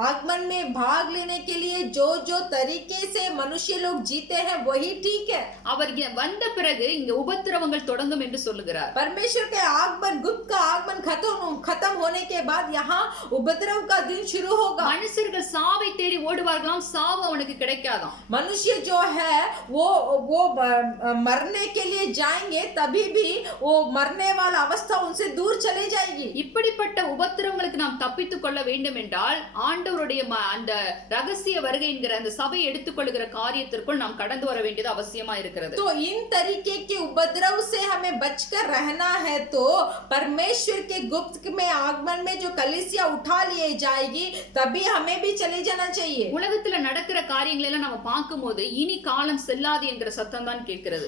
आगमन में भाग लेने के लिए जो तरीके से मनुष्य लोग जीते हैं वही ठीक है। அவர் வந்த பிறகு இங்க உபத்திரவங்கள் தொடங்கும் என்று சொல்லுகிறார். परमेश्वर के आगमन, गुप्त का आगमन खत्म होने के बाद यहाँ उपद्रव का दिन शुरू होगा। மனுஷர்கள் சாவை தேடி ஓடுவார்களாம், சாவு அவனுக்கு கிடைக்காதாம். मनुष्य जो है वो मरने के लिए जाएंगे, तभी भी वो मरने वाला अवस्था उनसे दूर चले जाएगी। இப்படிப்பட்ட உபத்திரவங்களுக்கு நாம் தப்பித்துக் கொள்ள வேண்டும் என்றால் ஆண்டவருடைய அந்த ரகசிய வருகை என்கிற அந்த சபை எடுத்துக்கொள்கிற காரியத்திற்குள் நாம் கடந்து வர வேண்டியது அவசியமா இருக்கிறது. तो इन तरीके के उपद्रव से हमें बचकर रहना है, तो परमेश्वर के गुप्त में आगमन में जो कलीसिया उठा लिए जाएगी तभी हमें भी चले जाना चाहिए। உலகத்துல நடக்கிற காரியங்களை எல்லாம் நம்ம பார்க்கும்போது இனி காலம் செல்லாது என்கிற சத்தம் தான் கேட்கிறது.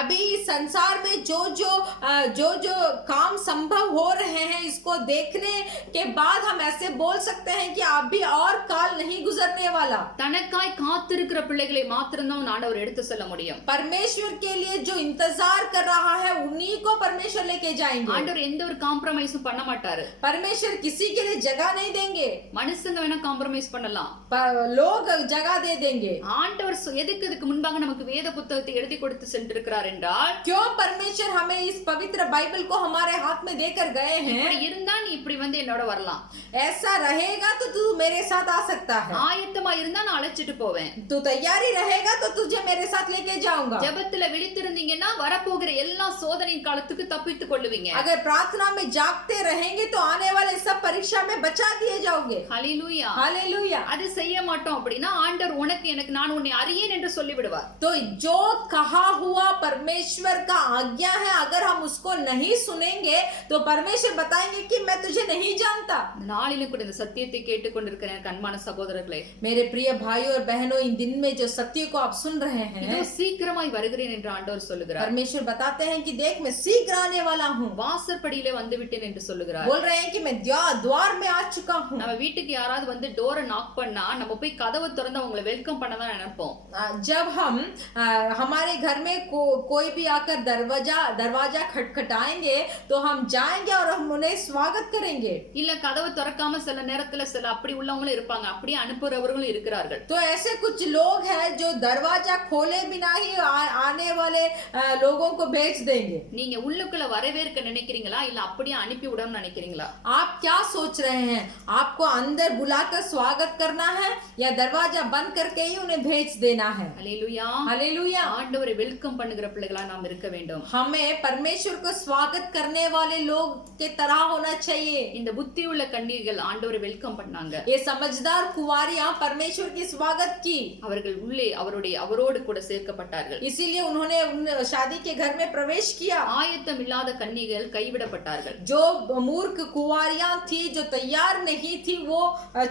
अभी संसार में जो काम संभव हो रहे हैं, इसको देखने के बाद हम ऐसे बोल सकते हैं कि अभी और काल नहीं गुजरने वाला। தனக்காய் காத்திருக்கிற பிள்ளைகளை மாத்திரம்தான் ஆண்டவர் எடுத்து செல்ல முடியும். परमेश्वर के लिए जो इंतजार कर रहा है उन्हीं को परमेश्वर लेके जाएंगे। ஆண்டவர் எந்த ஒரு காம்ப்ரமைஸும் பண்ண மாட்டாரு. परमेश्वर किसी के लिए जगह नहीं देंगे। மனுஷங்க வேணா காம்ப்ரமைஸ் பண்ணலாம், लोग जगह दे देंगे। ஆண்டவர் எதுக்கு இதுக்கு முன்பாக நமக்கு வேத புத்தகத்தை எழுதி கொடுத்து சென்றிருக்கிறார் என்றால், क्यों परमेश्वर हमें इस पवित्र बाइबल को हमारे हाथ में देकर गए हैं? இப்படி இருந்தா நீ இப்படி வந்து என்னோட வரலாம், ऐसा रहेगा तो तू मेरे साथ आ सकता है, ஆயத்தமா இருந்தா நான் அழைச்சிட்டு போவேன், तू तैयारी रहेगा तो तुझे मेरे साथ लेके जाऊंगा। ஜெபத்துல விழித்திருந்தீங்கன்னா வரப்போகிற எல்லா சோதனை காலத்துக்கு தப்பித்துக் கொள்ளுவீங்க. अगर प्रार्थना में जागते रहेंगे तो आने वाले सब परीक्षा में बचा दिए जाओगे। ஹல்லேலூயா, हालेलुया। அது செய்ய மாட்டோம் அப்படின்னா ஆண்டவர் உனக்கு எனக்கு நான் உன்னை அறியேன் என்று சொல்லி விடுவார். तो जो कहा हुआ परमेश्वर का आज्ञा है, अगर हम उसको नहीं सुनेंगे तो परमेश्वर बताएंगे कि मैं तुझे नहीं जानता। நாளிலும் கூட இந்த சத்தியத்தை கேட்டுக்கொண்டிருக்கிற எனக்கு அன்பான சகோதரர்களே, मेरे प्रिय भाइयों और बहनों, इन दिन में जो सत्य को आप सुन रहे இதோ हैं, சீக்கிரமாய் வருகிறேன் என்று ஆண்டவர் சொல்லுகிறார். परमेश्वर बताते हैं कि देख मैं शीघ्र आने वाला हूँ। வாசற்படியிலே வந்து விட்டேன் என்று சொல்லுகிறார். बोल रहे हैं कि मैं द्वार में आ चुका हूँ। நம்ம வீட்டுக்கு யாராவது வந்து டோரை நாக் பண்ணா நம்ம போய் கதவை திறந்து அவங்களை வெல்கம் பண்ண தான் நினைப்போம். जब हम हमारे घर में कोई भी आकर दरवाजा खटखटाएंगे तो हम जाएंगे और हम उन्हें स्वागत करेंगे। இல்ல கதவை திறக்காம சில நேரத்துல சில அப்படி உள்ளவங்களும் இருப்பாங்க, அப்படியே அனுப்புறவர்களும் இருக்கிறார்கள். तो ऐसे कुछ लोग हैं जो दरवाजा खोले बिना ही आने वाले लोगों को भेज देंगे। நீங்க உள்ளுக்குள்ள வரவேற்க நினைக்கிறீங்களா இல்ல அப்படியே அனுப்பி விடணும்னு நினைக்கிறீங்களா? आप क्या सोच रहे हैं? आपको अंदर बुलाकर स्वागत करना है या दरवाजा बंद करके ही उन्हें भेज देना है? ஹல்லேலூயா, हालेलुया। ஆண்டவரை வெல்கம் பண்ணுகிற பிள்ளைகளா நாம் இருக்க வேண்டும். हमें परमेश्वर को स्वागत करने वाले लोग के तरह होना चाहिए। இந்த புத்தி உள்ள கன்னிகைகள் ஆண்டவரை வெல்கம் பண்ணாங்க. ये समझदार कुंवारियां परमेश्वर की स्वागत की, அவர்கள் உள்ளே அவரோடு கூட சேர்க்கப்பட்டார்கள். इसीलिए उन्होंने शादी के घर में प्रवेश किया। ஆயத்தம் இல்லாத கன்னிகைகள் கைவிடப்பட்டார்கள். जो मूर्ख कुंवारियां थी, जो तैयार नहीं थी, वो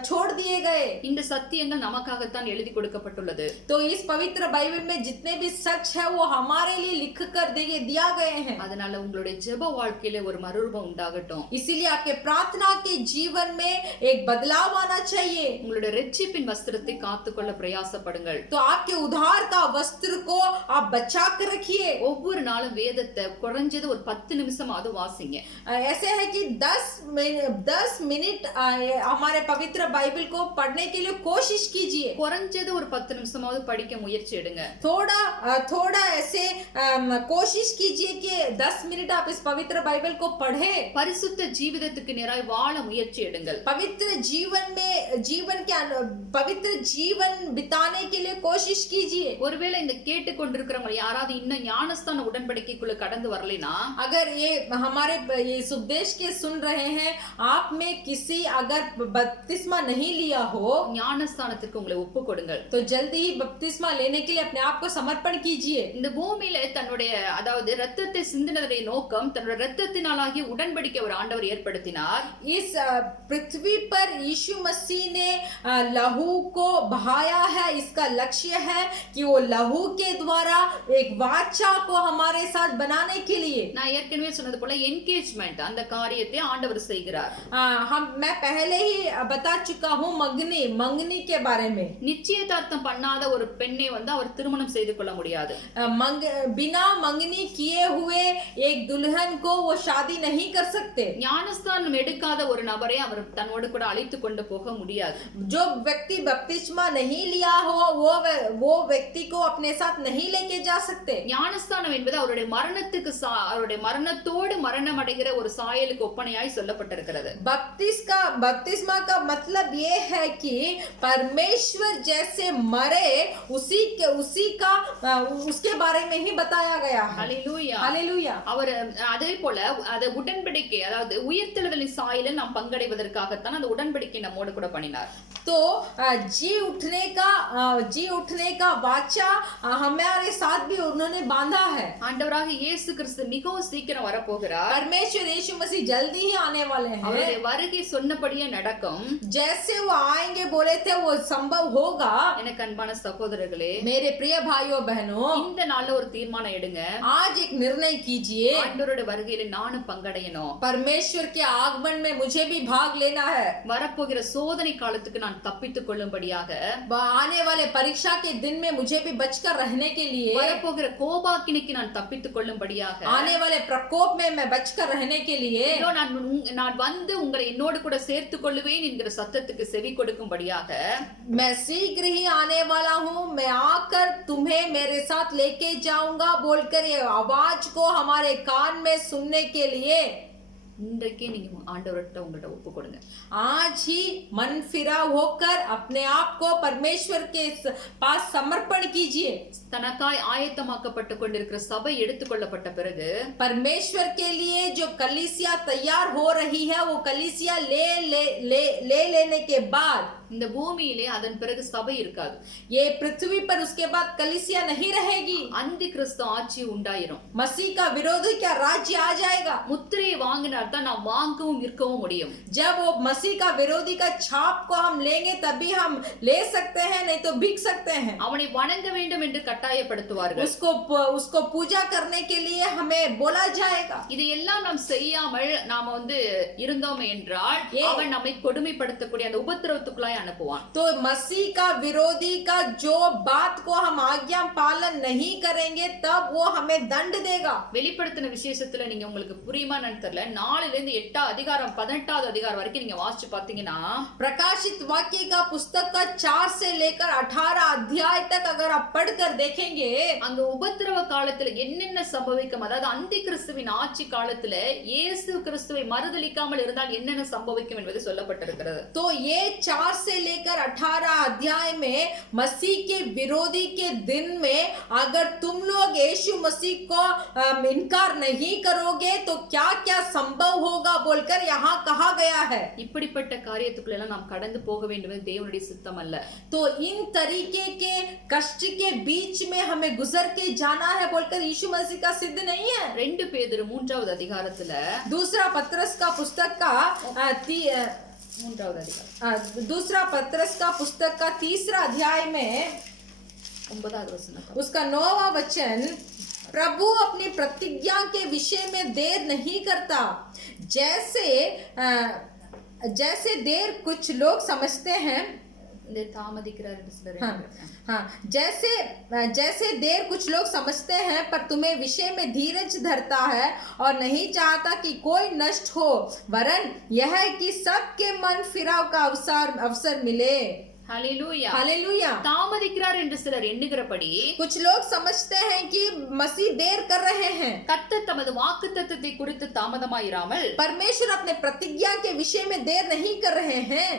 छोड़ दिए गए। இந்த சத்தியங்கள் நமக்காகத்தான் எழுதி கொடுக்கப்பட்டுள்ளது. तो इस पवित्र बाइबल में जितने भी सच है वो हमारे लिए लिख कर दिया गए हैं। அதனால உங்களுடைய ஜெப வாழ்க்கையில ஒரு மறுரூபம் உண்டாகட்டும். इसीलिए आपके प्रार्थना के जीवन में एक बदलाव आना चाहिए। உங்களுடைய ரட்சிப்பின் வஸ்திரத்தை காத்துக்கொள்ள பிரயாசப்படுங்கள். तो आपके उद्धार का वस्त्र को आप बचा कर रखिए। ஒவ்வொரு நாளும் வேதத்தை குறைஞ்சது ஒரு 10 நிமிஷமாவது வாசிங்க. ऐसे है कि 10 मिनट हमारे पवित्र बाइबल को पढ़ने के लिए कोशिश कीजिए। குறைஞ்சது ஒரு 10 நிமிஷமாவது படிக்க முயற்சி எடுங்க. थोड़ा ऐसे कोशिश कीजिए कि 10 मिनट आप इस पवित्र बाइबल को पढ़े। பரிசுத்த ஜீவிதத்துக்கு நேராய் வாழ முயற்சி எடுங்கள். पवित्र जीवन बिताने के लिए कोशिश कीजिए। ஒருவேளை இந்த கேட்டுக்கொண்டிருக்கிறவங்க யாராவது இன்னும் ஞானஸ்தான உடன்படிக்கைக்குள்ள கடந்து வரலைனா, अगर ये हमारे इस उपदेश के सुन रहे रहे हैं, आप में किसी अगर बपतिस्मा नहीं लिया हो ஞானஸ்தானத்துக்கு உங்களை ஒப்பு கொடுங்கள். तो जल्दी ही बपतिस्मा लेने के लिए अपने आप को समर्पण कीजिए. இந்த பூமியில தன்னுடைய அதாவது ரத்தத்தை சிந்தினதுடைய நோக்கம் தன்னுடைய ரத்தத்தினாலாகிய உடன்படிக்கை ஒரு ஆண்டவர் ஏற்படுத்தினார். इस पृथ्वी पर यीशु मसीह ने लहू को बहाया है. इसका लक्ष्य है कि वो लहू के द्वारा एक वाचा को हमारे साथ बनाने के लिए நான் ஏற்கனவே சொன்னது போல என்கேஜ்மெண்ட் அந்த காரியத்தை ஆண்டவர் செய்கிறார். मैं पहले ही बता चुका हूँ मंगनी के बारे में. நிச்சயதார்த்தம் பண்ணாத ஒரு பெண்ணை வந்து அவர் திருமணம் செய்து கொள்ள முடியாது. बिना मंगनी किए हुए एक दुल्हन को वो शादी नहीं कर सकते. ஞானஸ்தானம் எடுக்காத ஒரு நபரை அவர் தன்னோடு கூட அழைத்து கொண்டு போக முடியாது. जो व्यक्ति बपतिस्मा नहीं लिया हो वो व्यक्ति को अपने साथ नहीं लेके जा सकते. ஞானஸ்தானம் என்பது அவருடைய மரணத்துக்கு அவருடைய மரணத்தோடு மரணம் அடைகிற ஒரு சாயலுக்கு ஒப்பனையாய் சொல்லப்பட்டிருக்கிறது. बपतिस्मा का मतलब ये है कि परमेश्वर जैसे मरे उसके बारे में ही बताया गया है. ஹல்லேலூயா. हालेलुया. அவர் அதே போல அது உடன்படிக்கை அதாவது உயிர்த்தெழுதலின் சாயலில் நாம் பங்கடைவதற்காகத்தான் அந்த உடன்படிக்கை நம்மோடு கூட பண்ணினார். तो जी उठने का वाचा हमारे साथ भी उन्होंने बांधा है. ஆண்டவராக இயேசு கிறிஸ்து மிகவும் சீக்கிரம் வரப்போகிறார். परमेश्वर यीशु मसीह जल्दी ही आने वाले हैं. அவருடைய வருகை சொன்னபடியே நடக்கும். जैसे वो आएंगे बोले थे वो संभव होगा. எனக்கு अன்பான சகோதரர்களே, मेरे प्रिय भाइयों बहनों, இந்த நாள்ல ஒரு தீர்மானம் எடுங்க. आज एक निर्णय कीजिए. ஆண்டவருடைய வருகையில நானும் பங்கடையணும். परमेश्वर के आगमन में मुझे भी भाग लेना है. வரப்போகிற சோதனை காலத்துக்கு நான் தப்பித்துக் கொள்ளும்படியாக, आने वाले परीक्षा के दिन में मुझे भी बचकर रहने के लिए, வரப்போகிற கோபாக்கினிக்கு நான் தப்பித்துக் கொள்ளும்படியாக, आने वाले प्रकोप में मैं बचकर रहने के लिए, நான் வந்து உங்களை என்னோடு கூட சேர்த்துக் கொள்ளுவேன் என்கிற சத்தத்துக்கு செவி கொடுக்கும்படியாக, मैं शीघ्र ही आने वाला हूँ, मैं आकर तुम्हें मेरे साथ लेके जाऊंगा बोलकर ये आवाज को हमारे कान में सुनने के लिए இன்றைக்கே நீங்க ஆண்டவர்கிட்ட உங்கள்ட்ட ஒப்பு கொடுங்க. आज ही मन फिरा होकर अपने आप को परमेश्वर के पास समर्पण कीजिए. தனக்காய் ஆயத்தமாக்கப்பட்டு கொண்டிருக்கிற சபை எடுத்துக்கொள்ளப்பட்ட பிறகு, परमेश्वर के लिए जो कलीसिया तैयार हो रही है वो कलीसिया ले लेने के बाद இந்த பூமியிலே அதன் பிறகு சபை இருக்காது. ये पृथ्वी पर उसके बाद कलीसिया नहीं रहेगी. அந்தி கிறிஸ்து ஆட்சி உண்டாயிரும். मसीह का विरोधी क्या राज्य आ जाएगा. முத்திரையை வாங்கினார் தான் நாம் வாங்கவும் விற்கவும் முடியும். जब वो मसीह का विरोधी का छाप को हम लेंगे तभी हम ले सकते हैं, नहीं तो बिक सकते हैं. அவனை வணங்க வேண்டும் என்று கட்டாயப்படுத்துவார்கள். उसको पूजा करने के लिए हमें बोला जाएगा. இதையெல்லாம் நாம் செய்யாமல் நாம வந்து இருந்தோம் என்றால் அவன் நம்மை கொடுமைப்படுத்தக்கூடிய அந்த உபத்திரவத்துக்குள்ளாய் அனுப்புவான். तो मसीह का विरोधी का जो बात को हम आज्ञा पालन नहीं करेंगे तब वो हमें दंड देगा. வெளிப்படுத்தின விசேஷத்துல நீங்க உங்களுக்கு புரியுமா தெரியல, 4 இருந்து 8 அதிகாரம் 18வது அதிகாரம் வரைக்கும் நீங்க வாசிச்சு பாத்தீங்கன்னா, प्रकाशित वाक्य का पुस्तक का 4 से लेकर 18 अध्याय तक अगर आप पढ़कर देखेंगे, அங்க உபத்திரவ காலத்துல என்னென்ன சம்பவிக்கும், அதாவது அந்தி கிறிஸ்துவின் ஆட்சி காலத்துல இயேசு கிறிஸ்துவை மறுதலிக்காமல் இருந்தால் என்னென்ன சம்பவிக்கும் என்பது சொல்லப்பட்டிருக்கிறது. तो ये 4 से लेकर 18 अध्याय में मसीह के विरोधी के दिन में अगर तुम लोग यीशु मसीह को इनकार नहीं करोगे तो क्या क्या संभव होगा बोलकर यहाँ कहा गया है. இப்படிப்பட்ட காரியத்துக்குள்ள எல்லாம் நாம் கடந்து போக வேண்டும் என்று தேவனுடைய சித்தம் அல்ல. तो इन तरीके के कष्ट के बीच में हमें गुजर के जाना है बोलकर यीशु मसीह का सिद्ध नहीं है. 2 பேதுரு 3வது அதிகாரத்துல दूसरा पत्रस का पुस्तक का 3வது அதிகாரம் दूसरा पत्रस का पुस्तक का 3रा अध्याय में 9வது वचन, उसका 9वां वचन, प्रभु अपनी प्रतिज्ञा के विषय में देर नहीं करता, जैसे देर कुछ लोग समझते हैं. இந்த தாமதிக்கிறார் என்று சிலர் हाँ, जैसे देर कुछ लोग समझते हैं, पर तुम्हें विषय में धीरज धरता है और नहीं चाहता कि कोई नष्ट हो, वरन यह है कि सबके मन फिराव का अवसर मिले. ஹல்லேலூயா. हालेलुया. தாமதிக்கிறார் என்று சிலர் எண்ணுகிறபடி कुछ लोग समझते हैं कि मसीह देर कर रहे हैं. கர்த்தர் தமது வாக்குத்தத்தத்தை குறித்து தாமதமாயிராமல், परमेश्वर अपने प्रतिज्ञा के विषय में देर नहीं कर रहे हैं.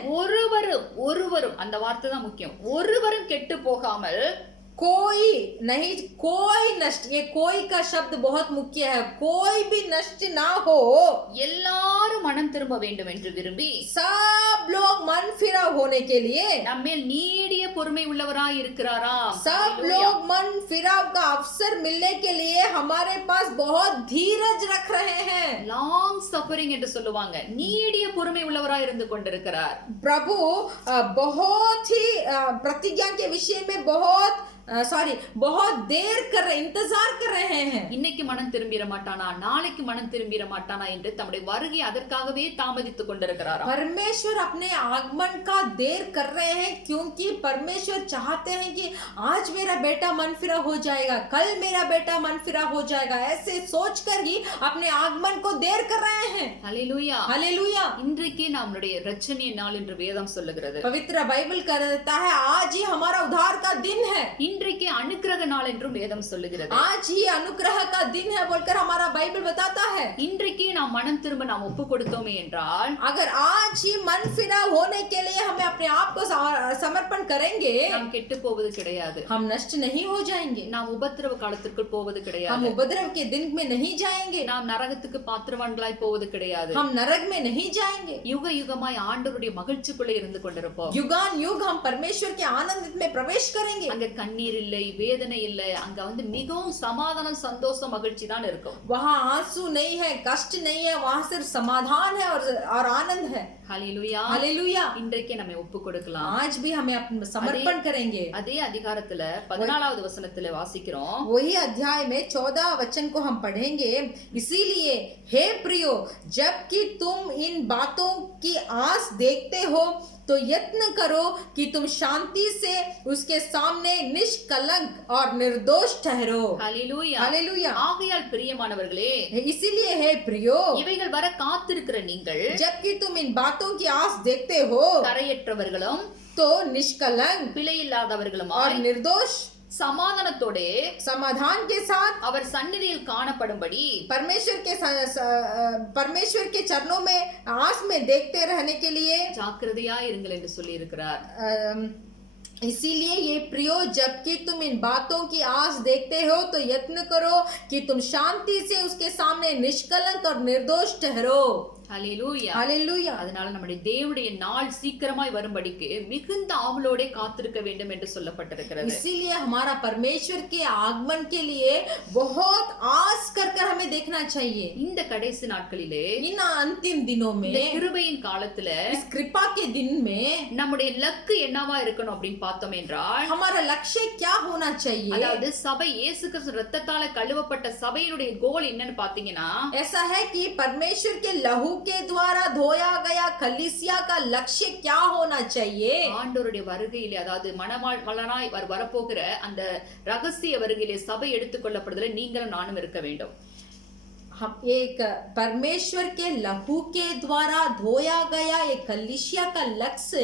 ஒருவரும் அந்த வார்த்தை தான் முக்கியம், ஒருவரும் கெட்டு போகாமல், कोई नष्ट, ये कोई का शब्द बहुत मुख्य है, कोई भी नष्ट ना हो, எல்லாரும் மனம் மனம் திரும்ப வேண்டும் என்று விரும்பி सब लोग मन फिरा होने के लिए, நம்மேல் நீடிய பொறுமை உள்ளவராய் இருக்கிறாராம். सब लोग मन फिराव का अवसर मिलने के लिए हमारे पास बहुत धीरज रख रहे हैं। லாங் சஃபரிங் என்று சொல்லுவாங்க. நீடிய பொறுமை உள்ளவராய் இருந்து கொண்டிருக்கிறார். प्रभु बहुत ही प्रतिज्ञा के विषय में बहुत देर कर रहे, इंतजार कर रहे हैं। இன்னைக்கு மனம் திரும்பிட மாட்டானா, நாளைக்கு மனம் திரும்பிட மாட்டானா என்று தம்முடைய வருகை அதற்காகவே தாமதித்துக் கொண்டிருக்கிறாராம். परमेश्वर अपने आगमन का देर कर रहे हैं क्योंकि परमेश्वर चाहते हैं कि आज मेरा बेटा मन फिरा हो जाएगा, कल मेरा बेटा मन फिरा हो जाएगा, ऐसे सोचकर ही अपने आगमन को देर कर रहे हैं। ஹல்லேலூயா. हालेलुया। இன்றைக்கே நம்முடைய இரட்சணிய நாள் என்று வேதம் சொல்லுகிறது. पवित्र बाइबल कहता है आज ही हमारा उद्धार का दिन है, இன்றைக்கே அனுக்கிரக நாள் என்றும் வேதம் சொல்லுகிறது. आज ही अनुग्रह का दिन है बोलकर हमारा बाइबल बताता है। இன்றைக்கே நாம் மனம் திரும்ப நாம் ஒப்பு கொடுத்தோமே என்றால், अगर आज ही मन फिरा होने के लिए हमें अपने आप को समर्पण करेंगे, நாம் கெட்டு போவது கிடையாது. हम नष्ट नहीं हो जाएंगे, நாம் உபத்திரவ காலத்திற்குள் போவது हम கிடையாது. उपद्रव के दिन में नहीं जाएंगे, நாம் நரகத்துக்கு பாத்திரவான்களாய் போவது கிடையாது. हम नरक में नहीं जाएंगे। யுக யுகமாய் ஆண்டவருடைய மகிழ்ச்சிக்குள்ளே இருந்து கொண்டிருப்போம். युगान युग हम परमेश्वर के आनंद में प्रवेश करेंगे। அங்க கண்ணீர் இல்லை, வேதனை இல்லை, அங்க மிகவும் சமாதானம், சந்தோஷம், மகிழ்ச்சி தான் இருக்கும். वहाँ आंसू नहीं है, कष्ट नहीं है, वहाँ सिर्फ समाधान है और आनंद है। ஹல்லேலூயா. हालेलुया। இன்றைக்கே நம்ம ஒப்பு கொடுக்கலாம். आज भी हमें अपना समर्पण करेंगे। அதே அதிகாரத்துல 14வது வசனத்துல வாசிக்கிறோம். वही अध्याय में 14 वचन को हम पढ़ेंगे। इसीलिए हे प्रियो, जबकि तुम इन बातों की आस देखते हो तो यत्न करो कि तुम शांति से उसके सामने निष्कलंक और निर्दोष ठहरो। ஹல்லேலூயா. हालेलुया। ஆகையால் பிரியமானவர்களே, इसीलिए हे प्रियो, இவைகள் வர காத்திருக்கிற நீங்கள் जबकि तुम इन बातों की आस देखते हो கரையற்றவர்களும் तो निष्कलंक பிழையில்லாதவர்களுமாய் और निर्दोष சமாதானத்தோட समाधान के साथ அவர் சந்நிதியில் காணப்படும்படி परमेश्वर के चरणों में आस में देखते रहने के लिए ஜாக்கிரதையா இருங்கள் என்று சொல்லி இருக்கிறார். इसीलिए ये प्रियो, जबकि तुम इन बातों की आस देखते हो तो यत्न करो कि तुम शांति से उसके सामने निष्कलंक और निर्दोष ठहरो। ஹல்லேலூயா. हालेलुया। அதனால நம்முடைய தேவனுடைய நாள் சீக்கிரமாய் வரும்படிக்கு மிகுந்த ஆவலோட காத்திருக்க வேண்டும் என்று சொல்லப்பட்டிருக்கிறது. इसीलिए हमारा परमेश्वर के आगमन के लिए बहुत आस कर हमें देखना चाहिए। இந்த கடைசி நாட்களிலே, इन अंतिम दिनों இந்த में, கிருபையின் காலத்துல इस कृपा के दिन में நம்முடைய லக்கு என்னவா இருக்கணும் அப்படின்னு பார்த்தோம் என்றால், हमारा लक्ष्य क्या होना चाहिए? அதாவது சபை இயேசு கிறிஸ்து ரத்தத்தால கழுவப்பட்ட சபையினுடைய கோல் என்னன்னு பாத்தீங்கன்னா, ऐसा है कि परमेश्वर के लहू के द्वारा धोया गया कलीसिया का लक्ष्य क्या होना चाहिए? ஆண்டவருடைய வருகையிலே, அதாவது மணவாளனாய் வரப்போகிற அந்த ரகசிய வருகையிலே சபை எடுத்துக்கொள்ளப்படுதல நீங்களும் நானும் இருக்க வேண்டும். हम एक परमेश्वर के लहू के द्वारा धोया गया एक कलीसिया का लक्ष्य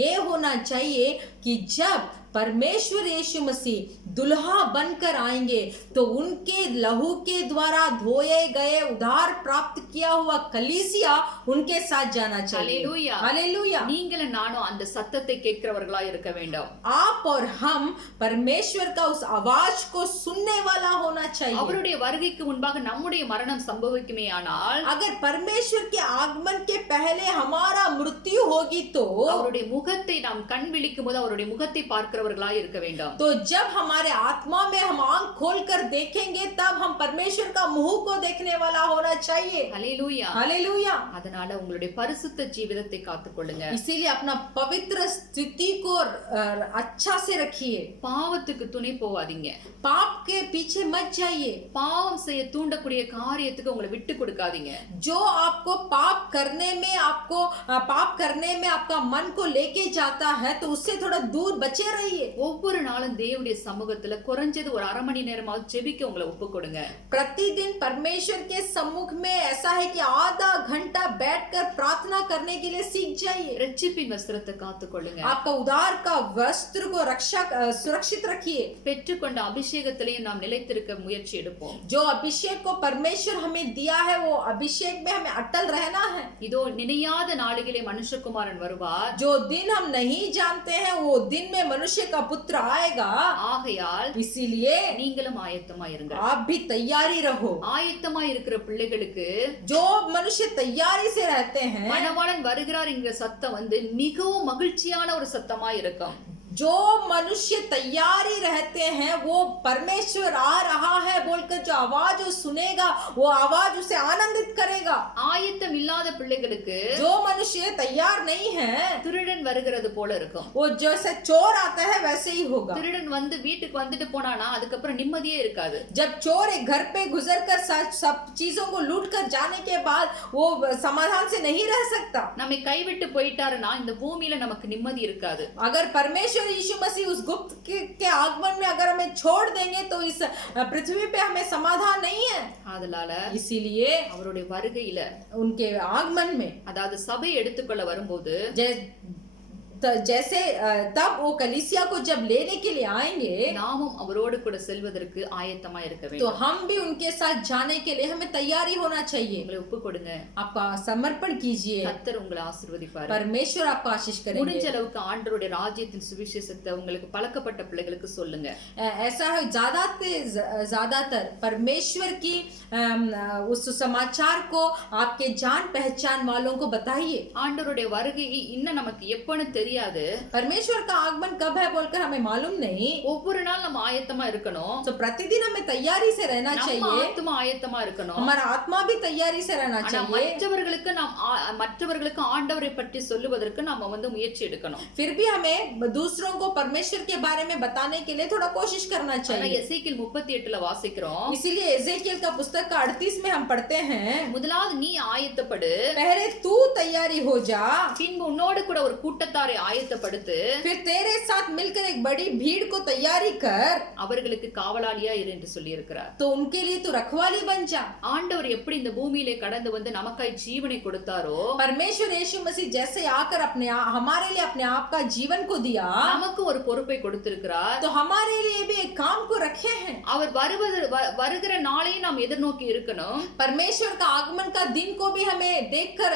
ये होना चाहिए कि जब परमेश्वर यीशु मसीह दुल्हा बनकर आएंगे तो उनके लहू के द्वारा धोए गए उद्धार प्राप्त किया हुआ कलीसिया उनके साथ जाना चाहिए। हालेलुया। हालेलुया। நீங்களும் நானும் அந்த சத்தத்தை கேட்கிறவர்களாய் இருக்க வேண்டும். आप और हम परमेश्वर का उस आवाज को सुनने वाला होना चाहिए। அவருடைய வருகைக்கு முன்பாக நம்முடைய மரணம் சம்பவிக்குமேயானால், अगर परमेश्वर के आगमन के पहले हमारा मृत्यु होगी तो அவருடைய முகத்தை நாம் கண் விழிக்கும் போது அவருடைய முகத்தை பார்க்கிறவர்களாய் இருக்க வேண்டும். तो जब हमारे आत्मा में हम आंख खोलकर देखेंगे तब हम परमेश्वर का मुंह को देखने वाला होना चाहिए। ஹல்லேலூயா. हालेलुया। அதனால உங்களுடைய பரிசுத்த ஜீவிதத்தை காத்துக்கொள்ளுங்க. इसीलिए अपना पवित्र स्थिति को अच्छा से रखिए। பாவத்துக்கு துணை போவாதீங்க. पाप के पीछे मत जाइए। பாவம் செய்ய தூண்டக்கூடிய காரியத்துக்கு உங்களை விட்டு கொடுக்காதீங்க. जो आपको पाप करने में आपका मन को लेके जाता है तो उससे थोड़ा दूर बचे रहिए। ஒவ்வொரு நாளும் தேவனுடைய சமூகத்துல குறைஞ்சது ஒரு அரை மணி நேரமாவது ஜெபிக்க உங்களை ஒப்பு கொடுங்க. प्रतिदिन परमेश्वर के सम्मुख में ऐसा है कि आधा घंटा बैठकर प्रार्थना करने के लिए सीख जाइए। ரட்சிப்பின் வஸ்திரத்தை காத்துக்கொள்ளுங்க. आपका उद्धार का वस्त्र को सुरक्षित रखिए। பெற்றுக்கொண்ட அபிஷேகத்திலேயே நாம் நிலைத்திருக்க முயற்சி எடுப்போம். जो अभिषेक को परमेश्वर हमें दिया है वो अभिषेक में हमें अटल रहना है। இதோ நினையாத நாளிலே மனுஷகுமாரன் வருவார். जो दिन हम नहीं जानते हैं वो दिन में मनुष्य मनुष्य का पुत्र आएगा, ஆகையால் इसीलिए நீங்களும் ஆயத்தமாயிருங்க. आप भी तैयारी रहो. ஆயத்தமா இருக்கிற பிள்ளைகளுக்கு जो मनुष्य तैयारी से रहते हैं, மணவாளன் வருகிறார் என்கிற சத்தம் மிகவும் மகிழ்ச்சியான ஒரு சத்தமா இருக்கும். जो मनुष्य तैयारी रहते हैं वो परमेश्वर आ रहा है बोलकर जो आवाज वो सुनेगा, वो आवाज उसे आनंदित करेगा. ஆயத்தம் இல்லாத பிள்ளைகளுக்கு जो मनुष्य तैयार नहीं है, திருடன் வருகிறது போல இருக்கும். वो जैसे चोर आता है वैसे ही होगा. திருடன் வீட்டுக்கு வந்துட்டு போனானா அதுக்கப்புறம் நிம்மதியே இருக்காது. जब चोर एक घर पे गुजर कर सब चीजों को लूट कर जाने के बाद वो समाधान से नहीं रह सकता. நம்மை கைவிட்டு போயிட்டாருன்னா இந்த பூமியில நமக்கு நிம்மதி இருக்காது. अगर परमेश्वर यीशु मसीह उस गुप्त के आगमन में अगर हमें छोड़ देंगे तो इस पृथ्वी पे हमें समाधान नहीं है. அதனால इसीलिए அவருடைய வருகையில उनके आगमन में அதாவது சபை எடுத்துக்கொள்ள வரும்போது जैसे तब वो कलीसिया को जब लेने के लिए आएंगे, நாமும் அவரோடு கூட செல்வதற்கு ஆயத்தமா இருக்க तो வேண்டும். हम भी उनके साथ जाने के लिए हमें तैयारी होना चाहिए. உங்களை ஒப்பு கொடுங்க. आपका समर्पण कीजिए. கர்த்தர் उங்களை ஆசீர்வதிப்பார். परमेश्वर आपको आशीष முடிஞ்ச करेंगे. அளவுக்கு ஆண்டவருடைய ராஜ்யத்தின் சுவிசேஷத்தை உங்களுக்கு பழக்கப்பட்ட பிள்ளைகளுக்கு சொல்லுங்க. ऐसा है ज्यादातर परमेश्वर की उस समाचार को आपके जान पहचान वालों को बताइए. ஆண்டவருடைய வருகை இன்னும் நமக்கு எப்பன்னு தெரியாது. परमेश्वर का आगमन कब है बोलकर हमें मालूम नहीं. ஒவ்வொரு நாள் நம்ம ஆயத்தமா இருக்கணும். तो प्रतिदिन हमें तैयारी से रहना நம்ம चाहिए. ஆத்மா ஆயத்தமா இருக்கணும். हमारा आत्मा भी तैयारी से रहना ஆனா चाहिए. மற்றவர்களுக்கு ஆண்டவரை பற்றி சொல்லுவதற்கு நாம முயற்சி எடுக்கணும். फिर भी हमें दूसरों को परमेश्वर के बारे में बताने के लिए थोड़ा कोशिश करना चाहिए. எசேக்கியேல் 38ல வாசிக்கிறோம். इसीलिए एजेकिएल का पुस्तक का 38 में हम पढ़ते हैं, முதலாவது நீ ஆயத்தப்படு, पहले तू तैयारी हो जा, பின்பு உன்னோடு கூட ஒரு கூட்டத்தாரை ஆயத்தப்படுத்து, फिर तेरे साथ मिलकर एक बड़ी भीड़ को तैयारी कर, அவர்களுக்கு காவலாளியா இரு என்று சொல்லி இருக்கிறார். तो उनके लिए तू रखवाली बन जा. ஆண்டவர் எப்படி இந்த பூமியிலே கடந்து வந்து நமக்காய் ஜீவனை கொடுத்தாரோ, परमेश्वर यीशु मसीह जैसे आकर हमारे लिए अपने आप का जीवन को दिया, நமக்கு ஒரு பொறுப்பை கொடுத்திருக்கிறார். तो हमारे लिए भी एक काम को रखे हैं. அவர் வருகிற நாளையும் நாம் எதிர்நோக்கி இருக்கணும். परमेश्वर का आगमन का दिन को भी हमें देखकर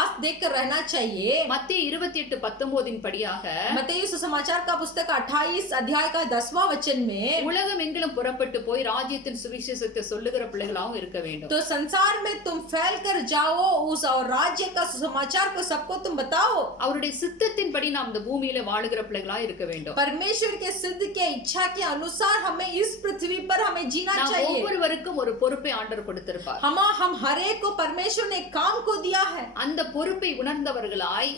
आस देखकर रहना चाहिए. மத்தேயு 28:19 படியாக मत्ती सुसमाचार का पुस्तक 28 अध्याय का 10वां वचन में, உலகம் எங்கிலும் புறப்பட்டு போய் ராஜ்யத்தின் சுவிசேஷத்தை சொல்லுகிற பிள்ளைகளாகவும் இருக்க வேண்டும். तो संसार में तुम फैल कर जाओ उस और राज्य का सुसमाचार को सबको तुम बताओ. அவருடைய சித்தத்தின்படி நாம் இந்த பூமியில வாழுகிற பிள்ளைகளா இருக்க வேண்டும். परमेश्वर के सिद्ध के इच्छा के अनुसार हमें इस पृथ्वी पर हमें जीना நாம் चाहिए. ஒவ்வொருவருக்கும் ஒரு பொறுப்பை ஆண்டவர் கொடுத்திருப்பார். हम हर एक को परमेश्वर ने काम को दिया है. அந்த பொறுப்பை உணர்ந்தவர்களாய்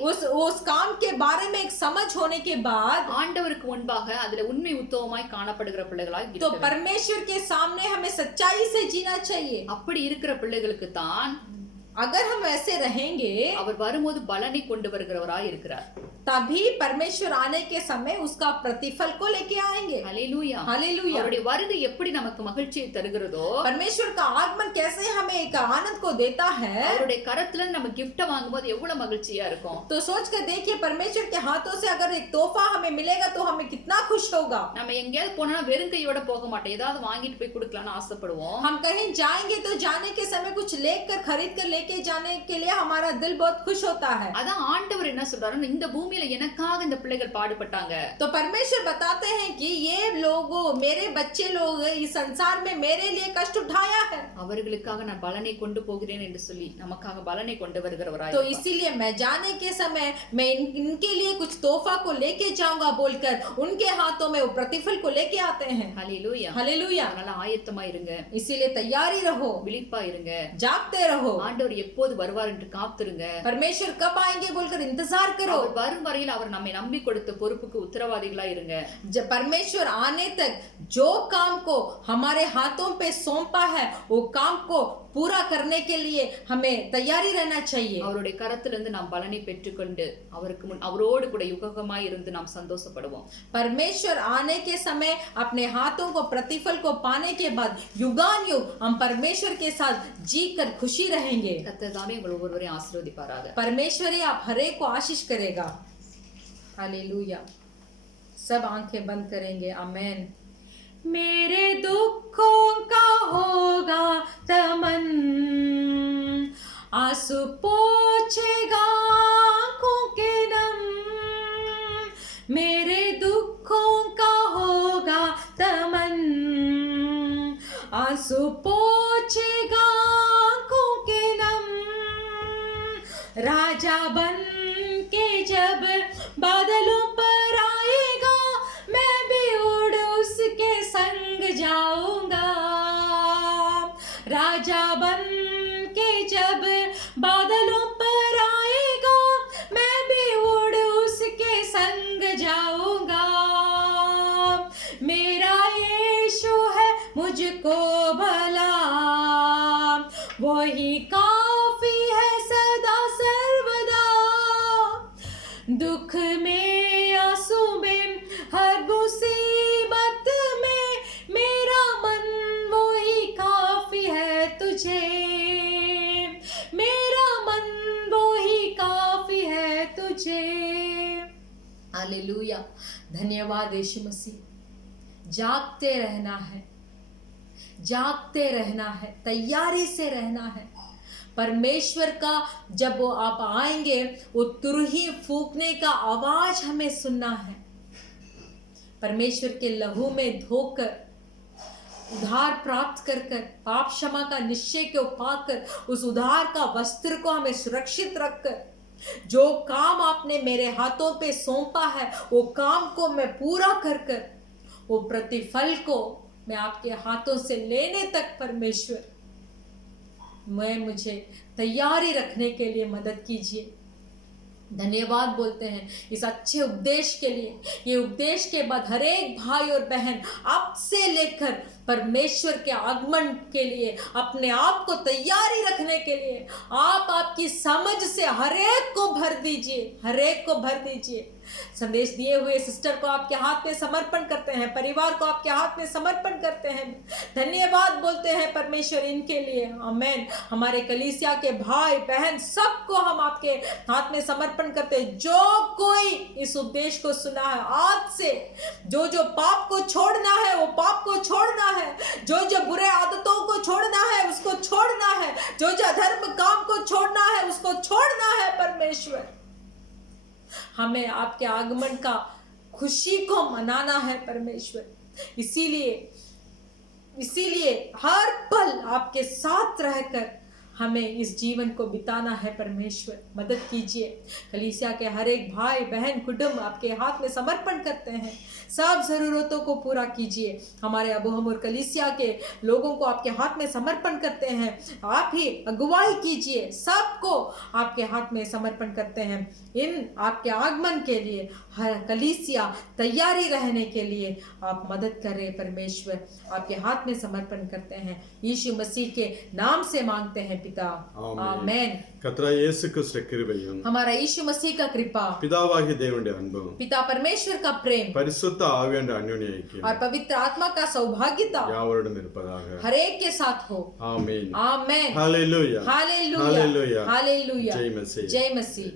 उस काम के बारे में एक समझ होने के बाद ஆண்டவருக்கு முன்பாக அதுல உண்மை உத்தமமாய் காணப்படுகிற பிள்ளைகளாய் இருக்க तो வேண்டும். परमेश्वर के सामने हमें सच्चाई से जीना चाहिए. அப்படி இருக்கிற பிள்ளைகளுக்கு தான் अगर हम ऐसे रहेंगे, அவர் வரும்போது பலனை கொண்டு வருகிறவராய் இருக்கிறார். तभी परमेश्वर आने के समय उसका प्रतिफल को लेके आएंगे. ஹல்லேலூயா. हालेलुया. அவருடைய வருகை எப்படி நமக்கு மகிழ்ச்சியை தருகிறதோ, परमेश्वर का आगमन कैसे हमें एक आनंद को देता है, அவருடைய கரத்துல நம்ம gift வாங்கும்போது எவ்வளவு மகிழ்ச்சியா இருக்கும். तो सोच कर देखिए परमेश्वर के हाथों से अगर एक तोहफा हमें मिलेगा तो हमें कितना खुश होगा. நம்ம எங்கேயாவது போனா வெறும் கையோட போக மாட்டோம். ஏதாவது வாங்கிட்டு போய் கொடுக்கலாம்னு ஆசைப்படுவோம். हम कहीं जाएंगे तो जाने के समय कुछ लेकर खरीद कर लेके जाने के लिए हमारा दिल बहुत खुश होता है. அதான் ஆண்டவர் என்ன சொல்றாரு, இந்த பூமியில எனக்காக இந்த பிள்ளைகள் பாடுபட்டாங்க. तो परमेश्वर बताते हैं कि ये लोगों, मेरे बच्चे लोग इस संसार में मेरे लिए कष्ट उठाया है, அவர்களுக்காக நான் பலனை கொண்டு போகிறேன் என்று சொல்லி நமக்காக பலனை கொண்டு வருகிறவராய் तो இருப்பார். इसीलिए मैं जाने के समय मैं इनके लिए कुछ तोहफा को लेके जाऊंगा बोलकर उनके हाथों में वो प्रतिफल को लेके आते हैं. ஹல்லேலூயா. हालेलुया. அதனால ஆயத்தமா இருங்க, इसीलिए तैयारी रहो, விழிப்பா இருங்க. जागते रहो. ஆண்டவர் எப்போது வருவார் என்று காத்திருங்க. परमेश्वर कब आएंगे बोलकर इंतजार करो. அவர் வரும் வரையில் அவர் நம்மை நம்பி கொடுத்த பொறுப்புக்கு உத்தரவாदिகளா இருங்க. जब परमेश्वर आने तक जो काम को हमारे हाथों पे सौंपा है वो काम को पूरा करने के लिए हमें तैयारी रहना चाहिए. அவருடைய கரத்திலிருந்து நாம் பலனை பெற்றுக்கொண்டு அவரோடு கூட யுகமாய் இருந்து நாம் சந்தோஷப்படுவோம். परमेश्वर आने के समय अपने हाथों को प्रतिफल को पाने के बाद युगान युग हम परमेश्वर के साथ जी कर खुशी रहेंगे. கர்த்தர் தாமே உங்கள் ஒவ்வொருவரையும் ஆசீர்வதிப்பாராக. परमेश्वर ही आप हर एक को आशीष करेगा. हालेलुया. सब आंखें बंद करेंगे. आमेन. मेरे दुखों का होगा तमन, आंसू पोंछेगा आंखों के नम, मेरे दुखों राजा बन के जब बादलों पर आएगा, मैं भी उड़ उसके संग जाऊंगा। राजा बन के जब बादलों पर आएगा, मैं भी उड़ उसके संग जाऊंगा। मेरा यीशु है मुझको भला, वही काफी है सदा सर्वदा। दुख में आंसू में हर मुसीबत में, मेरा मन वही काफी है तुझे। मेरा मन वही काफी है तुझे। हालेलुया, धन्यवाद यीशु मसीह। जागते रहना है, जागते रहना है, तैयारी से रहना है। परमेश्वर का जब वो आप आएंगे, वो तुरही फूंकने का आवाज हमें सुनना है। परमेश्वर के लहू में धोकर, उधार प्राप्त कर कर, पाप क्षमा का निश्चय को पाकर, उस उधार का वस्त्र को हमें सुरक्षित रखकर, जो काम आपने मेरे हाथों पे सौंपा है, वो काम को मैं पूरा कर कर, वो प्रतिफल को मैं आपके हाथों से लेने तक परमेश्वर मुझे तैयारी रखने के लिए मदद कीजिए। धन्यवाद बोलते हैं इस अच्छे उपदेश के लिए। ये उपदेश के बाद हर एक भाई और बहन अब से लेकर परमेश्वर के आगमन के लिए अपने आप को तैयारी रखने के लिए आप आपकी समझ से हर एक को भर दीजिए, हर एक को भर दीजिए। संदेश दिए हुए सिस्टर को आपके हाथ में समर्पण करते हैं, परिवार को आपके हाथ में समर्पण करते हैं। धन्यवाद बोलते हैं परमेश्वर इनके लिए। आमीन। हमारे कलीसिया के भाई बहन सबको हम आपके हाथ में समर्पण करते हैं। जो कोई इस उपदेश को सुना है, आज से जो जो पाप को छोड़ना है वो पाप को छोड़ना है, जो जो बुरे आदतों को छोड़ना है उसको छोड़ना है, जो जो अधर्म काम को छोड़ना है उसको छोड़ना है। परमेश्वर हमें आपके आगमन का खुशी को मनाना है परमेश्वर। इसीलिए हर पल आपके साथ रहकर हमें इस जीवन को बिताना है। परमेश्वर मदद कीजिए। कलीसिया के हर एक भाई बहन कुटुंब आपके हाथ में समर्पण करते हैं। सब ज़रूरतों को पूरा कीजिए। हमारे अबोहम और कलीसिया के लोगों को आपके हाथ में समर्पण करते हैं। आप ही अगुवाई कीजिए। सबको आपके हाथ में समर्पण करते हैं। इन आपके आगमन के लिए हर कलीसिया तैयारी रहने के लिए आप मदद करें। परमेश्वर आपके हाथ में समर्पण करते हैं। यीशु मसीह के नाम से मांगते हैं पिता, आमेन। கர்த்தராகிய இயேசு கிறிஸ்துவின் கிருபையும் हमारा यीशु मसीह का कृपा, பிதாவாகிய தேவனுடைய அன்பும் पिता परमेश्वर का प्रेम பரிசுத்த ஆவியானவருடைய அந்யோன்ய ஐக்கியம் और पवित्र आत्मा का सौभाग्यता யாவரோடும் இருப்பதாக। हर एक के साथ हो। आमीन। आमेन। हालेलुया। हालेलुया। हालेलुया। हालेलुया। जय मसीह। जय मसीह।